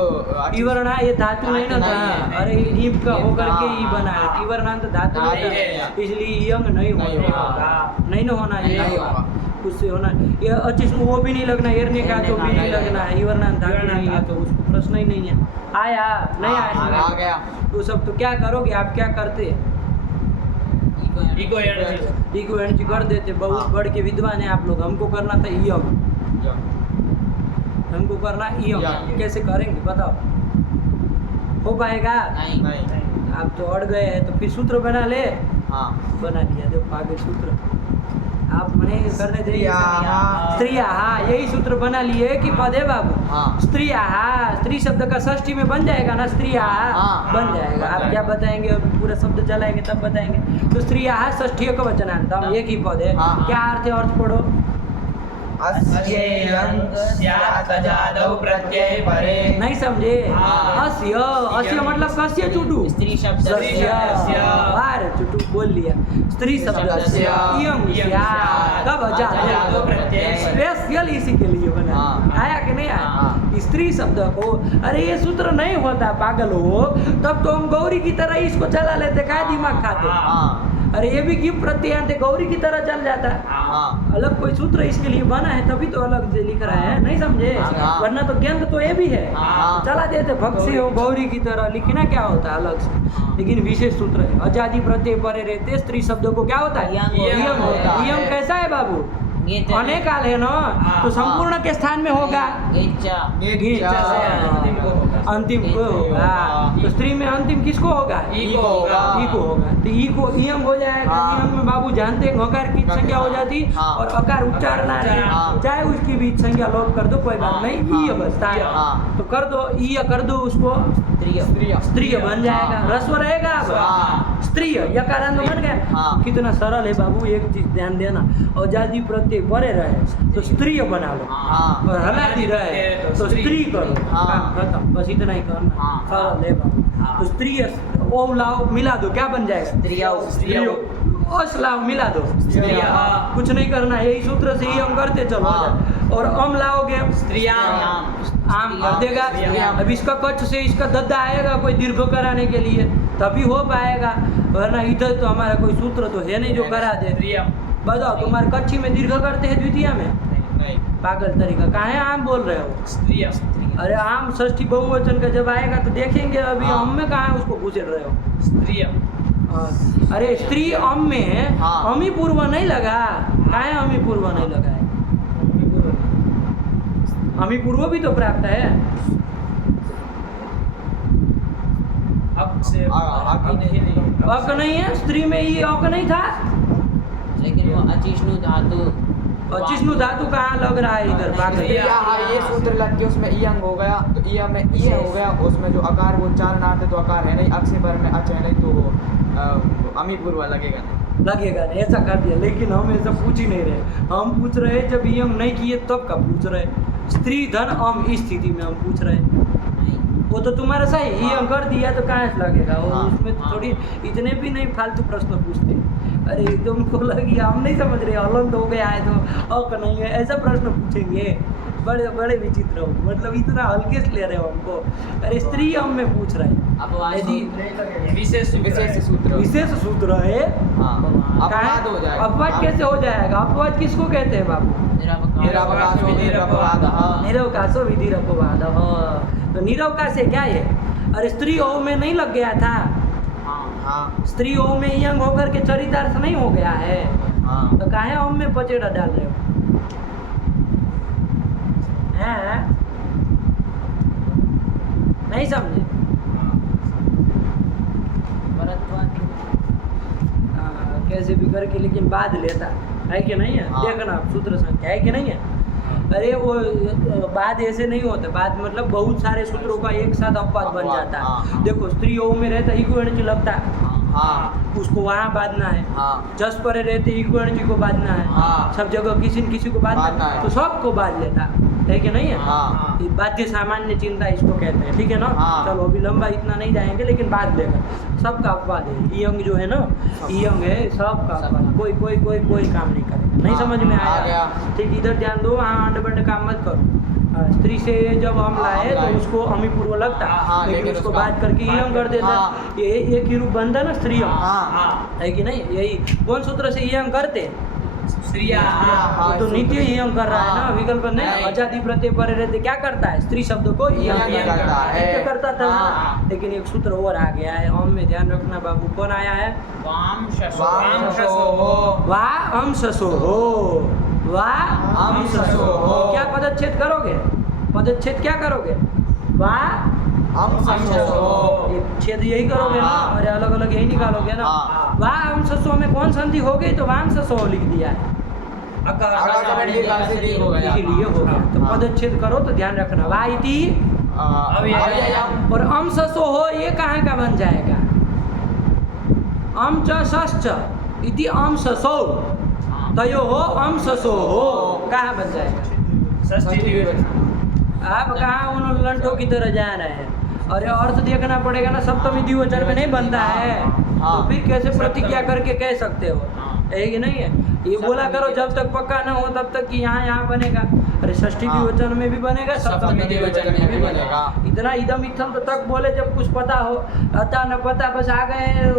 ई वर्ण ये धातु नहीं ना धातु था। नहीं है। अरे नीम का होकर के ई हाँ, बना है। हाँ। ई वर्ण तो धातु नहीं नहीं था, है। इसलिए यंग नहीं नहीं होगा। होगा। नहीं ना होना नहीं ये होगा। उससे होना ये अच्छी वो भी नहीं लगना, एरने का तो भी नहीं नहीं लगना है। ई वर्ण धातु वर्ण नहीं है तो उसको प्रश्न ही नहीं है। आया नहीं आया आ गया। तो सब तो क्या करोगे आप, क्या करते इको एनर्जी इको एनर्जी कर देते। बहुत हाँ। बढ़ के विद्वान है आप लोग। हमको करना था यंग, हमको करना यंग। यंग। कैसे करेंगे बताओ, हो पाएगा? नहीं नहीं आप तो अड़ गए हैं तो फिर सूत्र बना ले। हाँ। बना लिया, देखो आगे सूत्र आप मने करने देंगे। स्त्रियाः। स्त्रियाः, यही सूत्र बना लिए कि पद है बाबू। हाँ। स्त्रियाः, स्त्री शब्द का षष्ठी में बन जाएगा ना स्त्रियाः। हाँ। बन जाएगा। बन आप क्या जाएगा। बताएंगे, अभी पूरा शब्द चलाएंगे तब बताएंगे। तो स्त्रियाः षष्ठी का वचनांतम, एक ही पद है। हाँ। क्या अर्थ है, अर्थ पढ़ो। अस्येयं स्यात् अजादौ प्रत्यये परे नहीं समझे? हाँ। अस्य, अस्य मतलब कस्य चुटू? स्त्री शब्द स्त्री शब्दस्य। बार चुटू बोल लिया। स्त्री शब्द शब्दस्य। इयं इयं स्यात्। कब अजादौ अजादौ? प्रत्यये परे। स्पेशल इसी के लिए बना। हाँ। आया कि नहीं आया? हाँ। स्त्री शब्द को, अरे ये सूत्र नहीं होता पागल हो, तब तो हम गौरी की तरह इसको चला लेते, क्या दिमाग खाते। हाँ। अरे ये भी किम प्रत्यय गौरी की तरह चल जाता। हाँ। अलग कोई सूत्र इसके लिए बना है तभी तो अलग से लिख रहा है, नहीं समझे? हाँ। वरना तो ज्ञान तो ये भी है। हाँ। चला देते भक्त से हो गौरी की तरह, लिखना क्या होता है अलग से। लेकिन विशेष सूत्र है, अजादि प्रत्यय परे रहते स्त्री शब्दों को क्या होता है? यंग यंग होता है। यंग कैसा है बाबू? ये तो अनेक काल है ना, तो संपूर्ण के स्थान में होगा। गेचा नीचा। अंतिम को होगा। अंतिम को होगा। तो स्त्री में अंतिम किसको होगा? इको होगा। इको होगा। तो इको इयम हो जाएगा। हाँ। इयम में बाबू जानते हैं अकार की संख्या हो जाती हाँ। और अकार उच्चारण हाँ। चाहे उसकी भी संख्या लोप कर दो, कोई बात हाँ। नहीं। हाँ। ई बचता है। हाँ। तो कर दो, ई कर दो उसको, स्त्रिया। स्त्रीय बन जाएगा। हाँ। रस्व रहेगा अब। हाँ। स्त्रीय यकारांत बन गया। हाँ। कितना सरल है बाबू, एक चीज ध्यान देना, आजादी प्रत्यय परे रहे तो स्त्रीय बना लो, हाँ। और हलादी रहे तो स्त्री करो। हाँ। काम खत्म, बस इतना ही करना। हाँ। सरल है बाबू। हाँ। तो स्त्री ओ लाओ मिला दो, क्या बन जाएगा? स्त्रियौ। ओस लाओ मिला दो। स्त्रियः। कुछ नहीं करना है, यही सूत्र से ही हम करते चलो। हाँ। और अम लाओगे, स्त्रियां। आम कर देगा। स्त्रियां। अब इसका कच्छ से इसका दद्दा आएगा कोई दीर्घ कराने के लिए, तभी हो पाएगा। वरना इधर तो हमारा कोई सूत्र तो है नहीं जो करा दे। स्त्रियं। बताओ, तुम्हारे कच्ची में दीर्घ करते हैं द्वितीय में? नहीं। पागल तरीका, कहाँ है आम बोल रहे हो? स्त्रियं। अरे आम षष्ठी बहुवचन का जब आएगा तो देखेंगे। अभी हाँ। अम में कहाँ है उसको पूछ रहे हो? स्त्रियं। हाँ। अरे स्त्री अम में है, हाँ। अमी पूर्व नहीं लगा। कहाँ है अमी पूर्व नहीं लगा है? अमी पूर्व भी तो प्राप्त है। अब से अब नहीं। अक नहीं है, स्त्री में ये अक नहीं था। लेकिन वो अचिष्णु धातु और जिष्णु धातु कहाँ लग रहा है इधर? पागल। ये सूत्र लग के उसमें इयंग हो गया, तो इया में ये हो गया, उसमें जो अकार वो उच्चारणार्थ है तो अकार है नहीं, अक्ष पर में अच है नहीं, तो वो अमी पूर्व लगेगा नहीं। लगेगा नहीं, ऐसा कर दिया। लेकिन हम ऐसा पूछ ही नहीं रहे। हम पूछ रहे जब यम नहीं किए तब का पूछ रहे। स्त्री धन अम इस स्थिति में हम पूछ रहे। वो तो तुम्हारा सही हाँ। यम कर दिया तो कहाँ से लगेगा वो? हाँ। उसमें तो थोड़ी इतने भी नहीं फालतू प्रश्न पूछते। अरे तुमको लगी हम नहीं समझ रहे, हलंत हो गया है तो अक नहीं है, ऐसा प्रश्न पूछेंगे? बड़े बड़े विचित्र हो, मतलब इतना हल्के से ले रहे हो हमको। अरे स्त्री हम में पूछ रहे हैं। अपवाद यदि विशेष विशेष सूत्र। विशेष सूत्र है, हाँ। अपवाद हो जाएगा। अपवाद कैसे हो जाएगा? अपवाद किसको कहते हैं बाबू? निरवकाशो विधिरपवादः। निरवकाशो विधिरपवादः। तो निरवकाश है क्या ये? अरे स्त्री ओ में नहीं लग गया था? हाँ। स्त्री ओ में यंग होकर के चरितार्थ नहीं हो गया है? हाँ। तो काहे ओम में पचेड़ा डाल रहे हो? हैं? नहीं समझे? कैसे भी करके, लेकिन बाद लेता है कि नहीं है? हाँ। देखना सूत्र संख्या है कि नहीं है? अरे वो बाद ऐसे नहीं होता। बाद मतलब बहुत सारे सूत्रों का एक साथ अपवाद बन अपवाद, जाता है। हाँ। देखो स्त्री ओ में रहता इको एनर्जी लगता है, हाँ। उसको वहाँ बांधना है। हाँ। जस परे रहते इको एनर्जी को बांधना है। हाँ। सब जगह किसी न किसी को बांधना बांधना है, है। तो सबको बांध लेता है कि नहीं है? हाँ। ये बाध्य सामान्य चिंता इसको कहते हैं, ठीक है ना? हाँ। चलो अभी लंबा इतना नहीं जाएंगे, लेकिन बात लेगा। सबका अपवाद है। यंग जो है ना, यंग है, सबका अपवाद। कोई कोई काम नहीं करेगा। नहीं हाँ, समझ में आ आया? गया। ठीक, इधर ध्यान दो। हाँ, अंड बंड काम मत करो। स्त्री से जब हम लाए हम लाए। तो उसको अमी पूर्व लगता, हाँ, लेकिन लेकिन उसको उसका बात करके इयं कर देते हाँ। ये एक ही रूप बनता ना स्त्रियं, हाँ है कि नहीं? यही कौन सूत्र से इयं करते? स्त्रिया हाँ, वो तो नित्य इयं कर रहा है ना, हाँ। विकल्प नहीं। नहीं। अजादि प्रत्यय पर रहते क्या करता है? स्त्री शब्द को इयं इयं करता है। नित्य करता था ना। हाँ। लेकिन एक सूत्र और आ गया है, ओम में ध्यान रखना बाबू। कौन आया है? वाम शशो वाम शशो हो वाह हम ससो हो, वाह हम ससो हो। क्या पदच्छेद करोगे? पदच्छेद क्या करोगे? वाह हम ससो हो ये छेद यही करोगे ना, हाँ। और अलग अलग यही निकालोगे ना। हाँ। वाह हम ससो में कौन संधि हो गई? तो वाम ससो लिख दिया है, आकाश में दीर्घ से दीर्घ हो गया। इसीलिए हो गया। तो हाँ। पदच्छेद करो तो ध्यान रखना, वाह इति अव्ययम और अम ससो हो, ये कहाँ का बन जाएगा? अम च सश्च इति अम ससो, तयो हो अम ससो हो, कहाँ बन जाएगा? षष्ठी द्विवचन। आप कहाँ उन लंठों की तरह जा रहे हैं? अरे अर्थ देखना पड़ेगा ना, सप्तमी द्विवचन में नहीं बनता है, हाँ। तो फिर कैसे प्रतिज्ञा करके कह सकते हो? है कि नहीं है? ये बोला करो जब तक पक्का ना हो तब तक कि यहाँ बनेगा। अरे षष्ठी हाँ। द्विवचन में भी बनेगा, सप्तमी द्विवचन में भी बनेगा। इतना इदम इत्थम तो तक बोले जब कुछ पता हो, अता न पता, बस आ गए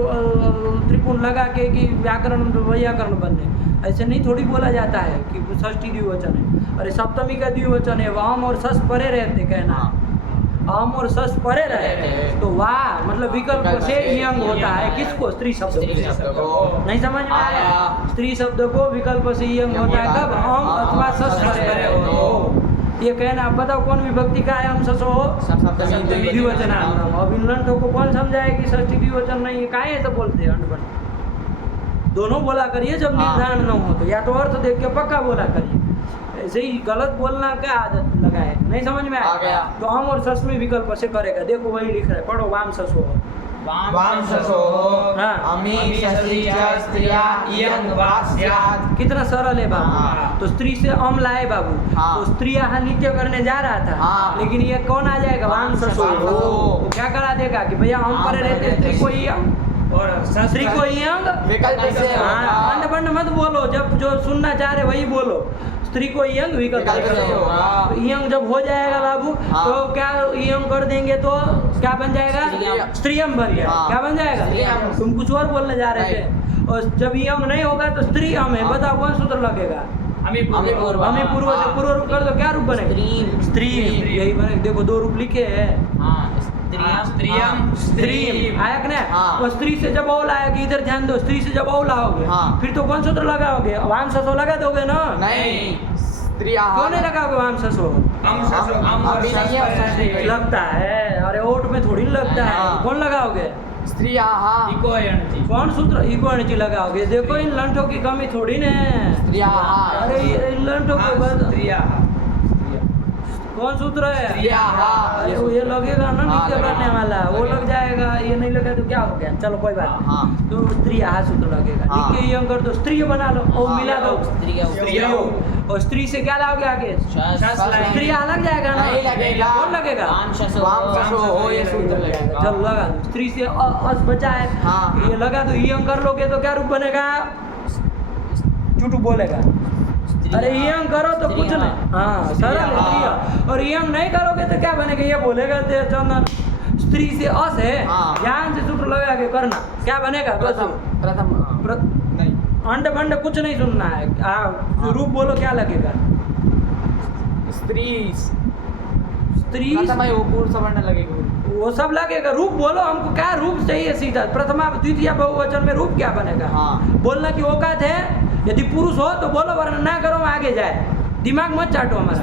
त्रिपुण लगा के कि व्याकरण वैयाकरण बनने। ऐसे नहीं थोड़ी बोला जाता है कि षष्ठी द्विवचन है। अरे सप्तमी का द्विवचन है, वाम और सस परे रहते, कहना आम और सस परे रहे तो वाह मतलब विकल्प से यंग होता है। किसको? स्त्री शब्द स्त्री शब्द को। को। नहीं समझ में आया? आया। स्त्री शब्द को विकल्प से यंग होता है कब? आम अथवा सस परे हो। ये कहना, आप बताओ कौन विभक्ति का है? हम ससो हो सप्तमी द्विवचन। अब इन लंठों को कौन समझाए कि षष्ठी द्विवचन नहीं है? काहे ऐसा बोलते हैं? अंडबन दोनों बोला करिए जब हाँ। निर्धारण न हो तो, या तो अर्थ देख के पक्का बोला करिए। ऐसे ही गलत बोलना क्या आदत लगाए? नहीं समझ में आ गया। तो आम और सस में विकल्प से करेगा। देखो वही लिख रहा है, पढ़ो। वाम ससो हो, वाम ससो हो हाँ। अमी ससी च स्त्रिया इयं वा स्यात्। कितना सरल है बाबू। हाँ। तो स्त्री से अम लाए बाबू, हाँ। तो स्त्री यहाँ नित्य करने जा रहा था, हाँ। लेकिन ये कौन आ जाएगा? वाम ससो वाम हो। ससो। वो क्या करा देगा कि भैया हम परे रहते, स्त्री को यंग, और स्त्री को यंग। विकल्प से हाँ, अंड बंड मत बोलो, जब जो सुनना चाह रहे वही बोलो। स्त्री को यंग विकल्प विकल्प से होगा। तो यंग जब हो जाएगा बाबू, हाँ। तो क्या यंग कर देंगे तो क्या बन जाएगा? स्त्रियम। स्त्रियम बन गया। हाँ। क्या बन जाएगा? स्त्रियम। तुम कुछ और बोलने जा रहे थे। और जब यंग नहीं होगा तो स्त्रियम है। हाँ। बताओ कौन सूत्र लगेगा? अमी अमी पूर्व। हमें पूर्व से हाँ। पूर्व रूप कर दो, क्या रूप बनेगा? स्त्रीम। स्त्रीम। यही बनेगा। देखो दो रूप लिखे हैं, स्त्रियम स्त्रीम आया कि नहीं? हाँ। और स्त्री से जब औल आएगी, इधर ध्यान दो, स्त्री से जब औल आओगे हाँ। फिर तो कौन सूत्र लगाओगे? वाम ससो लगा दोगे ना? नहीं स्त्रिया क्यों नहीं लगाओगे वाम ससो? हम ससो हम और अभी नहीं है, सस परे नहीं। रहते। लगता है, अरे ओट में थोड़ी ना लगता है। हाँ। कौन लगाओगे? स्त्रिया इको एनर्जी। कौन सूत्र? इको अणिचि लगाओगे। देखो इन लंठों की कमी थोड़ी ना है। स्त्रिया अरे इन लंठों को बस स्त्रिया कौन सूत्र है? स्त्रिया अरे वो ये लगेगा ना हाँ, नित्य लगा। करने वाला, वो लग जाएगा। ये नहीं लगा तो क्या हो गया? चलो कोई बात नहीं। हाँ। तो स्त्री यहाँ सूत्र लगेगा। हाँ। नित्य यंग कर दो, स्त्री बना लो और हाँ। मिला दो स्त्रिया और स्त्री से क्या लाओगे आगे? शस लाएंगे। स्त्री यहाँ लग जाएगा ना? नहीं लगेगा। कौन लगेगा? वाम ससो हो ये सूत्र लगेगा। चलो लगा दो। स्त्री से अस बचा है, हाँ। ये लगा दो। यंग कर लोगे तो क्या रूप बनेगा? चुटू बोलेगा। अरे यंग करो तो कुछ नहीं। हाँ सरल है स्त्रिया। और यंग नहीं करोगे तो क्या बनेगा? ये बोलेगा देव चंदन स्त्री से अस है, हाँ। ध्यान से सूत्र लगा के करना। क्या बनेगा? प्रथम नहीं अंड बंड कुछ नहीं सुनना है। रूप बोलो क्या लगेगा? स्त्री स्त्री प्रथम है वो पूर्ण सवर्ण लगेगा। वो सब लगेगा। रूप बोलो, हमको क्या रूप चाहिए सीधा? प्रथमा द्वितीय बहुवचन में रूप क्या बनेगा? हाँ। बोलना की औकात है? यदि पुरुष हो तो बोलो, वरना ना करो, आगे जाए। दिमाग मत चाटो हमारा।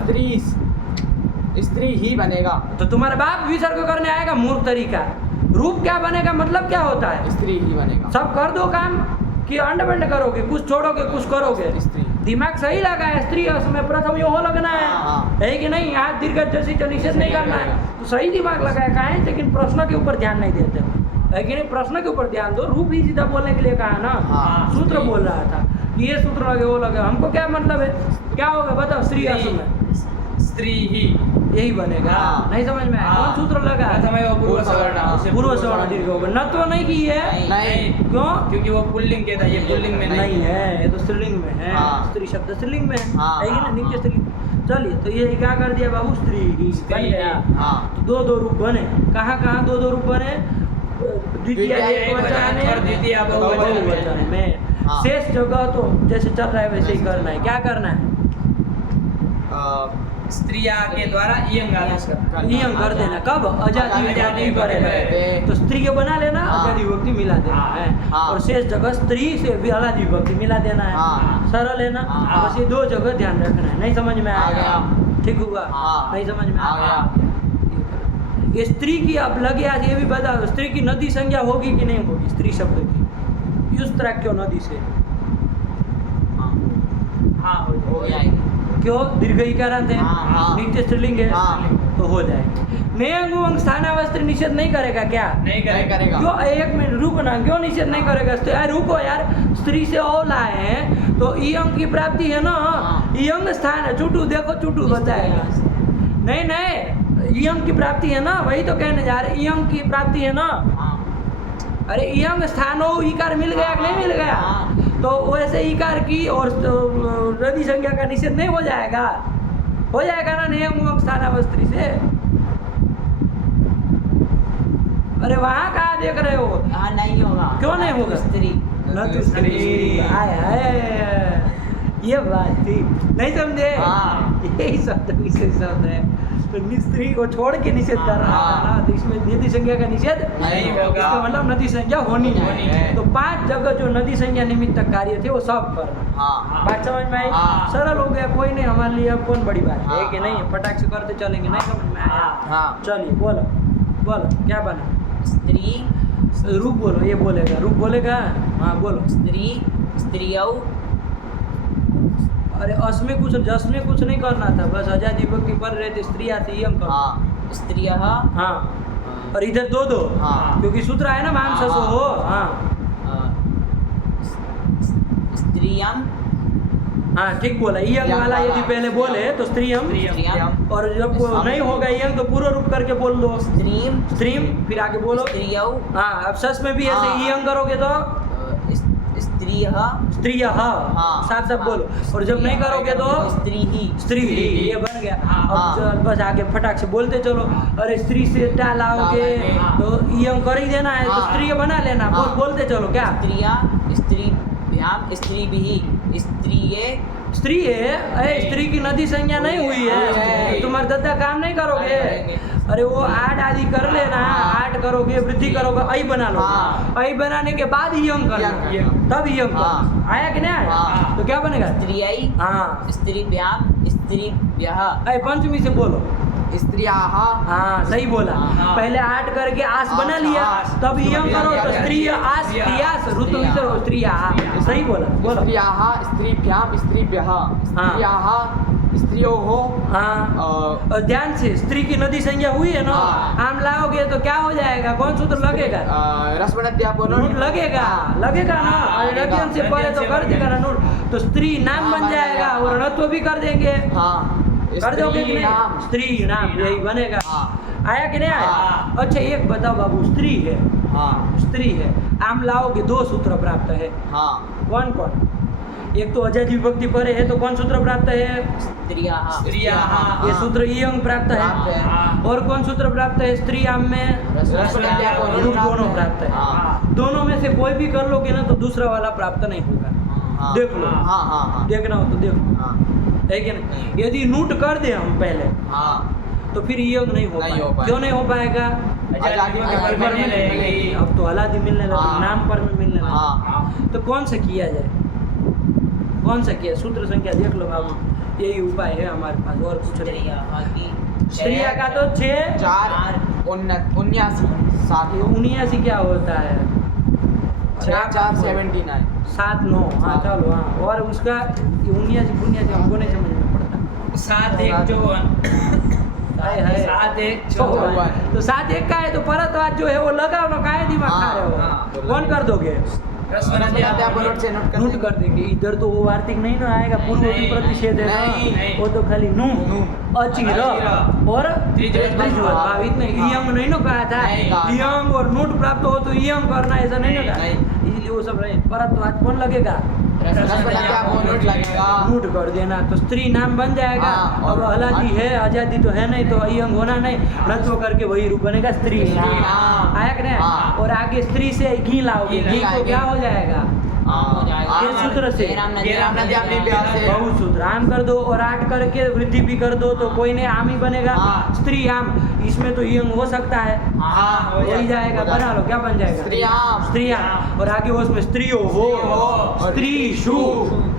स्त्री ही बनेगा। तो तुम्हारा बाप विसर्ग करने आएगा, मूर्ख तरीका। रूप क्या बनेगा मतलब क्या होता है? स्त्री ही बनेगा। सब कर दो काम कि अंड बंड करोगे, कुछ छोड़ोगे, कुछ करोगे। स्त्री। दिमाग सही लगा है। स्त्री उसमें प्रथम यो हो लगना हाँ। है कि नहीं? यहाँ दीर्घ जैसी निषेध नहीं करना है, तो सही दिमाग लगाया। कहा है लेकिन प्रश्न के ऊपर ध्यान नहीं देते, है कि नहीं? प्रश्न के ऊपर ध्यान दो। रूप ही सीधा बोलने के लिए कहा ना, हाँ। सूत्र बोल रहा था। ये सूत्र लगे वो लगे, हमको क्या मतलब है? क्या होगा बताओ? स्त्री असु में स्त्री ही यही बनेगा। हाँ। नहीं समझ में आया? हाँ। कौन सूत्र लगा? प्रथम है वो पूर्व सवर्ण। उसे पूर्व सवर्ण दीर्घ होगा। न तो नहीं की है। नहीं क्यों? क्योंकि वो पुल्लिंग के था, ये पुल्लिंग में नहीं है, ये तो स्त्रीलिंग में है। हाँ। स्त्री शब्द स्त्रीलिंग में है। हाँ, है कि ना? हाँ, नित्य हाँ। स्त्रीलिंग। चलिए, तो ये क्या कर दिया बाबू, स्त्री बन गया। हाँ तो दो रूप बने। कहाँ कहाँ दो रूप बने, द्वितीय एकवचन और द्वितीय बहुवचन बहुवचन में। हाँ। शेष जगह तो जैसे चल रहा है वैसे ही करना है। क्या करना है, स्त्रिया के द्वारा इयंग आदेश करना। नियम कर देना। कब, आजादी विभक्ति परे परे। तो स्त्री को बना लेना, हाँ। आजादी विभक्ति मिला देना है। हाँ। और शेष जगह स्त्री से भी आजादी विभक्ति मिला देना है। हाँ। सरल है ना। हाँ। बस ये दो जगह ध्यान रखना है। नहीं समझ में आ आया, गया। ठीक हुआ। हाँ। नहीं समझ में आ गया। ये स्त्री की अब लगे, आज ये भी बता दो, स्त्री की नदी संज्ञा होगी कि नहीं होगी, स्त्री शब्द की यूज तरह क्यों नदी से, हाँ हो जाएगी। क्यों, दीर्घ इकारांत है, हाँ, हाँ। नित्य स्त्रीलिंग है, हाँ। तो हो जाएगी। नेयंग स्थानावस्त्र निषेध नहीं करेगा क्या, नहीं नहीं करेगा। करेगा। क्यों, एक मिनट रुकना, क्यों निषेध नहीं करेगा, तो यार रुको यार, स्त्री से और लाए हैं तो इयंग की प्राप्ति है ना। हाँ। इयंग स्थान है, चुटू देखो, चुटू बताएगा। नहीं नहीं, इयंग की प्राप्ति है ना, वही तो कहने जा रहे, इयंग की प्राप्ति है ना। हाँ अरे इयंग स्थानो ईकार मिल गया कि नहीं मिल गया, हाँ। तो वैसे ईकार की और रदी संज्ञा का निषेध नहीं हो जाएगा, हो जाएगा ना नियम स्थानावस्त्री से। अरे वहाँ कहाँ देख रहे हो, हाँ नहीं होगा। क्यों नहीं होगा? स्त्री न तो स्त्री आया, ये बात थी, नहीं समझे। हाँ। यही शब्द विशेष शब्द है, तो स्त्री को छोड़ के निषेध कर रहा है ना, तो इसमें नदी संज्ञा का निषेध नहीं होगा। इसका मतलब नदी संज्ञा होनी होनी है। है। तो 5 जगह जो नदी संज्ञा निमित्त कार्य थे वो सब करना। हाँ बात समझ में आई, हाँ। सरल हो गया, कोई नहीं, हमारे लिए अब कौन बड़ी बात है हाँ, कि नहीं, फटाक से करते चलेंगे। नहीं समझ में आया, हाँ। चलिए बोलो बोलो क्या बना, स्त्री रूप बोलो, ये बोलेगा, रूप बोलेगा, हाँ बोलो। स्त्री स्त्रियौ अरे असमें कुछ, जस में कुछ नहीं करना था, बस आजादी विभक्ति पर रहे थे, स्त्री आती है हम हाँ स्त्रियः हाँ, और इधर दो हाँ। क्योंकि सूत्र है ना, मांस हाँ, हो। हाँ स्त्रियं हाँ ठीक बोला, यंग वाला यदि पहले बोले तो स्त्रियम, स्त्रियं और जब नहीं होगा यंग तो पूरा रूप करके बोल दो, स्त्रीं स्त्रीम, फिर आगे बोलो। स्त्रियौ हाँ, अब सस में भी ऐसे हाँ। यंग करोगे तो स्त्रियः स्त्रिय, हाँ हाँ। साफ साफ बोलो, और जब नहीं करोगे तो स्त्रीहि स्त्री, ये बन गया। हाँ। अब बस आगे फटाक से बोलते चलो। अरे स्त्री से डालाओगे डालेंगे। तो यंग कर ही देना है, तो हाँ। स्त्रीय बना लेना, हाँ। बोलते चलो क्या। स्त्रिया स्त्रीभ्याम स्त्रीभिः स्त्रिये स्त्री है, अरे स्त्री की नदी संज्ञा नहीं हुई है, है। तो तुम्हारा दद्दा काम नहीं करोगे। अरे वो आठ आदि कर लेना, आठ करोगे, वृद्धि करोगे, आई बना लो, हाँ। आई बनाने के बाद यंग करना, यंग। तब यंग हाँ। करना। आया कि नहीं आया, हाँ। तो क्या बनेगा, स्त्रियै हाँ। स्त्रीभ्याम स्त्रीभ्यः अरे पंचमी से बोलो, स्त्रियाः हाँ सही बोला। हाँ। पहले आठ करके आस आस, बना लिया, आस। तब यंग करो तो स्त्री आस, स्त्रियास, ऋतु विसर्ग, स्त्रिया, सही बोला, बोलो। स्त्रियाः स्त्रीभ्यां स्त्रीभ्यः स्त्रियाः स्त्रियोः हाँ, और ध्यान से, स्त्री की नदी संज्ञा हुई है ना, हाँ। आम लाओगे तो क्या हो जाएगा, कौन सूत्र लगेगा, रसवनद्यापनो नूट लगेगा, लगेगा ना। हाँ, और रतियन से पहले तो कर देगा ना नूट, तो स्त्री नाम बन जाएगा, और णत्व भी कर देंगे, हाँ कर दोगे कि नहीं, नाम। स्त्री नाम यही बनेगा। हाँ। आया कि नहीं आया। हाँ। अच्छा एक बताओ बाबू, स्त्री है, हाँ स्त्री है, आम लाओगे 2 सूत्र प्राप्त है, हाँ कौन कौन, एक तो आजादी विभक्ति परे है तो कौन सूत्र प्राप्त है, स्त्रियः स्त्रियाः ये सूत्र इयंग प्राप्त प्राप्त है, है। और कौन सूत्र प्राप्त है, स्त्री आम में रसवनद्यापनो रूप दोनों प्राप्त है। हाँ दोनों में से कोई भी कर लोगे ना तो दूसरा वाला प्राप्त नहीं होगा, हाँ। देख लो। हाँ हाँ हाँ देखना हो तो देखो, हाँ है कि नहीं। यदि नूट कर दे हम पहले हाँ तो फिर यंग नहीं हो नहीं पाएगा, हो पाएगा। क्यों नहीं हो पाएगा, आजादी आजादी पर में मिलने लगेगी। अब तो हलादी मिलने लगी, हाँ। नाम पर में मिलने लगी, हाँ तो कौन सा किया जाए, कौन सा किया, सूत्र संख्या देख लो बाबू, यही उपाय है हमारे पास, और कुछ नहीं। स्त्रियः की स्त्रिया का तो 6 4 79 7 79 क्या होता है, 4 79 7 9, हाँ चलो, हाँ, और उसका 79 हमको नहीं समझ में पड़ता, 7 1 54 हाय हाय 7 1 54। 54 तो 7 1 का है तो परतवाद जो है वो लगाओ ना, काहे दिमाग खा रहे हो, हाँ। कौन कर दोगे, रसवनद्यापनो से नोट कर नोट कर देंगे। इधर तो वो वार्तिक नहीं ना आएगा, पूर्व नहीं, प्रतिषेध है नहीं, ना, नहीं। वो तो खाली नू नून। अचिर अचिर। और त्रिज्वत। त्रिज्वत। इतने इयंग नहीं ना कहा था, नहीं कहा था। इयंग और नोट प्राप्त हो तो इयंग करना, ऐसा नहीं ना कहा, नहीं। इसलिए वो सब रहे। परतवाद कौन लगेगा, रसवनद्यापनो लगेगा। नोट कर देना तो स्त्री नाम बन जाएगा। हाँ, अब और हलादी है, आजादी तो है नहीं, तो यंग होना नहीं, रत्व करके वही रूप बनेगा स्त्री नाम। आया कि नहीं? हाँ। और आगे स्त्री से घी लाओगे, घी घी तो लाएंगे। क्या हो जाएगा? हो जाएगा। किस सूत्र से? बहुत सूत्र आम कर दो और आठ करके वृद्धि भी कर दो तो कोई नहीं आम ही बनेगा। हाँ। स्त्री आम, इसमें तो यंग हो सकता है, हाँ, हो ही जाएगा। बना लो, क्या बन जाएगा? स्त्रियाम। स्त्रियाम। और आगे उसमें स्त्रियो हो, स्त्री शु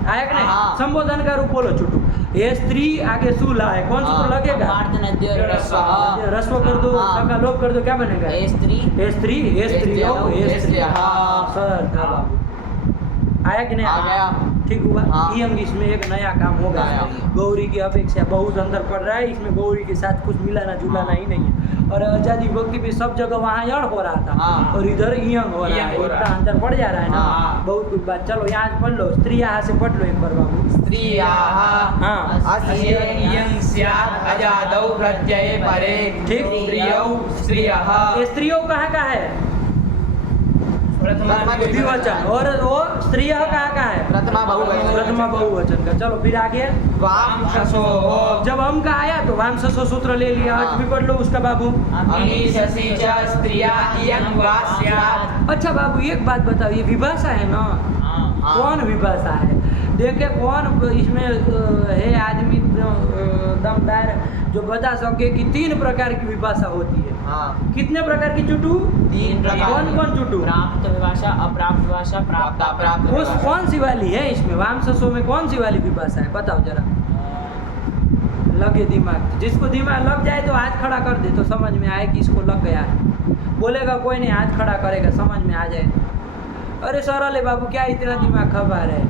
आया कि नहीं? हाँ। संबोधन का रूप बोलो छुटू। ये स्त्री आगे शु ला है, कौन सूत्र लगेगा? मार्दनद्य रस्व। रस्व कर दो, हाँ। सका लोप कर दो, क्या बनेगा? ए स्त्री ये स्त्री, ये स्त्री हो, ये स्त्री। हाँ। सर था बाबू। आया कि नहीं? आ गया। ठीक हुआ। हाँ। ये हम इसमें एक नया काम हो गया। नया। गौरी की अपेक्षा बहुत अंदर पड़ रहा है इसमें, गौरी के साथ कुछ मिलाना जुलाना ही नहीं है। और आजादी भक्ति भी सब जगह वहाँ यण हो रहा था हाँ। और इधर यंग हो रहा है, यंग हो रहा इतना अंतर पड़ जा रहा है ना। हाँ। बहुत कुछ बात। चलो यहाँ पढ़ लो, स्त्री यहाँ से पढ़ लो एक बार बाबू। स्त्रियाः हाँ। अस्य यं स्यात् अजादौ प्रत्यये परे ठीक। स्त्रियौ स्त्रियः ये स्त्रियों कहाँ का है? प्रथमा द्विवचन। और वो स्त्रिय कहाँ का है? प्रथमा बहुवचन। प्रथमा बहुवचन का। चलो फिर आगे। वाम शशोः जब हम का आया तो वाम ससो सूत्र ले लिया। हाँ। आज भी पढ़ लो उसका बाबू। अमीशसि च स्त्रिया इयं वा स्यात्। अच्छा बाबू एक बात बताओ, ये विभाषा है ना? हाँ। कौन विभाषा है? देखे कौन इसमें है आदमी दमदार जो बता सके कि 3 प्रकार की विभाषा होती है। हाँ। कितने प्रकार की चुटू? 3 प्रकार। कौन कौन चुटू? प्राप्त विभाषा, अप्राप्त विभाषा, प्राप्त प्राप्त उस कौन सी वाली है इसमें? वाम ससो में कौन सी वाली विभाषा है? बताओ जरा। लगे दिमाग, जिसको दिमाग लग जाए तो हाथ खड़ा कर दे तो समझ में आए कि इसको लग गया है। बोलेगा कोई नहीं, हाथ खड़ा करेगा, समझ में आ जाए। अरे सरल है बाबू, क्या इतना दिमाग खबा रहे?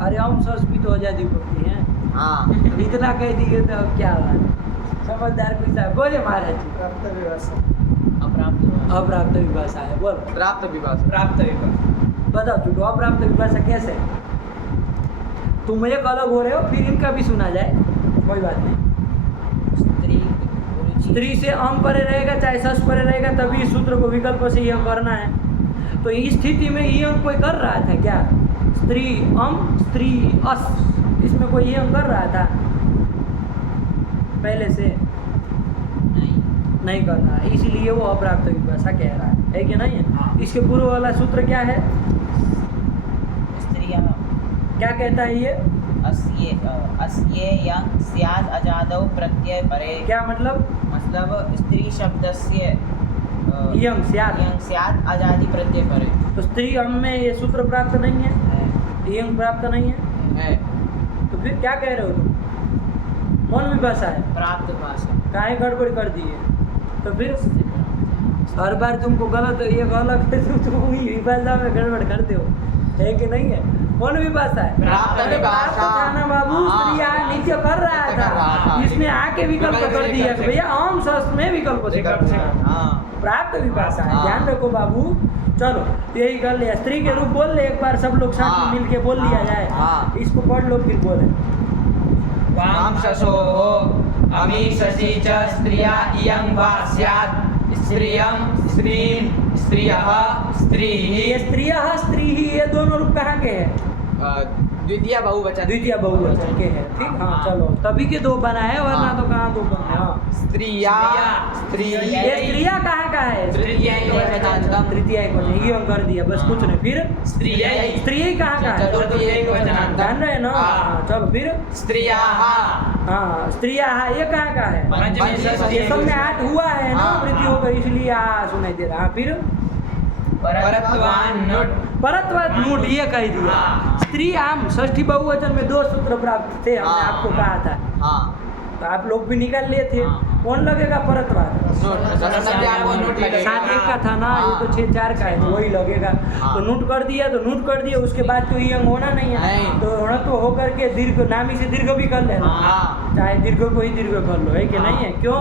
अरे हम सस भी तो आजादी भक्ति है। हाँ। इतना कह दिए तो अब क्या बात? समझदार कोई साहब बोले महाराज जी। प्राप्त विभाषा। अप्राप्त विभाषा। अप्राप्त विभाषा है, बोलो। प्राप्त विभाषा। प्राप्त विभाषा। बताओ चुटू, अप्राप्त विभाषा कैसे? तुम एक अलग हो रहे हो, फिर इनका भी सुना जाए, कोई बात नहीं। स्त्री रुचि। स्त्री से अम परे रहेगा चाहे सस परे रहेगा, तभी इस सूत्र को विकल्प से यह करना है। तो इस स्थिति में ये अंक कोई कर रहा था क्या? स्त्री अम, स्त्री अस, इसमें कोई ये अंक कर रहा था पहले से? नहीं। नहीं कर रहा है, इसलिए वो अप्राप्त विभाषा कह रहा है कि नहीं है? इसके पूर्व वाला सूत्र क्या है? स्त्रियः क्या कहता है ये? अस्ये यं स्यात् अजादौ प्रत्यय परे। क्या मतलब? मतलब स्त्री शब्दस्य यं स्यात्। यं स्यात् अजादि प्रत्यय परे। तो स्त्री अम में ये सूत्र प्राप्त नहीं है, यंग प्राप्त नहीं है, है। तो फिर क्या कह रहे हो तुम? कौन विभाषा है? प्राप्त भाषा। काहे गड़बड़ कर दी है? तो फिर हर बार तुमको गलत ये गलत है, तुम वही विभाषा में गड़बड़ करते हो, है कि नहीं है? कौन विभाषा है? प्राप्त अरे विभाषा। प्राप्त था ना बाबू, हाँ। स्त्री यहाँ नित्य कर रहा नित्य कर रहा था, था। इसने आके विकल्प कर दिया कि भैया आम सस में विकल्प से कर दिया। हाँ। प्राप्त विभाषा है, हाँ। ध्यान रखो बाबू। चलो यही कर लिया, स्त्री के रूप बोल ले एक बार, सब लोग साथ हाँ। में मिल के बोल लिया जाए। हाँ। इसको पढ़ लो फिर बोले। वाम शशोः अमीशसि च स्त्रिया इयं वा स्यात्। स्त्रियं स्त्रीं स्त्रियः ये स्त्रीः। स्त्रियः स्त्री ही, ये दोनों रूप कहाँ के हैं? द्वितीय बहुवचन। द्वितीय बहुवचन के हैं। ठीक, हाँ चलो, तभी के 2 बना है, वरना हाँ। तो कहाँ 2 बने। हाँ, स्त्रिया स्त्री। ये स्त्रिया कहाँ का है? तृतीयैकवचनान्तम्। तृतीय वचन, ये हम कर दिया बस, कुछ नहीं। फिर स्त्रियै स्त्री कहाँ का है? चतुर्थैकवचनान्तम्। जान रहे ना? हाँ। हाँ, चलो फिर। स्त्रियाः। हाँ, स्त्रिया ये कहाँ का है? पंचमी षष्ठी। ये सब में 8 हुआ है ना, हाँ। वृद्धि होकर, इसलिए सुनाई दे रहा। हाँ, फिर परत्वान् नुट्। परत्वात् नूट, ये कह दिया। हाँ। स्त्री आम षष्ठी बहुवचन में 2 सूत्र प्राप्त थे, हमने हाँ। आपको कहा था, हाँ। तो आप लोग भी निकाल लिए थे। हाँ। कौन लगेगा परत्वात्? नोट। सरस्वती आपको नोट लगेगा। 7 1 का था ना, ये तो 6 4 का है, तो वही लगेगा। हाँ। तो नोट कर दिया तो नोट कर दिया, उसके बाद तो ये अंग होना नहीं है, नहीं। तो होना तो होकर के दीर्घ, नामी से दीर्घ भी कर लेना, हाँ। चाहे दीर्घ को ही दीर्घ कर लो, है कि नहीं है? क्यों?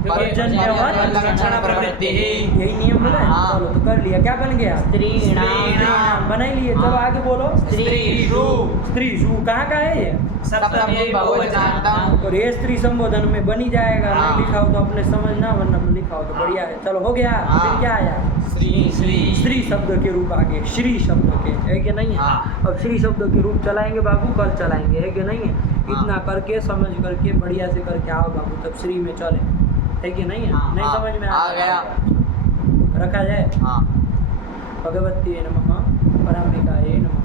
पर्जन्यवत् लक्षण प्रवृत्ति यही नियम बना है? हाँ। चलो तो कर लिया, क्या बन गया? स्त्रीणाम बना ही लिए। चलो आगे बोलो। स्त्रीषु स्त्रीषु कहाँ का है ये? सप्तमी बहुवचनार्थम। और ये स्त्री संबोधन में बनी जाएगा। हाँ। नहीं लिखा हो तो अपने समझना, वरना लिखा हो तो बढ़िया है। चलो हो गया। हाँ। फिर क्या आया? स्त्री शब्द के रूप आगे, श्री शब्द के, है कि नहीं है? हाँ। अब श्री शब्द के रूप चलाएंगे बाबू, कल चलाएंगे, है कि नहीं है? इतना करके समझ करके बढ़िया से करके आओ बाबू, तब श्री में चले, है कि नहीं है? हाँ। नहीं समझ में आ गया। रखा जाए। हाँ। भगवती नमः, परम्बिकायै नमः।